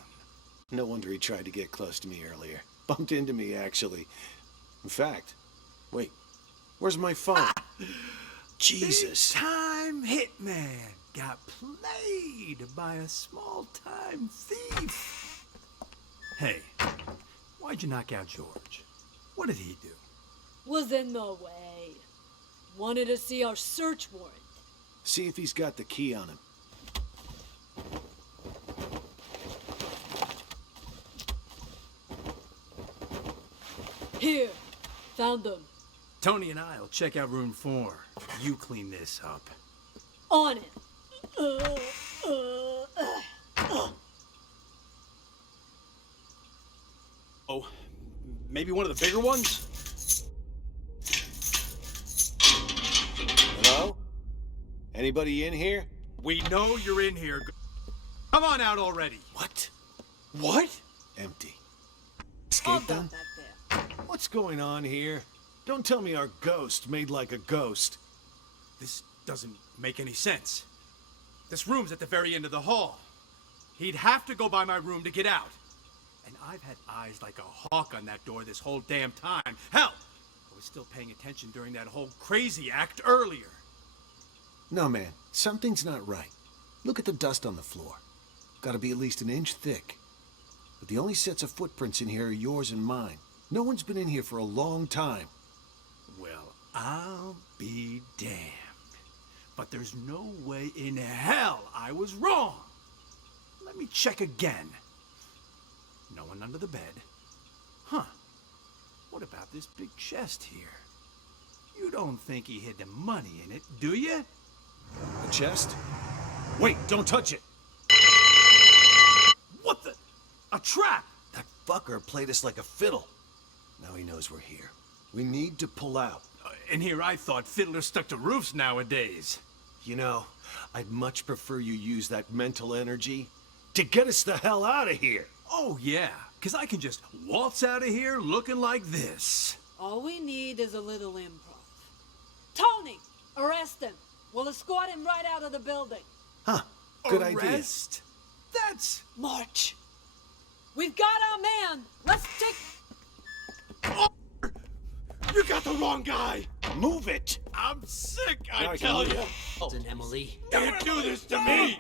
No wonder he tried to get close to me earlier. Bumped into me, actually. In fact, wait, where's my phone? Jesus. Big time hitman got played by a small-time thief. Hey, why'd you knock out George? What did he do? Was in the way. Wanted to see our search warrant. See if he's got the key on him. Here, found them. Tony and I'll check out room 4. You clean this up. On it. Oh, maybe one of the bigger ones? Hello? Anybody in here? We know you're in here. Come on out already. What? What? Empty. Escape them? What's going on here? Don't tell me our ghost made like a ghost. This doesn't make any sense. This room's at the very end of the hall. He'd have to go by my room to get out. And I've had eyes like a hawk on that door this whole damn time. Hell, I was still paying attention during that whole crazy act earlier. No, man. Something's not right. Look at the dust on the floor. Gotta be at least an inch thick. But the only sets of footprints in here are yours and mine. No one's been in here for a long time. Well, I'll be damned. But there's no way in hell I was wrong. Let me check again. No one under the bed. Huh. What about this big chest here? You don't think he hid the money in it, do you? The chest? Wait, don't touch it! What the? A trap! That fucker played us like a fiddle. Now he knows we're here. We need to pull out. And here I thought fiddlers stuck to roofs nowadays. You know, I'd much prefer you use that mental energy to get us the hell out of here. Oh, yeah, because I can just waltz out of here looking like this. All we need is a little improv. Tony, arrest him. We'll escort him right out of the building. Huh, good idea. Arrest? That's... March. We've got our man. Let's take... Oh, you got the wrong guy. Move it. I'm sick, I Now tell you. Listen, Emily. Don't do this to me.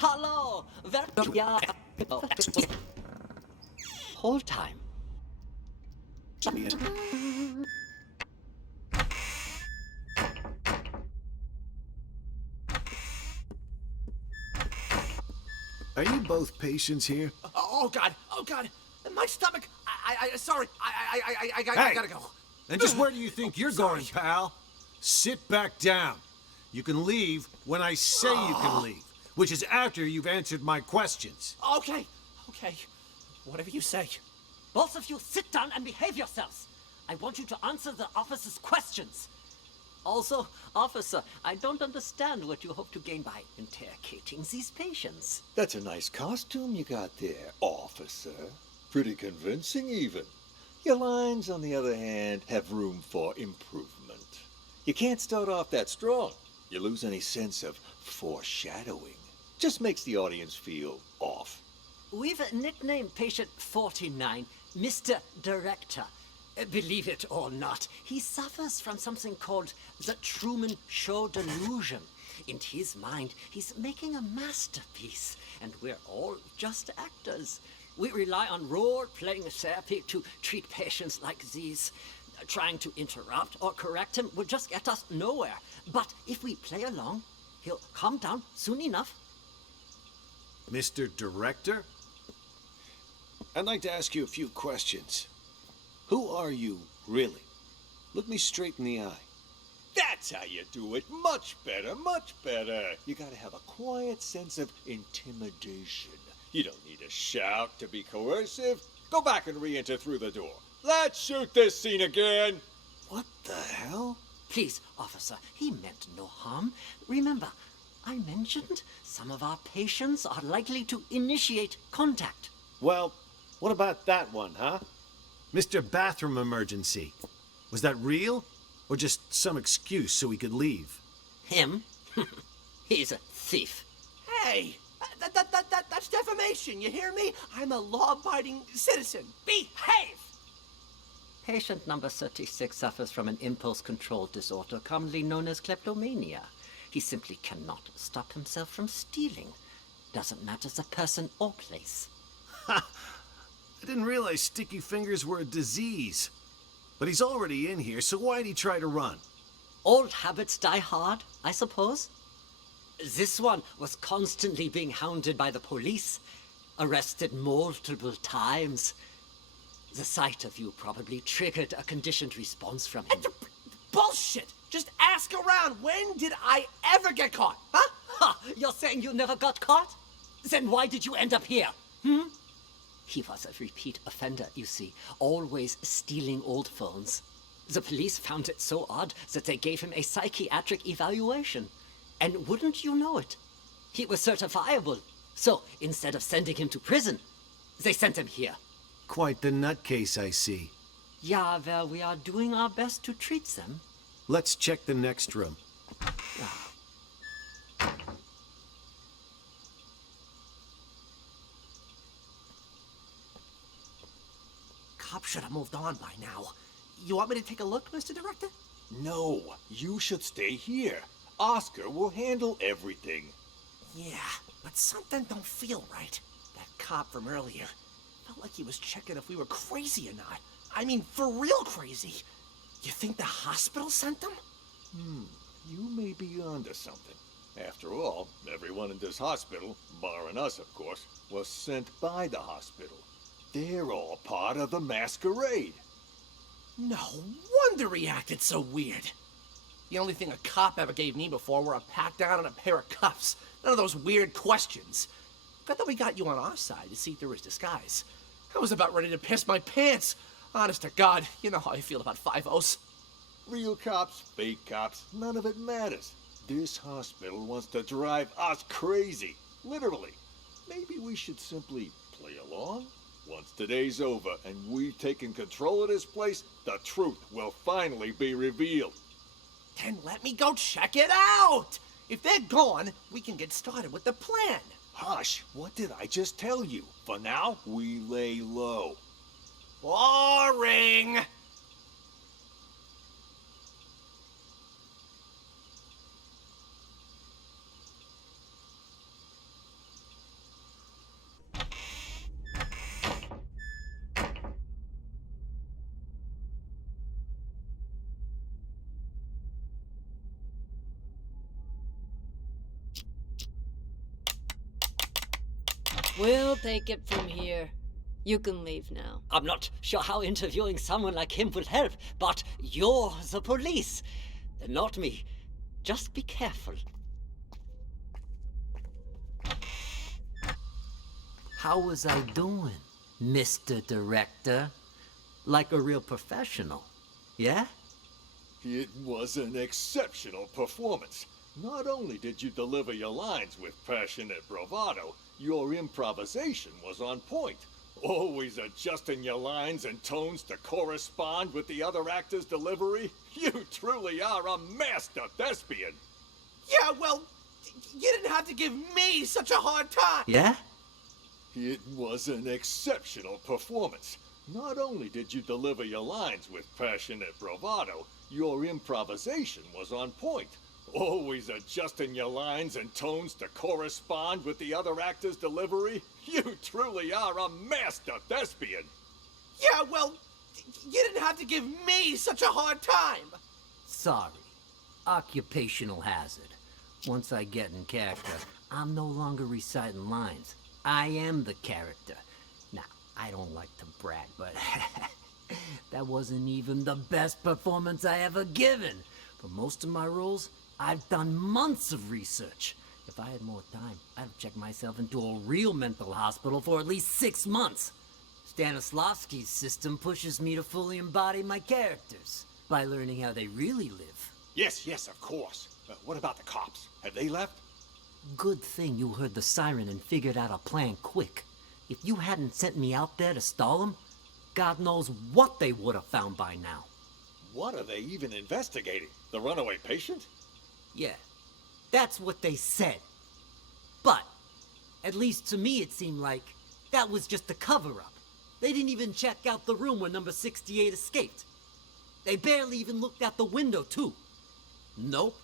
Hello. Whole time. Are you both patients here? Oh God! Oh God! My stomach! Sorry. I gotta go. Then just where do you think you're going, pal? Sit back down. You can leave when I say you can leave, which is after you've answered my questions. Okay. Whatever you say. Both of you sit down and behave yourselves. I want you to answer the officer's questions. Also, officer, I don't understand what you hope to gain by interrogating these patients. That's a nice costume you got there, officer. Pretty convincing, even. Your lines, on the other hand, have room for improvement. You can't start off that strong. You lose any sense of foreshadowing. Just makes the audience feel off. We've nicknamed patient 49 Mr. Director. Believe it or not, he suffers from something called the Truman Show delusion. In his mind, he's making a masterpiece, and we're all just actors. We rely on role-playing therapy to treat patients like these. Trying to interrupt or correct him will just get us nowhere. But if we play along, he'll calm down soon enough. Mr. Director? I'd like to ask you a few questions. Who are you, really? Look me straight in the eye. That's how you do it. Much better, much better. You gotta have a quiet sense of intimidation. You don't need to shout to be coercive. Go back and re-enter through the door. Let's shoot this scene again. What the hell? Please, officer, he meant no harm. Remember, I mentioned some of our patients are likely to initiate contact. Well, what about that one, huh? Mr. Bathroom Emergency. Was that real? Or just some excuse so he could leave? Him? He's a thief. Hey, that's defamation, you hear me? I'm a law-abiding citizen. Behave! Patient number 36 suffers from an impulse control disorder commonly known as kleptomania. He simply cannot stop himself from stealing. Doesn't matter the person or place. Ha! I didn't realize sticky fingers were a disease. But he's already in here, so why'd he try to run? Old habits die hard, I suppose. This one was constantly being hounded by the police, arrested multiple times. The sight of you probably triggered a conditioned response from him. Bullshit! Just ask around. When did I ever get caught? Huh? Ha! You're saying you never got caught? Then why did you end up here? He was a repeat offender, you see, always stealing old phones. The police found it so odd that they gave him a psychiatric evaluation. And wouldn't you know it? He was certifiable. So, instead of sending him to prison, they sent him here. Quite the nutcase, I see. Yeah, well, we are doing our best to treat them. Let's check the next room. Cop should have moved on by now. You want me to take a look, Mr. Director? No, you should stay here. Oscar will handle everything. Yeah, but something don't feel right. That cop from earlier felt like he was checking if we were crazy or not. I mean, for real crazy. You think the hospital sent them? You may be onto something. After all, everyone in this hospital, barring us of course, was sent by the hospital. They're all part of the masquerade. No wonder he acted so weird. The only thing a cop ever gave me before were a pat down and a pair of cuffs. None of those weird questions. Good that we got you on our side to see through his disguise. I was about ready to piss my pants. Honest to God, you know how I feel about 5-0s. Real cops, fake cops, none of it matters. This hospital wants to drive us crazy. Literally. Maybe we should simply play along? Once today's over and we've taken control of this place, the truth will finally be revealed. Then let me go check it out! If they're gone, we can get started with the plan. Hush, what did I just tell you? For now, we lay low. Boring! We'll take it from here. You can leave now. I'm not sure how interviewing someone like him will help, but you're the police, not me. Just be careful. How was I doing, Mr. Director? Like a real professional, yeah? It was an exceptional performance. Not only did you deliver your lines with passionate bravado, your improvisation was on point. Always adjusting your lines and tones to correspond with the other actor's delivery. You truly are a master thespian. Yeah, well, you didn't have to give me such a hard time. Yeah? It was an exceptional performance. Not only did you deliver your lines with passionate bravado, your improvisation was on point. Always adjusting your lines and tones to correspond with the other actor's delivery. You truly are a master thespian. Yeah, well, you didn't have to give me such a hard time. Sorry. Occupational hazard. Once I get in character, I'm no longer reciting lines. I am the character. Now, I don't like to brag, but that wasn't even the best performance I ever given. For most of my roles, I've done months of research. If I had more time, I'd have checked myself into a real mental hospital for at least 6 months. Stanislavski's system pushes me to fully embody my characters by learning how they really live. Yes, of course. What about the cops? Have they left? Good thing you heard the siren and figured out a plan quick. If you hadn't sent me out there to stall them, God knows what they would have found by now. What are they even investigating? The runaway patient? Yeah, that's what they said. But, at least to me it seemed like that was just a cover-up. They didn't even check out the room where number 68 escaped. They barely even looked out the window, too. Nope.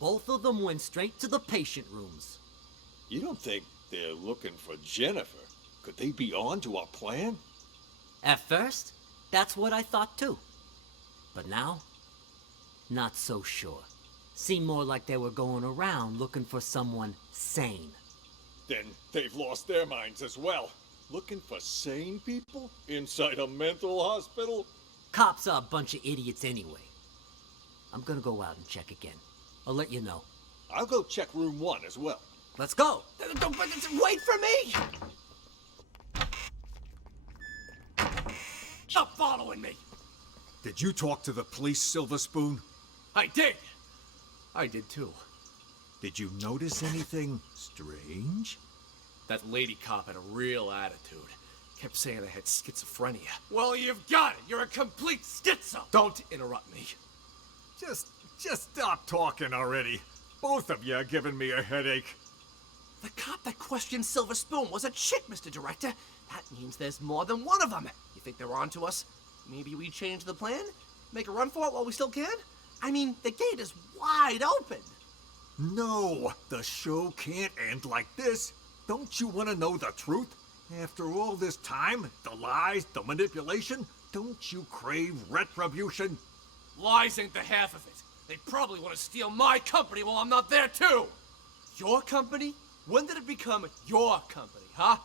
Both of them went straight to the patient rooms. You don't think they're looking for Jennifer? Could they be on to our plan? At first, that's what I thought too. But now, not so sure. Seemed more like they were going around looking for someone sane. Then they've lost their minds as well. Looking for sane people inside a mental hospital? Cops are a bunch of idiots anyway. I'm gonna go out and check again. I'll let you know. I'll go check room 1 as well. Let's go! Wait for me! Stop following me! Did you talk to the police, Silver Spoon? I did! I did too. Did you notice anything strange? That lady cop had a real attitude. Kept saying I had schizophrenia. Well, you've got it! You're a complete schizo! Don't interrupt me. Just stop talking already. Both of you are giving me a headache. The cop that questioned Silver Spoon was a chick, Mr. Director. That means there's more than one of them. You think they're on to us? Maybe we change the plan? Make a run for it while we still can? I mean, the gate is wide open. No, the show can't end like this. Don't you want to know the truth? After all this time, the lies, the manipulation, don't you crave retribution? Lies ain't the half of it. They probably want to steal my company while I'm not there, too. Your company? When did it become your company, huh?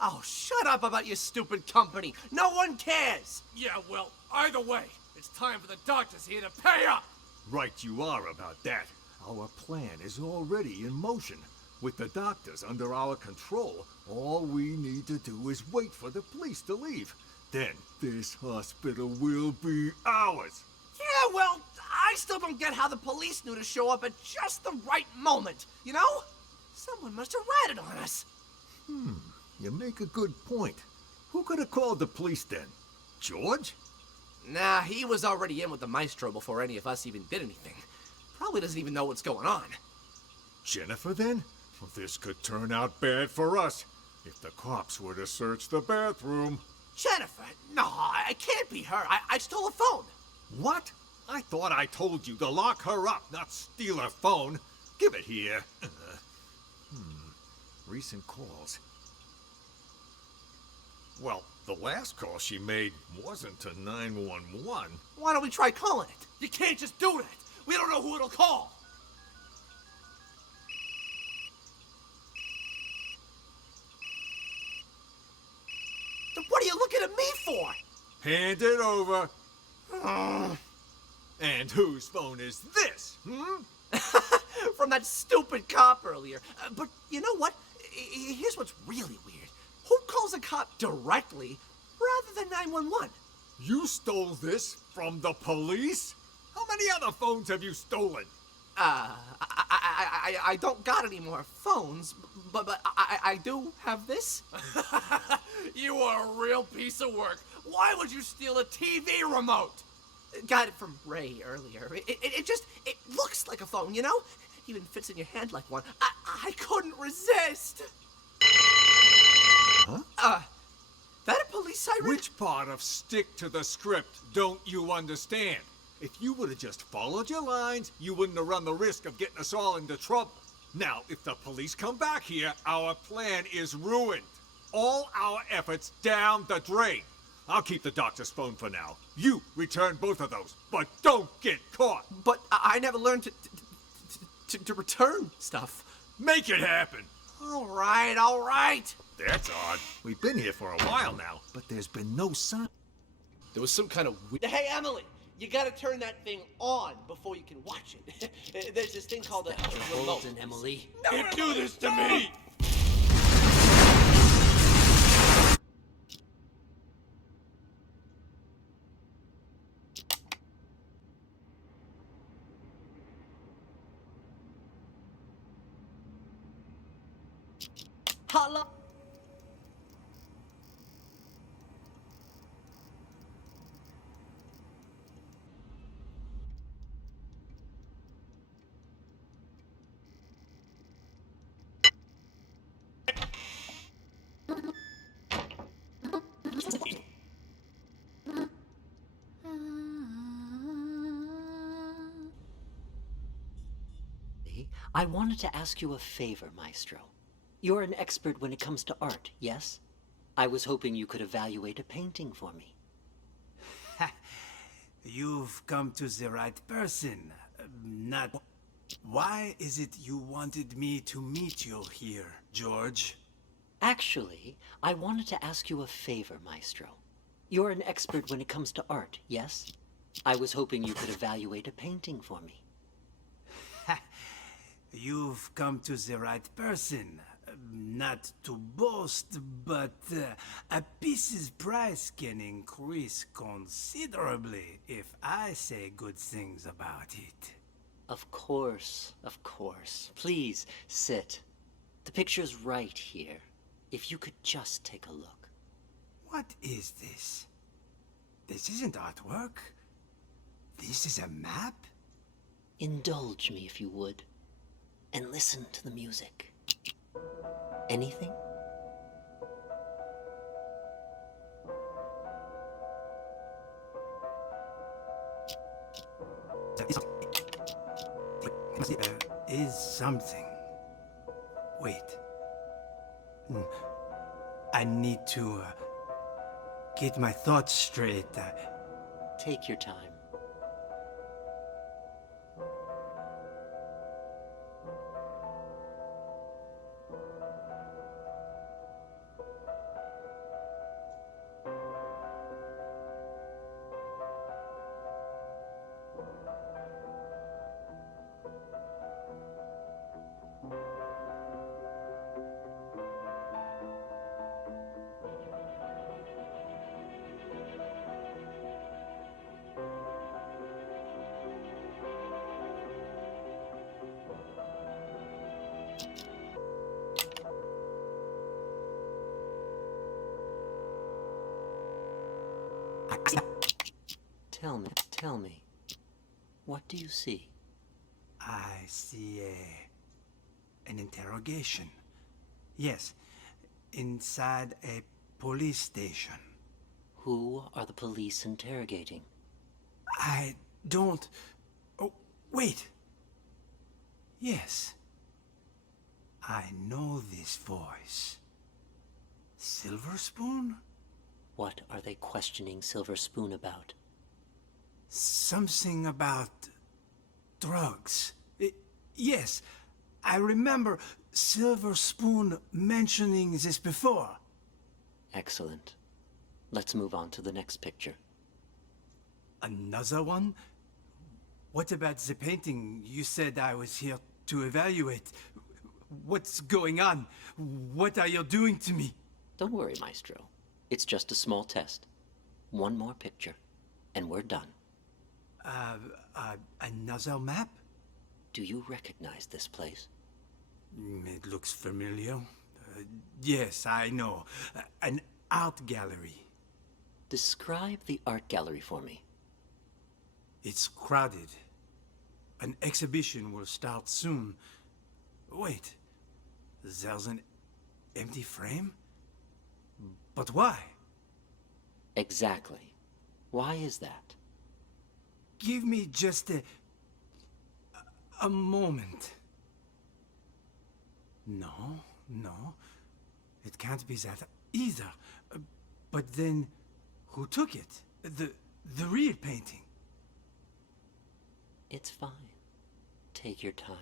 Oh, shut up about your stupid company. No one cares. Yeah, well, either way, it's time for the doctors here to pay up. Right you are about that. Our plan is already in motion. With the doctors under our control, all we need to do is wait for the police to leave. Then this hospital will be ours. Yeah, well, I still don't get how the police knew to show up at just the right moment, you know? Someone must have ratted on us. You make a good point. Who could have called the police then? George? Nah, he was already in with the maestro before any of us even did anything. Probably doesn't even know what's going on. Jennifer then? Well, this could turn out bad for us. If the cops were to search the bathroom. Jennifer? No, it can't be her. I stole a phone. What? I thought I told you to lock her up, not steal her phone. Give it here. Recent calls. Well, the last call she made wasn't to 911. Why don't we try calling it? You can't just do that. We don't know who it'll call. Then what are you looking at me for? Hand it over. And whose phone is this, From that stupid cop earlier. But you know what? Here's what's really weird. Who calls a cop directly rather than 911? You stole this from the police? How many other phones have you stolen? I don't got any more phones, but I do have this. You are a real piece of work. Why would you steal a TV remote? Got it from Ray earlier. It looks like a phone, you know? Even fits in your hand like one. I couldn't resist. Huh? That a police siren? Which part of stick to the script don't you understand? If you would have just followed your lines, you wouldn't have run the risk of getting us all into trouble. Now, if the police come back here, our plan is ruined. All our efforts down the drain. I'll keep the doctor's phone for now. You return both of those, but don't get caught. But I never learned to return stuff. Make it happen. All right. That's odd. We've been here for a while now, but there's been no sign. There was some kind of Hey, Emily, you gotta turn that thing on before you can watch it. There's this thing called a remote. Emily. Can't do this to me! Hello? I wanted to ask you a favor, Maestro. You're an expert when it comes to art, yes? I was hoping you could evaluate a painting for me. You've come to the right person. Not... Why is it you wanted me to meet you here, George? Actually, I wanted to ask you a favor, Maestro. You're an expert when it comes to art, yes? I was hoping you could evaluate a painting for me. You've come to the right person. Not to boast, but a piece's price can increase considerably if I say good things about it. Of course, of course. Please, sit. The picture's right here. If you could just take a look. What is this? This isn't artwork. This is a map? Indulge me if you would. And listen to the music. Anything? Is something. Wait. I need to get my thoughts straight. Take your time. Tell me, what do you see? I see an interrogation. Yes, inside a police station. Who are the police interrogating? I don't... Oh, wait. Yes. I know this voice. Silver Spoon? What are they questioning Silver Spoon about? Something about drugs. Yes, I remember Silver Spoon mentioning this before. Excellent. Let's move on to the next picture. Another one? What about the painting you said I was here to evaluate? What's going on? What are you doing to me? Don't worry, Maestro. It's just a small test. One more picture, and we're done. Another map? Do you recognize this place? It looks familiar. Yes, I know. An art gallery. Describe the art gallery for me. It's crowded. An exhibition will start soon. Wait, there's an empty frame? But why? Exactly. Why is that? Give me just a moment. No, it can't be that either. But then, who took it? The real painting? It's fine. Take your time.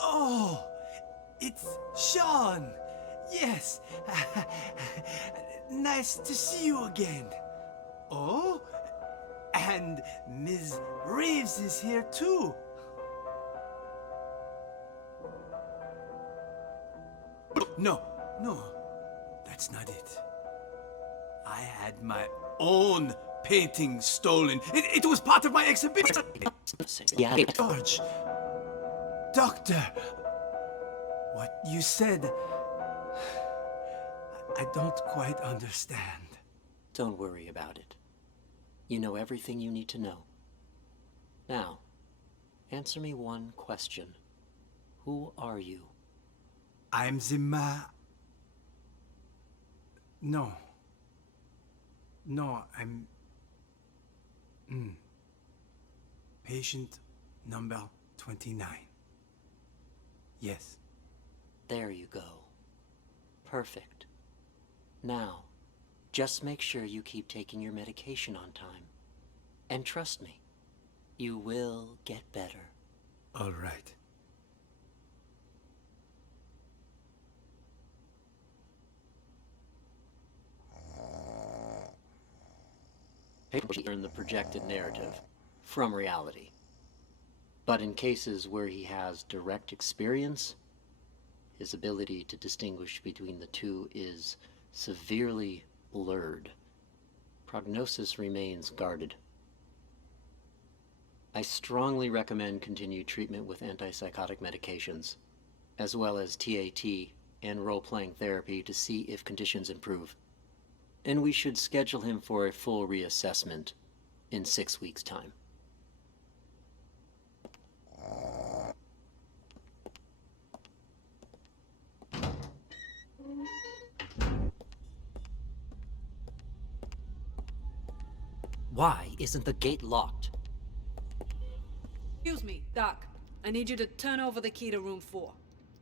Oh, Sean! Yes! Nice to see you again. Oh? And Ms. Reeves is here too. No, that's not it. I had my own painting stolen. It was part of my exhibition. George, Doctor, what you said, I don't quite understand. Don't worry about it. You know everything you need to know. Now, answer me one question. Who are you? I'm the No. No, I'm... Patient number 29. Yes. There you go. Perfect. Now, just make sure you keep taking your medication on time. And trust me, you will get better. All right. In the projected narrative from reality. But in cases where he has direct experience, his ability to distinguish between the two is severely blurred. Prognosis remains guarded. I strongly recommend continued treatment with antipsychotic medications, as well as TAT and role-playing therapy to see if conditions improve. And we should schedule him for a full reassessment in 6 weeks' time. Why isn't the gate locked? Excuse me, Doc. I need you to turn over the key to room 4.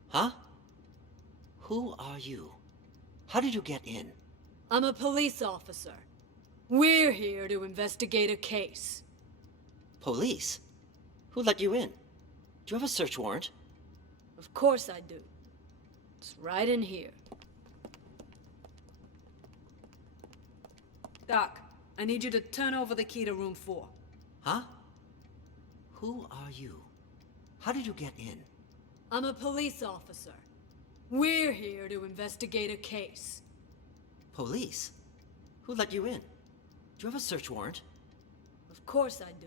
Huh? Who are you? How did you get in? I'm a police officer. We're here to investigate a case. Police? Who let you in? Do you have a search warrant? Of course I do. It's right in here. Doc, I need you to turn over the key to room 4. Huh? Who are you? How did you get in? I'm a police officer. We're here to investigate a case. Police? Who let you in? Do you have a search warrant? Of course I do.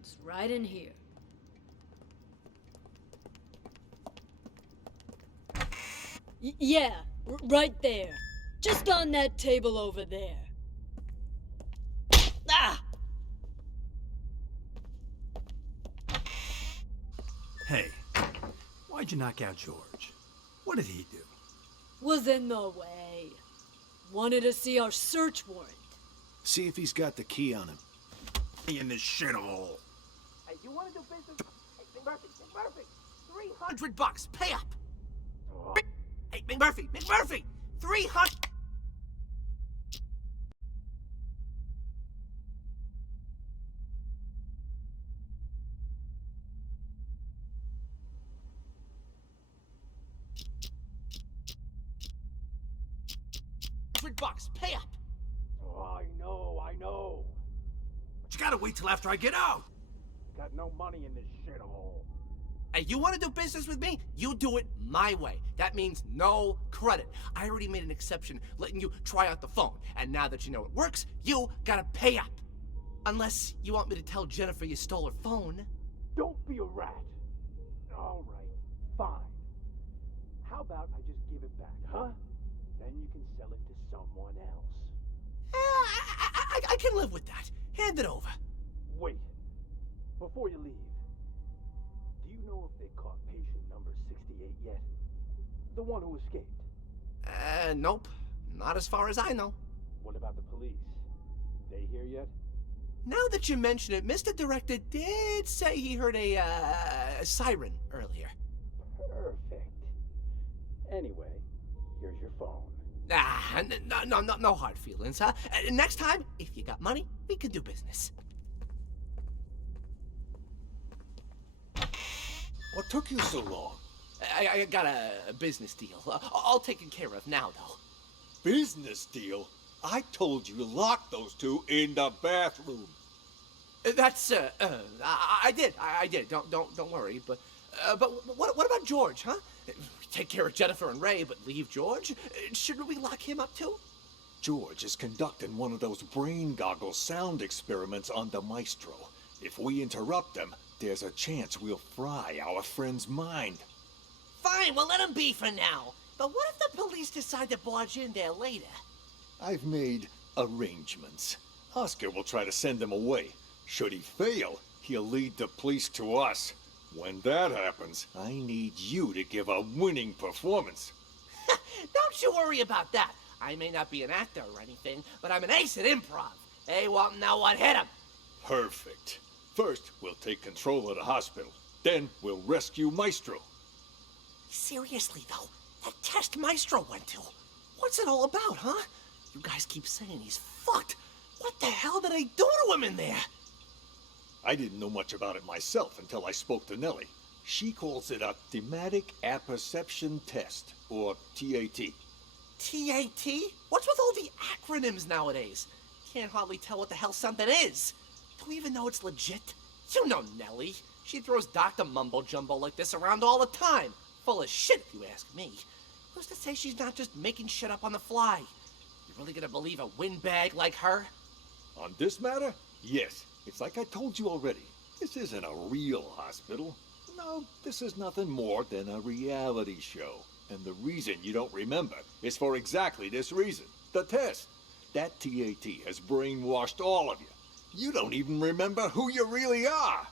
It's right in here. Yeah, right there. Just on that table over there. Ah! Hey, why'd you knock out George? What did he do? Was in the way. Wanted to see our search warrant. See if he's got the key on him. In this shithole. Hey, you want to do business? Hey, McMurphy, $300. Pay up. Hey, McMurphy, 300. $100. Pay up. Oh, I know. But you gotta wait till after I get out. Got no money in this shithole. Hey, you want to do business with me? You do it my way. That means no credit. I already made an exception letting you try out the phone. And now that you know it works, you gotta pay up. Unless you want me to tell Jennifer you stole her phone. Don't be a rat. All right, fine. How about I just give it back, huh? Then you can sell it to someone else. I can live with that. Hand it over. Wait. Before you leave, do you know if they caught patient number 68 yet? The one who escaped. Nope. Not as far as I know. What about the police? They here yet? Now that you mention it, Mr. Director did say he heard a siren earlier. Perfect. Anyway, here's your phone. No hard feelings, huh? Next time, if you got money, we can do business. What took you so long? I got a business deal. All taken care of now, though. Business deal? I told you to lock those two in the bathroom. That's I did. Don't worry. But what about George, huh? We take care of Jennifer and Ray, but leave George? Shouldn't we lock him up too? George is conducting one of those brain goggle sound experiments on the Maestro. If we interrupt them, there's a chance we'll fry our friend's mind. Fine, we'll let him be for now. But what if the police decide to barge in there later? I've made arrangements. Oscar will try to send them away. Should he fail, he'll lead the police to us. When that happens, I need you to give a winning performance. Don't you worry about that. I may not be an actor or anything, but I'm an ace at improv. They won't know what hit him. Perfect. First, we'll take control of the hospital. Then, we'll rescue Maestro. Seriously, though, that test Maestro went to, what's it all about, huh? You guys keep saying he's fucked. What the hell did they do to him in there? I didn't know much about it myself until I spoke to Nellie. She calls it a thematic apperception test, or TAT. TAT? What's with all the acronyms nowadays? Can't hardly tell what the hell something is. Do we even know it's legit? You know Nellie. She throws Dr. Mumbo Jumbo like this around all the time. Full of shit, if you ask me. Who's to say she's not just making shit up on the fly? You really gonna believe a windbag like her? On this matter, yes. It's like I told you already. This isn't a real hospital. No, this is nothing more than a reality show. And the reason you don't remember is for exactly this reason. The test. That TAT has brainwashed all of you. You don't even remember who you really are.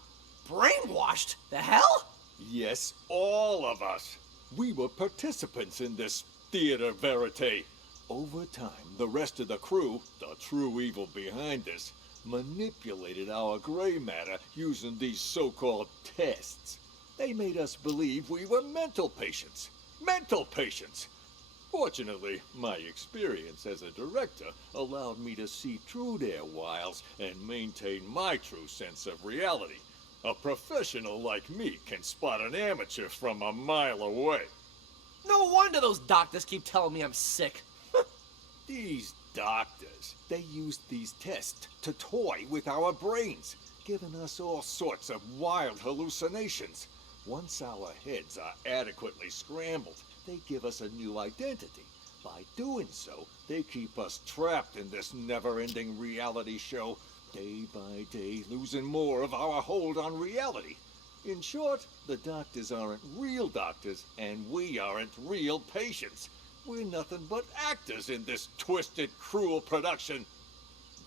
Brainwashed? The hell? Yes, all of us. We were participants in this theater verite. Over time, the rest of the crew, the true evil behind this, manipulated our gray matter using these so-called tests. They made us believe we were mental patients. Mental patients! Fortunately, my experience as a director allowed me to see through their wiles and maintain my true sense of reality. A professional like me can spot an amateur from a mile away. No wonder those doctors keep telling me I'm sick. These doctors, they used these tests to toy with our brains, giving us all sorts of wild hallucinations. Once our heads are adequately scrambled, they give us a new identity. By doing so, they keep us trapped in this never-ending reality show, day by day losing more of our hold on reality. In short, the doctors aren't real doctors, and we aren't real patients. We're nothing but actors in this twisted, cruel production.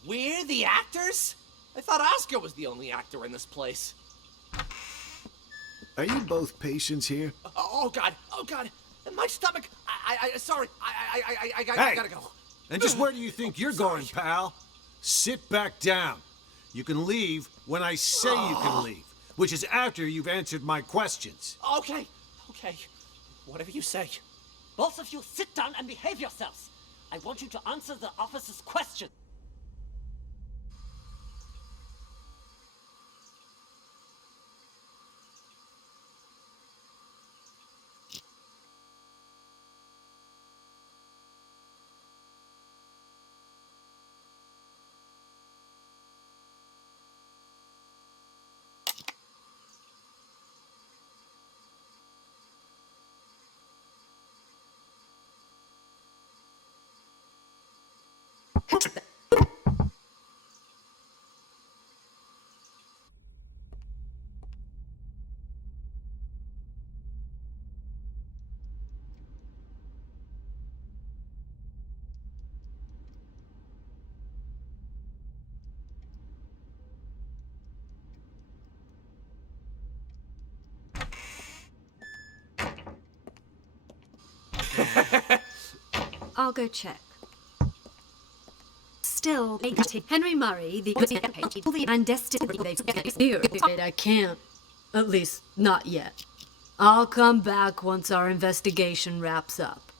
We're the actors? I thought Oscar was the only actor in this place. Are you both patients here? Oh God! My stomach! Sorry, I gotta go. And just where do you think you're going, pal? Sit back down. You can leave when I say you can leave, which is after you've answered my questions. Okay. Whatever you say. Both of you sit down and behave yourselves. I want you to answer the officer's question. I'll go check. Still, Henry Murray, the clandestine. I can't. At least, not yet. I'll come back once our investigation wraps up.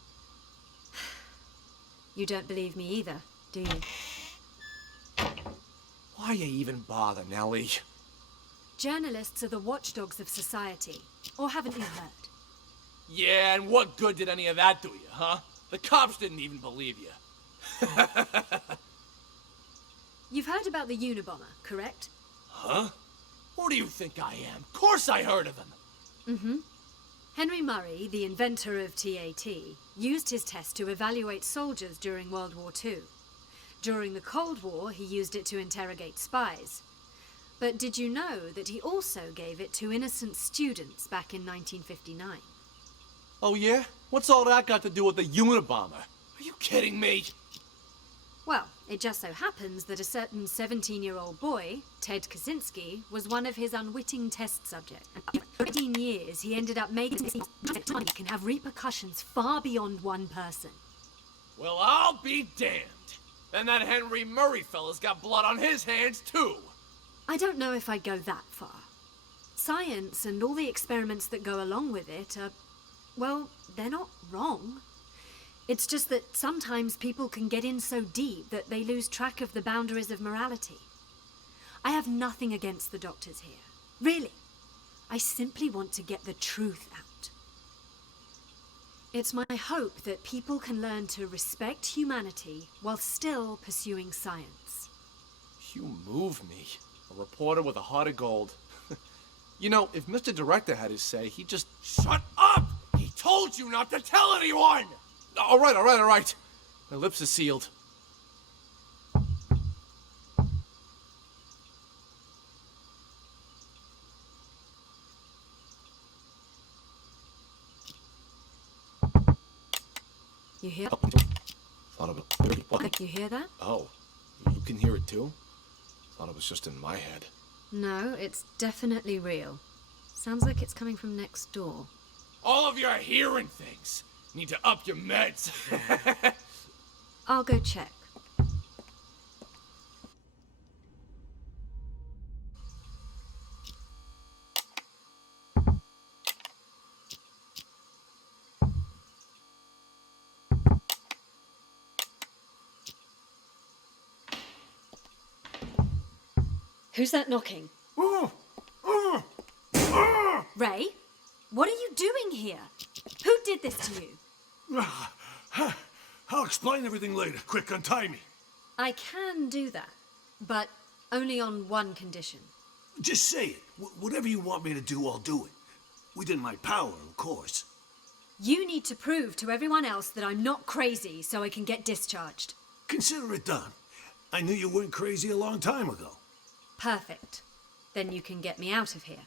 You don't believe me either, do you? Why you even bother, Nellie? Journalists are the watchdogs of society. Or haven't you heard? Yeah, and what good did any of that do you, huh? The cops didn't even believe you. You've heard about the Unabomber, correct? Huh? Who do you think I am? Of course I heard of him. Mm-hmm. Henry Murray, the inventor of TAT, used his test to evaluate soldiers during World War II. During the Cold War, he used it to interrogate spies. But did you know that he also gave it to innocent students back in 1959? Oh yeah? What's all that got to do with the Unabomber? Are you kidding me? Well, it just so happens that a certain 17-year-old boy, Ted Kaczynski, was one of his unwitting test subjects. And for 15 years, he ended up making it seem that money can have repercussions far beyond one person. Well, I'll be damned. And that Henry Murray fella's got blood on his hands, too. I don't know if I'd go that far. Science and all the experiments that go along with it are, well, they're not wrong. It's just that sometimes people can get in so deep that they lose track of the boundaries of morality. I have nothing against the doctors here. Really. I simply want to get the truth out. It's my hope that people can learn to respect humanity while still pursuing science. You move me. A reporter with a heart of gold. You know, if Mr. Director had his say, he'd just... Shut up! He told you not to tell anyone! All right. My lips are sealed. You hear? Thought it was... What? You hear that? Oh, you can hear it too? Thought it was just in my head. No, it's definitely real. Sounds like it's coming from next door. All of your hearing things. Need to up your meds. I'll go check. Who's that knocking? Ray? What are you doing here? Who did this to you? I'll explain everything later. Quick, untie me. I can do that, but only on one condition. Just say it. Whatever you want me to do, I'll do it. Within my power, of course. You need to prove to everyone else that I'm not crazy so I can get discharged. Consider it done. I knew you weren't crazy a long time ago. Perfect. Then you can get me out of here.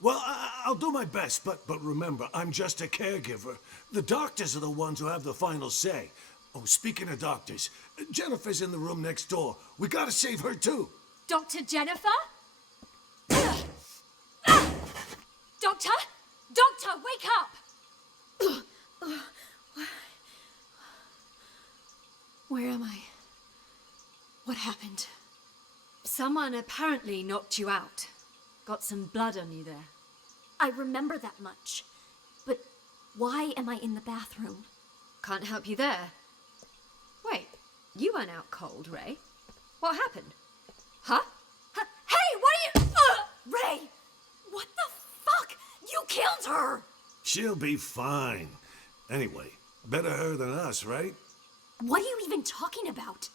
Well, I'll do my best, but remember, I'm just a caregiver. The doctors are the ones who have the final say. Oh, speaking of doctors, Jennifer's in the room next door. We gotta save her, too. Dr. Jennifer? Doctor? Doctor, wake up! Where am I? What happened? Someone apparently knocked you out. Got some blood on you there. I remember that much. But why am I in the bathroom? Can't help you there. Wait, you weren't out cold, Ray. What happened? Huh? Hey, what are you... Ray! What the fuck? You killed her! She'll be fine. Anyway, better her than us, right? What are you even talking about?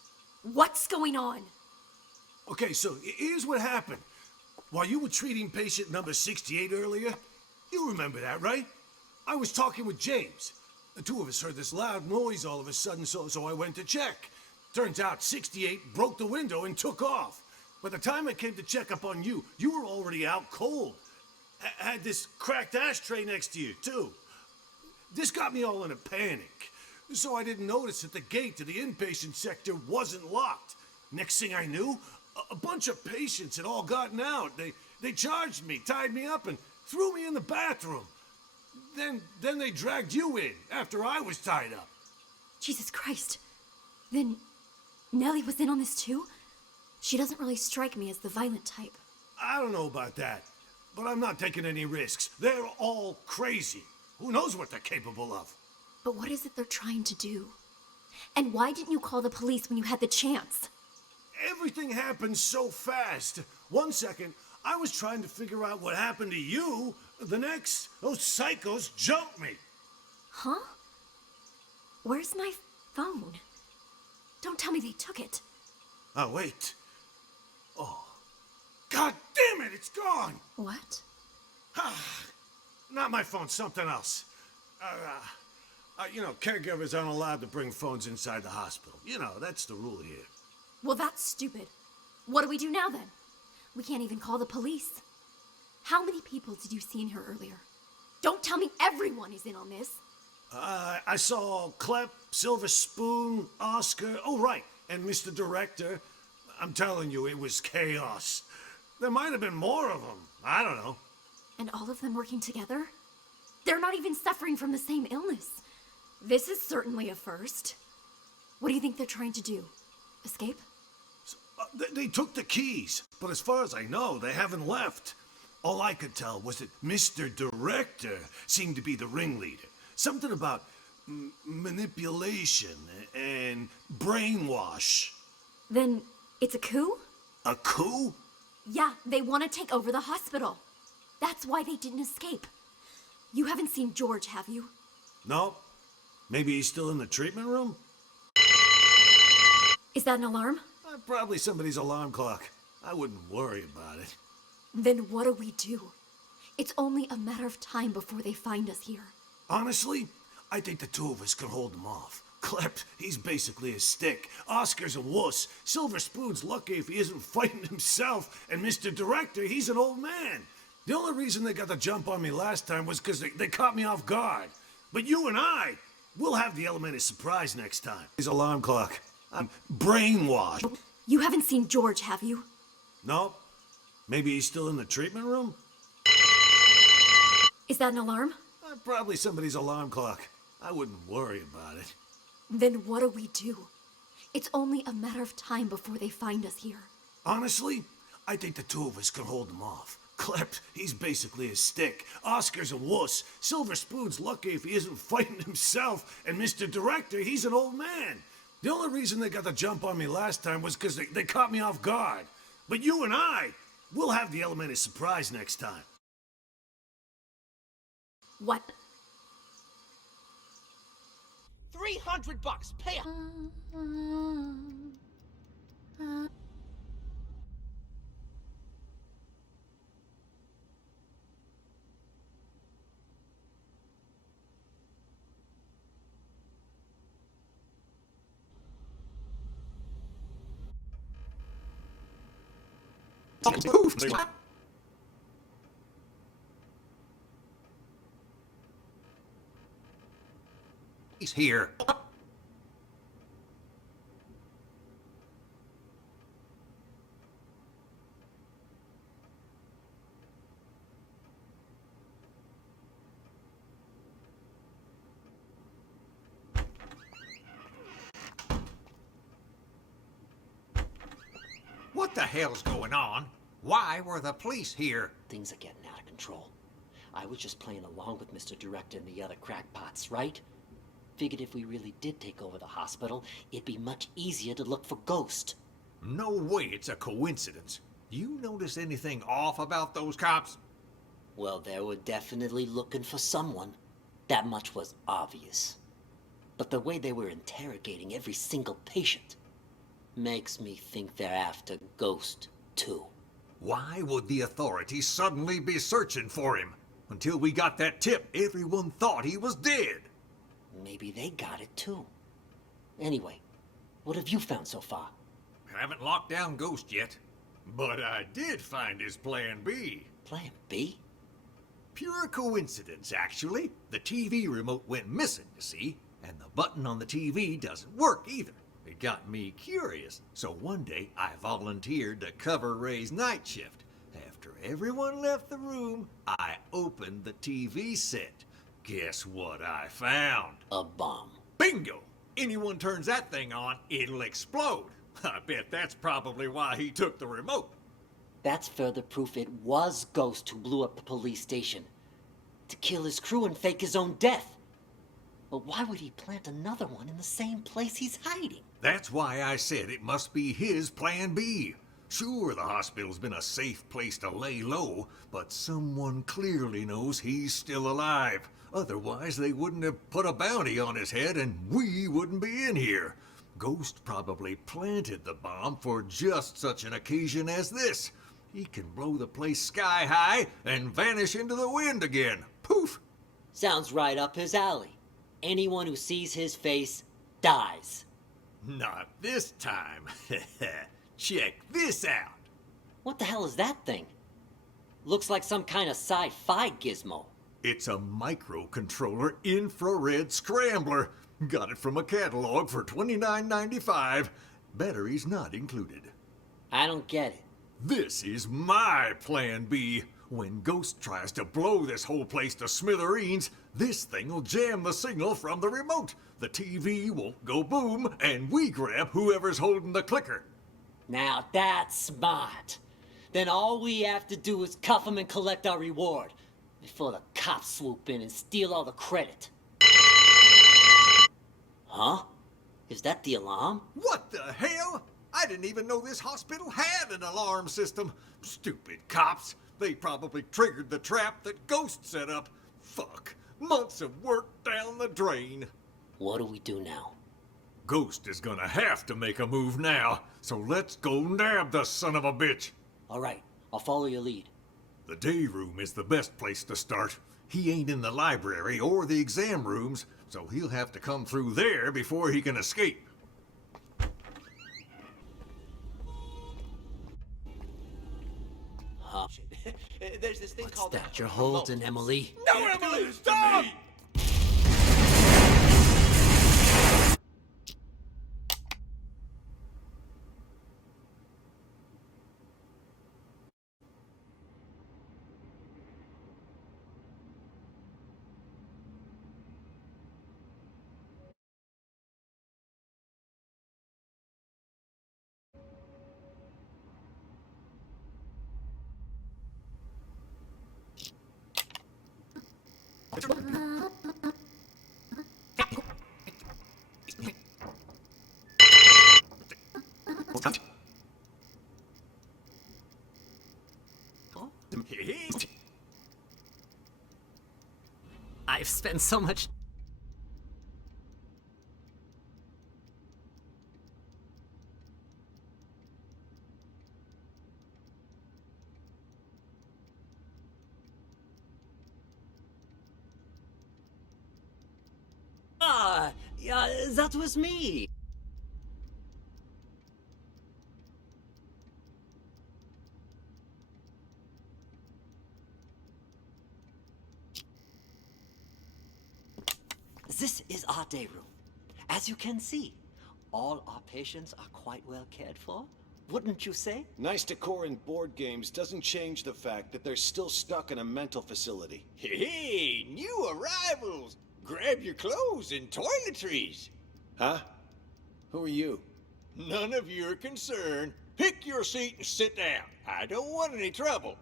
What's going on? Okay, so here's what happened. While you were treating patient number 68 earlier, you remember that, right? I was talking with James. The two of us heard this loud noise all of a sudden, so I went to check. Turns out 68 broke the window and took off. By the time I came to check up on you, you were already out cold. Had this cracked ashtray next to you, too. This got me all in a panic. So I didn't notice that the gate to the inpatient sector wasn't locked. Next thing I knew, a bunch of patients had all gotten out. They charged me, tied me up, and threw me in the bathroom. Then they dragged you in after I was tied up. Jesus Christ. Then Nellie was in on this too? She doesn't really strike me as the violent type. I don't know about that, but I'm not taking any risks. They're all crazy. Who knows what they're capable of? But what is it they're trying to do? And why didn't you call the police when you had the chance? Everything happened so fast. 1 second, I was trying to figure out what happened to you. The next, those psychos jumped me. Huh? Where's my phone? Don't tell me they took it. Oh, wait. Oh. God damn it, it's gone! What? Not my phone, something else. Caregivers aren't allowed to bring phones inside the hospital. You know, that's the rule here. Well, that's stupid. What do we do now then? We can't even call the police. How many people did you see in here earlier? Don't tell me everyone is in on this. I saw Clep, Silver Spoon, Oscar, oh right, and Mr. Director. I'm telling you, it was chaos. There might have been more of them. I don't know. And all of them working together? They're not even suffering from the same illness. This is certainly a first. What do you think they're trying to do? Escape? They took the keys, but as far as I know, they haven't left. All I could tell was that Mr. Director seemed to be the ringleader. Something about manipulation and brainwash. Then it's a coup? A coup? Yeah, they want to take over the hospital. That's why they didn't escape. You haven't seen George, have you? No. Maybe he's still in the treatment room? Is that an alarm? Probably somebody's alarm clock. I wouldn't worry about it. Then what do we do? It's only a matter of time before they find us here. Honestly, I think the two of us can hold them off. Clep, he's basically a stick. Oscar's a wuss. Silver Spoon's lucky if he isn't fighting himself. And Mr. Director, he's an old man. The only reason they got the jump on me last time was because they caught me off guard. But you and I, we'll have the element of surprise next time. His alarm clock. I'm brainwashed. You haven't seen George, have you? No. Maybe he's still in the treatment room? Is that an alarm? Probably somebody's alarm clock. I wouldn't worry about it. Then what do we do? It's only a matter of time before they find us here. Honestly, I think the two of us can hold them off. Clep, he's basically a stick. Oscar's a wuss. Silver Spoon's lucky if he isn't fighting himself. And Mr. Director, he's an old man. The only reason they got the jump on me last time was because they caught me off guard. But you and I, we'll have the element of surprise next time. What? $300. Pay up. He's here. What the hell's going on? Why were the police here? Things are getting out of control. I was just playing along with Mr. Director and the other crackpots, right? Figured if we really did take over the hospital, it'd be much easier to look for Ghost. No way it's a coincidence. You notice anything off about those cops? Well, they were definitely looking for someone. That much was obvious. But the way they were interrogating every single patient makes me think they're after Ghost, too. Why would the authorities suddenly be searching for him? Until we got that tip, everyone thought he was dead. Maybe they got it, too. Anyway, what have you found so far? Haven't locked down Ghost yet. But I did find his Plan B. Plan B? Pure coincidence, actually. The TV remote went missing, you see, and the button on the TV doesn't work either. It got me curious, so one day I volunteered to cover Ray's night shift. After everyone left the room, I opened the TV set. Guess what I found? A bomb. Bingo! Anyone turns that thing on, it'll explode. I bet that's probably why he took the remote. That's further proof it was Ghost who blew up the police station. To kill his crew and fake his own death. But why would he plant another one in the same place he's hiding? That's why I said it must be his Plan B. Sure, the hospital's been a safe place to lay low, but someone clearly knows he's still alive. Otherwise, they wouldn't have put a bounty on his head and we wouldn't be in here. Ghost probably planted the bomb for just such an occasion as this. He can blow the place sky high and vanish into the wind again. Poof! Sounds right up his alley. Anyone who sees his face dies. Not this time. Check this out. What the hell is that thing? Looks like some kind of sci-fi gizmo. It's a microcontroller infrared scrambler. Got it from a catalog for $29.95. Batteries not included. I don't get it. This is my plan B. When Ghost tries to blow this whole place to smithereens, this thing will jam the signal from the remote. The TV won't go boom, and we grab whoever's holding the clicker. Now that's smart. Then all we have to do is cuff him and collect our reward before the cops swoop in and steal all the credit. Huh? Is that the alarm? What the hell? I didn't even know this hospital had an alarm system. Stupid cops. They probably triggered the trap that Ghost set up. Fuck. Months of work down the drain. What do we do now? Ghost is gonna have to make a move now, so let's go nab the son of a bitch. All right, I'll follow your lead. The day room is the best place to start. He ain't in the library or the exam rooms, so he'll have to come through there before he can escape. Huh? There's this thing called that you're holding, Emily? No, Emily, stop! I've spent so much... Yeah, that was me. This is our day room. As you can see, all our patients are quite well cared for. Wouldn't you say? Nice decor and board games doesn't change the fact that they're still stuck in a mental facility. Hey, new arrivals! Grab your clothes and toiletries. Huh? Who are you? None of your concern. Pick your seat and sit down. I don't want any trouble.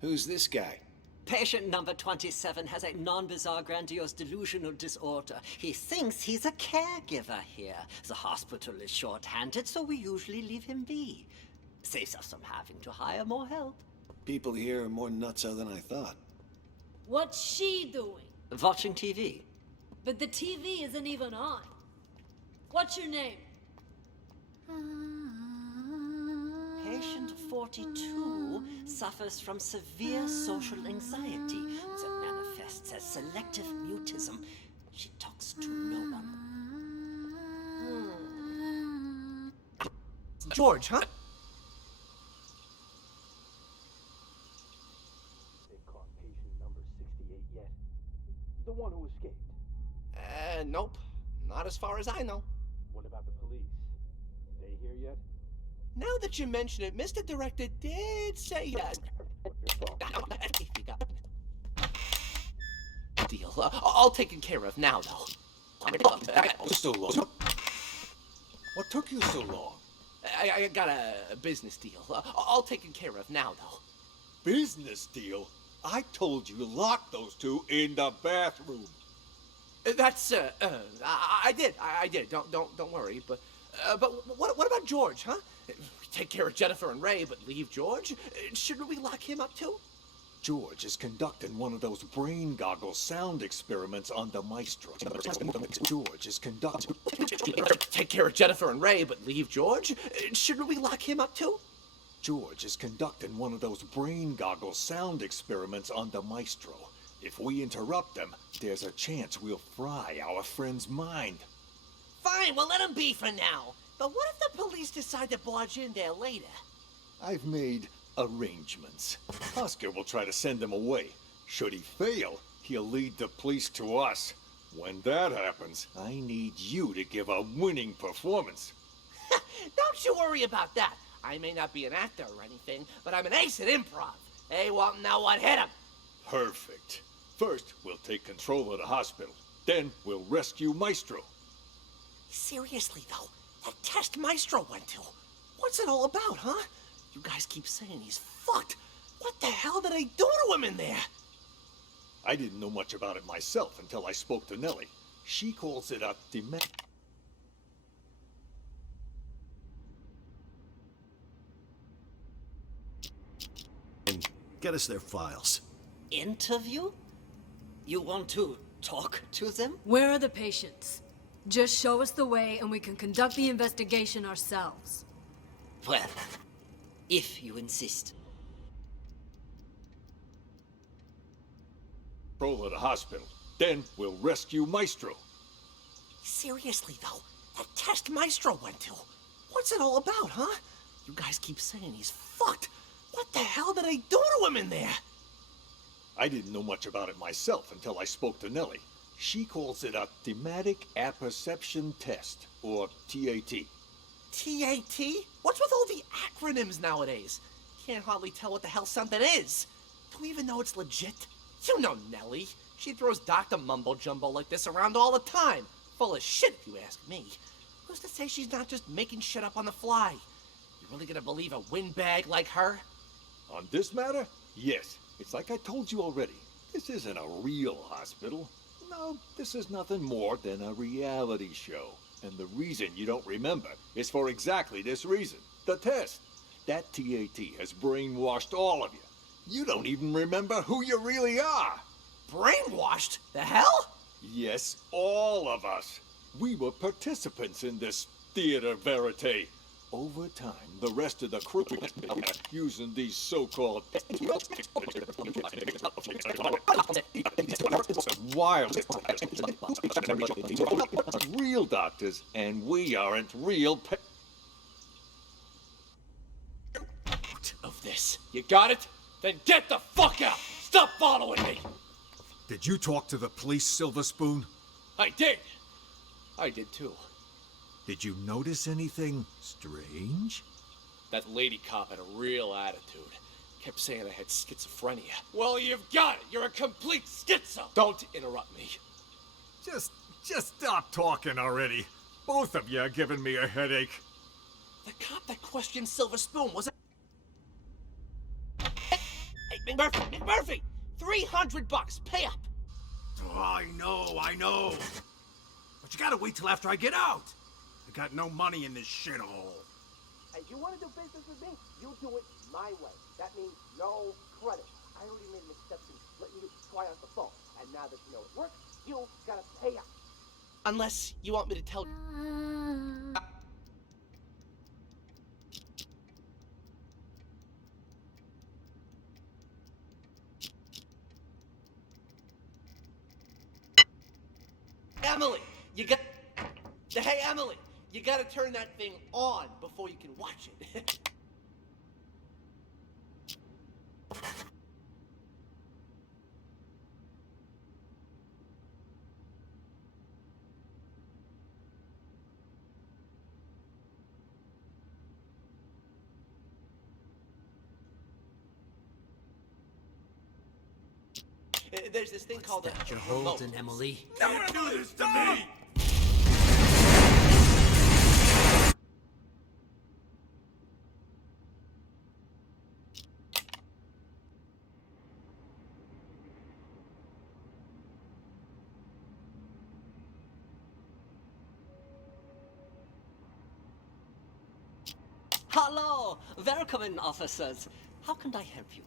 Who's this guy? Patient number 27 has a non-bizarre grandiose delusional disorder. He thinks he's a caregiver here. The hospital is short-handed, so we usually leave him be. Saves us from having to hire more help. People here are more nutso than I thought. What's she doing? Watching TV. But the TV isn't even on. What's your name? Patient 42 suffers from severe social anxiety that manifests as selective mutism. She talks to no one. George, huh? They caught patient number 68 yet? The one who escaped? Nope. Not as far as I know. What about the police? They here yet? Now that you mention it, Mr. Director did say yes. Deal. All taken care of now, though. So long. What took you so long? I got a business deal. All taken care of now, though. Business deal? I told you to lock those two in the bathroom. That's I did. Don't worry. But what about George, huh? We Take care of Jennifer and Ray, but leave George? Shouldn't we lock him up too? George is conducting one of those brain goggle sound experiments on the maestro. George is conducting... Take care of Jennifer and Ray, but leave George? Shouldn't we lock him up too? George is conducting one of those brain goggle sound experiments on the maestro. If we interrupt them, there's a chance we'll fry our friend's mind. Fine, we'll let him be for now. But what if the police decide to barge in there later? I've made arrangements. Oscar will try to send him away. Should he fail, he'll lead the police to us. When that happens, I need you to give a winning performance. Don't you worry about that. I may not be an actor or anything, but I'm an ace at improv. Hey, Walton, now what? Hit him! Perfect. First, we'll take control of the hospital. Then, we'll rescue Maestro. Seriously, though, that test Maestro went to, what's it all about, huh? You guys keep saying he's fucked. What the hell did they do to him in there? I didn't know much about it myself until I spoke to Nellie. She calls it a And get us their files. Interview? You want to talk to them? Where are the patients? Just show us the way and we can conduct the investigation ourselves. Well, if you insist. Control of the hospital. Then, we'll rescue Maestro. Seriously, though, that test Maestro went to, what's it all about, huh? You guys keep saying he's fucked. What the hell did they do to him in there? I didn't know much about it myself until I spoke to Nellie. She calls it a thematic apperception test, or TAT. TAT? What's with all the acronyms nowadays? Can't hardly tell what the hell something is. Do we even know it's legit? You know Nellie. She throws Dr. Mumbo Jumbo like this around all the time. Full of shit, if you ask me. Who's to say she's not just making shit up on the fly? You really gonna believe a windbag like her? On this matter? Yes. It's like I told you already. This isn't a real hospital. No, this is nothing more than a reality show. And the reason you don't remember is for exactly this reason. The test. That TAT has brainwashed all of you. You don't even remember who you really are. Brainwashed? The hell? Yes, all of us. We were participants in this theater verite. Over time, the rest of the crew using these so-called wild real doctors, and we aren't real of this. You got it? Then get the fuck out! Stop following me! Did you talk to the police, Silver Spoon? I did. I did too. Did you notice anything strange? That lady cop had a real attitude. Kept saying I had schizophrenia. Well, you've got it. You're a complete schizo. Don't interrupt me. Just stop talking already. Both of you are giving me a headache. The cop that questioned Silver Spoon was a... Hey, Murphy! $300. Pay up. Oh, I know. But you gotta wait till after I get out. I got no money in this shithole. Hey, you want to do business with me? You do it my way. That means no credit. I already made an exception, letting you try out the phone. And now that you know it works, you gotta pay up. Unless you want me to tell... Emily, Hey, Emily, you gotta turn that thing on before you can watch it. There's this thing called a You're holding, Emily. Don't do this to me! Hello! Welcome in, officers. How can I help you?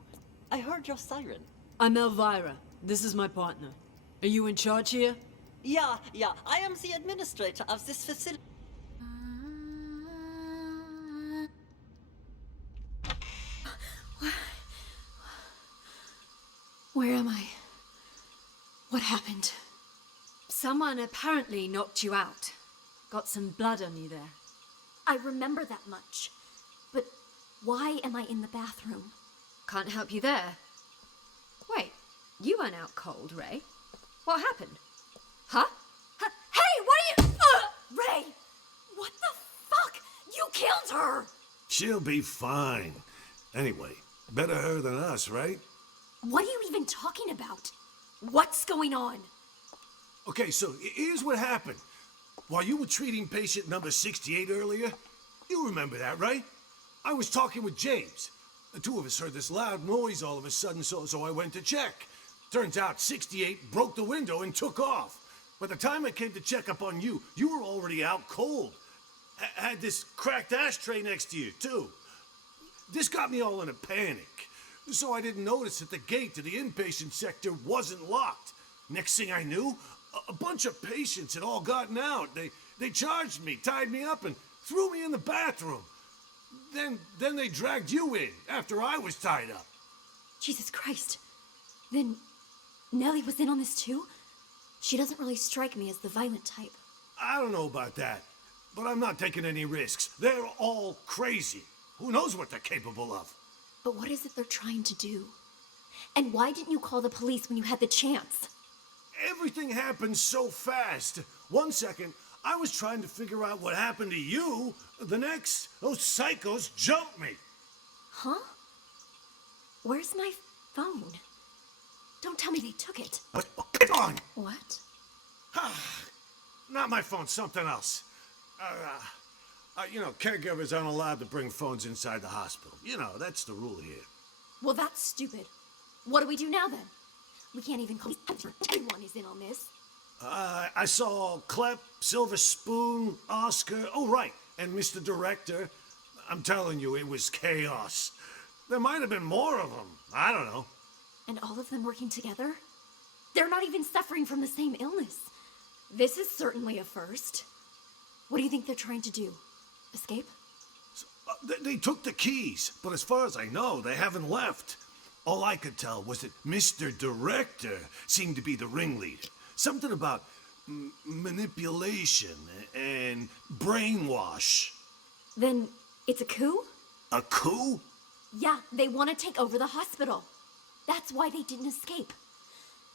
I heard your siren. I'm Elvira. This is my partner. Are you in charge here? Yeah, I am the administrator of this facility. Where am I? What happened? Someone apparently knocked you out. Got some blood on you there. I remember that much. But why am I in the bathroom? Can't help you there. Wait, you weren't out cold, Ray. What happened? Huh? Hey, what are you... Ray! What the fuck? You killed her! She'll be fine. Anyway, better her than us, right? What are you even talking about? What's going on? Okay, so here's what happened. While you were treating patient number 68 earlier, you remember that, right? I was talking with James. The two of us heard this loud noise all of a sudden, so I went to check. Turns out 68 broke the window and took off. By the time I came to check up on you, you were already out cold. Had this cracked ashtray next to you, too. This got me all in a panic. So I didn't notice that the gate to the inpatient sector wasn't locked. Next thing I knew, a bunch of patients had all gotten out. They charged me, tied me up, and threw me in the bathroom. Then they dragged you in after I was tied up. Jesus Christ. Then Nellie was in on this too? She doesn't really strike me as the violent type. I don't know about that, but I'm not taking any risks. They're all crazy. Who knows what they're capable of? But what is it they're trying to do? And why didn't you call the police when you had the chance? Everything happened so fast. 1 second, I was trying to figure out what happened to you. The next, those psychos jumped me. Huh? Where's my phone? Don't tell me they took it. Come on! What? Not my phone, something else. Caregivers aren't allowed to bring phones inside the hospital. You know, that's the rule here. Well, that's stupid. What do we do now then? We can't even call everyone is in on this. I saw Clep, Silver Spoon, Oscar. Oh, right. And Mr. Director. I'm telling you, it was chaos. There might have been more of them. I don't know. And all of them working together? They're not even suffering from the same illness. This is certainly a first. What do you think they're trying to do? Escape? They took the keys, but as far as I know, they haven't left. All I could tell was that Mr. Director seemed to be the ringleader. Something about manipulation and brainwash. Then it's a coup? A coup? Yeah, they want to take over the hospital. That's why they didn't escape.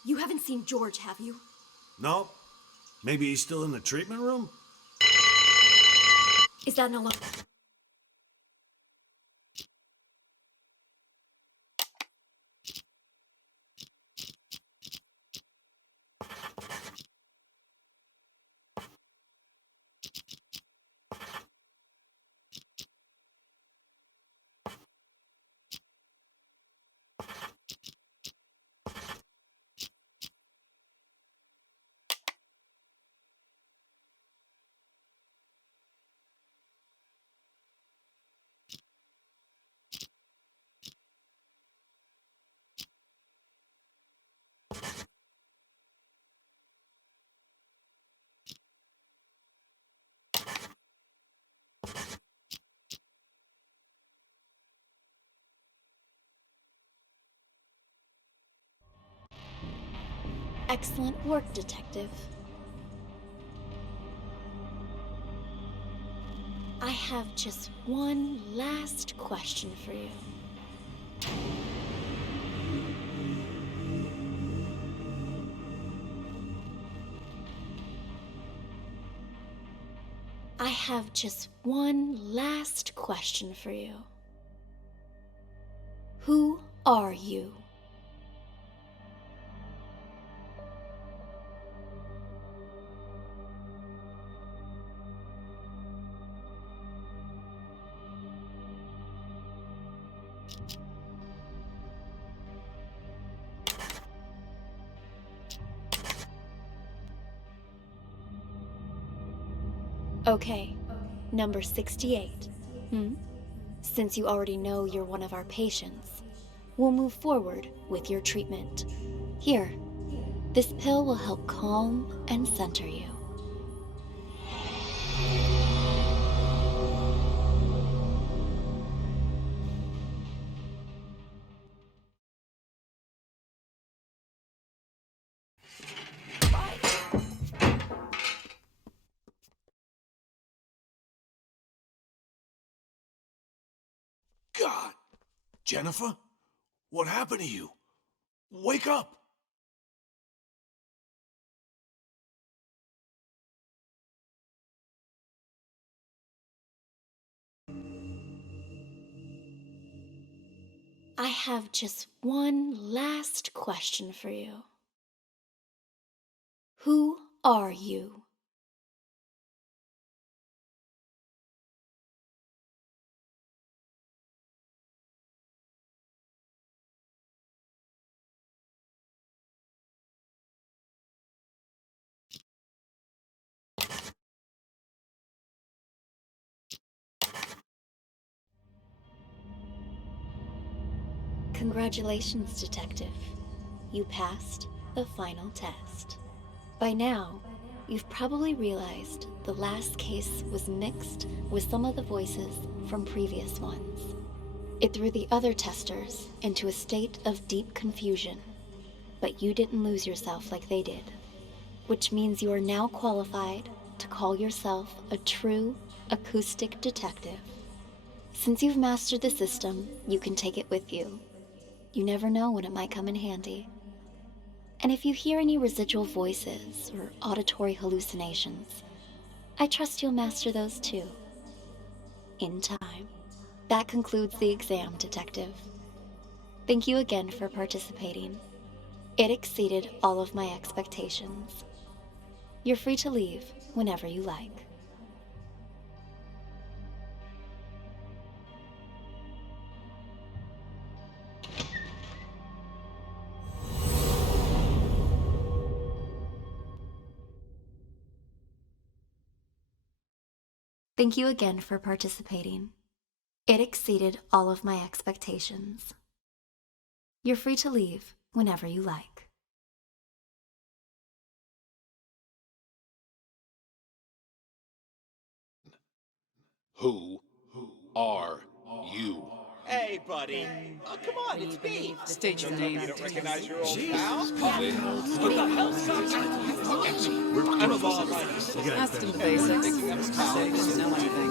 You haven't seen George, have you? No. Maybe he's still in the treatment room? Is that an alarm? Excellent work, Detective. I have just one last question for you. I have just one last question for you. Who are you? Okay, number 68. Since you already know you're one of our patients, we'll move forward with your treatment. Here, this pill will help calm and center you. God! Jennifer? What happened to you? Wake up! I have just one last question for you. Who are you? Congratulations, Detective. You passed the final test. By now, you've probably realized the last case was mixed with some of the voices from previous ones. It threw the other testers into a state of deep confusion, but you didn't lose yourself like they did, which means you are now qualified to call yourself a true acoustic detective. Since you've mastered the system, you can take it with you. You never know when it might come in handy. And if you hear any residual voices or auditory hallucinations, I trust you'll master those too. In time. That concludes the exam, Detective. Thank you again for participating. It exceeded all of my expectations. You're free to leave whenever you like. Thank you again for participating. It exceeded all of my expectations. You're free to leave whenever you like. Who are you? Hey, buddy. Oh, come on, it's me. State your name. You don't recognize your old Jesus. pal? What the hell's I'm a law abiding citizen. Ask him the basics. Picking up a pal. Say he doesn't know anything.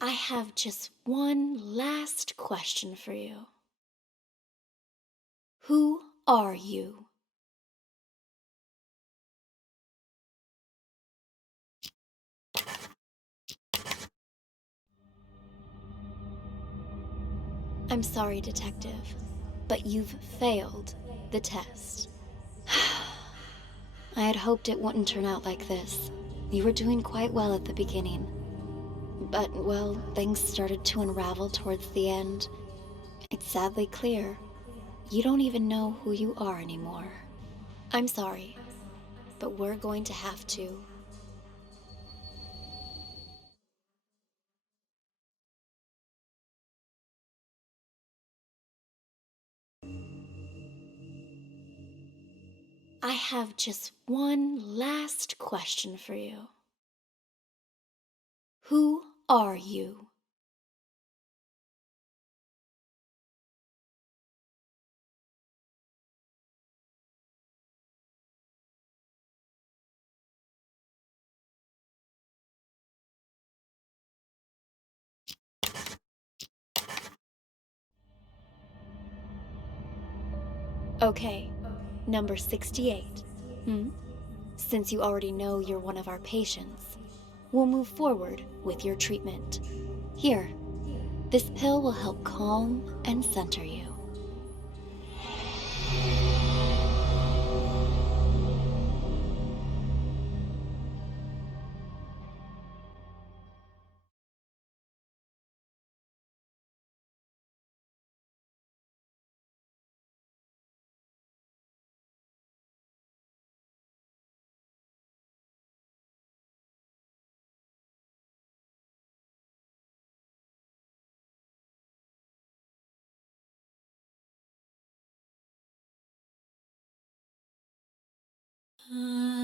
I have just one last question for you. Who are you? I'm sorry, Detective, but you've failed the test. I had hoped it wouldn't turn out like this. You were doing quite well at the beginning. But, well, things started to unravel towards the end. It's sadly clear. You don't even know who you are anymore. I'm sorry, but we're going to have to. I have just one last question for you. Who are you? Okay, number 68. Since you already know you're one of our patients, we'll move forward with your treatment. Here, this pill will help calm and center you. Ah.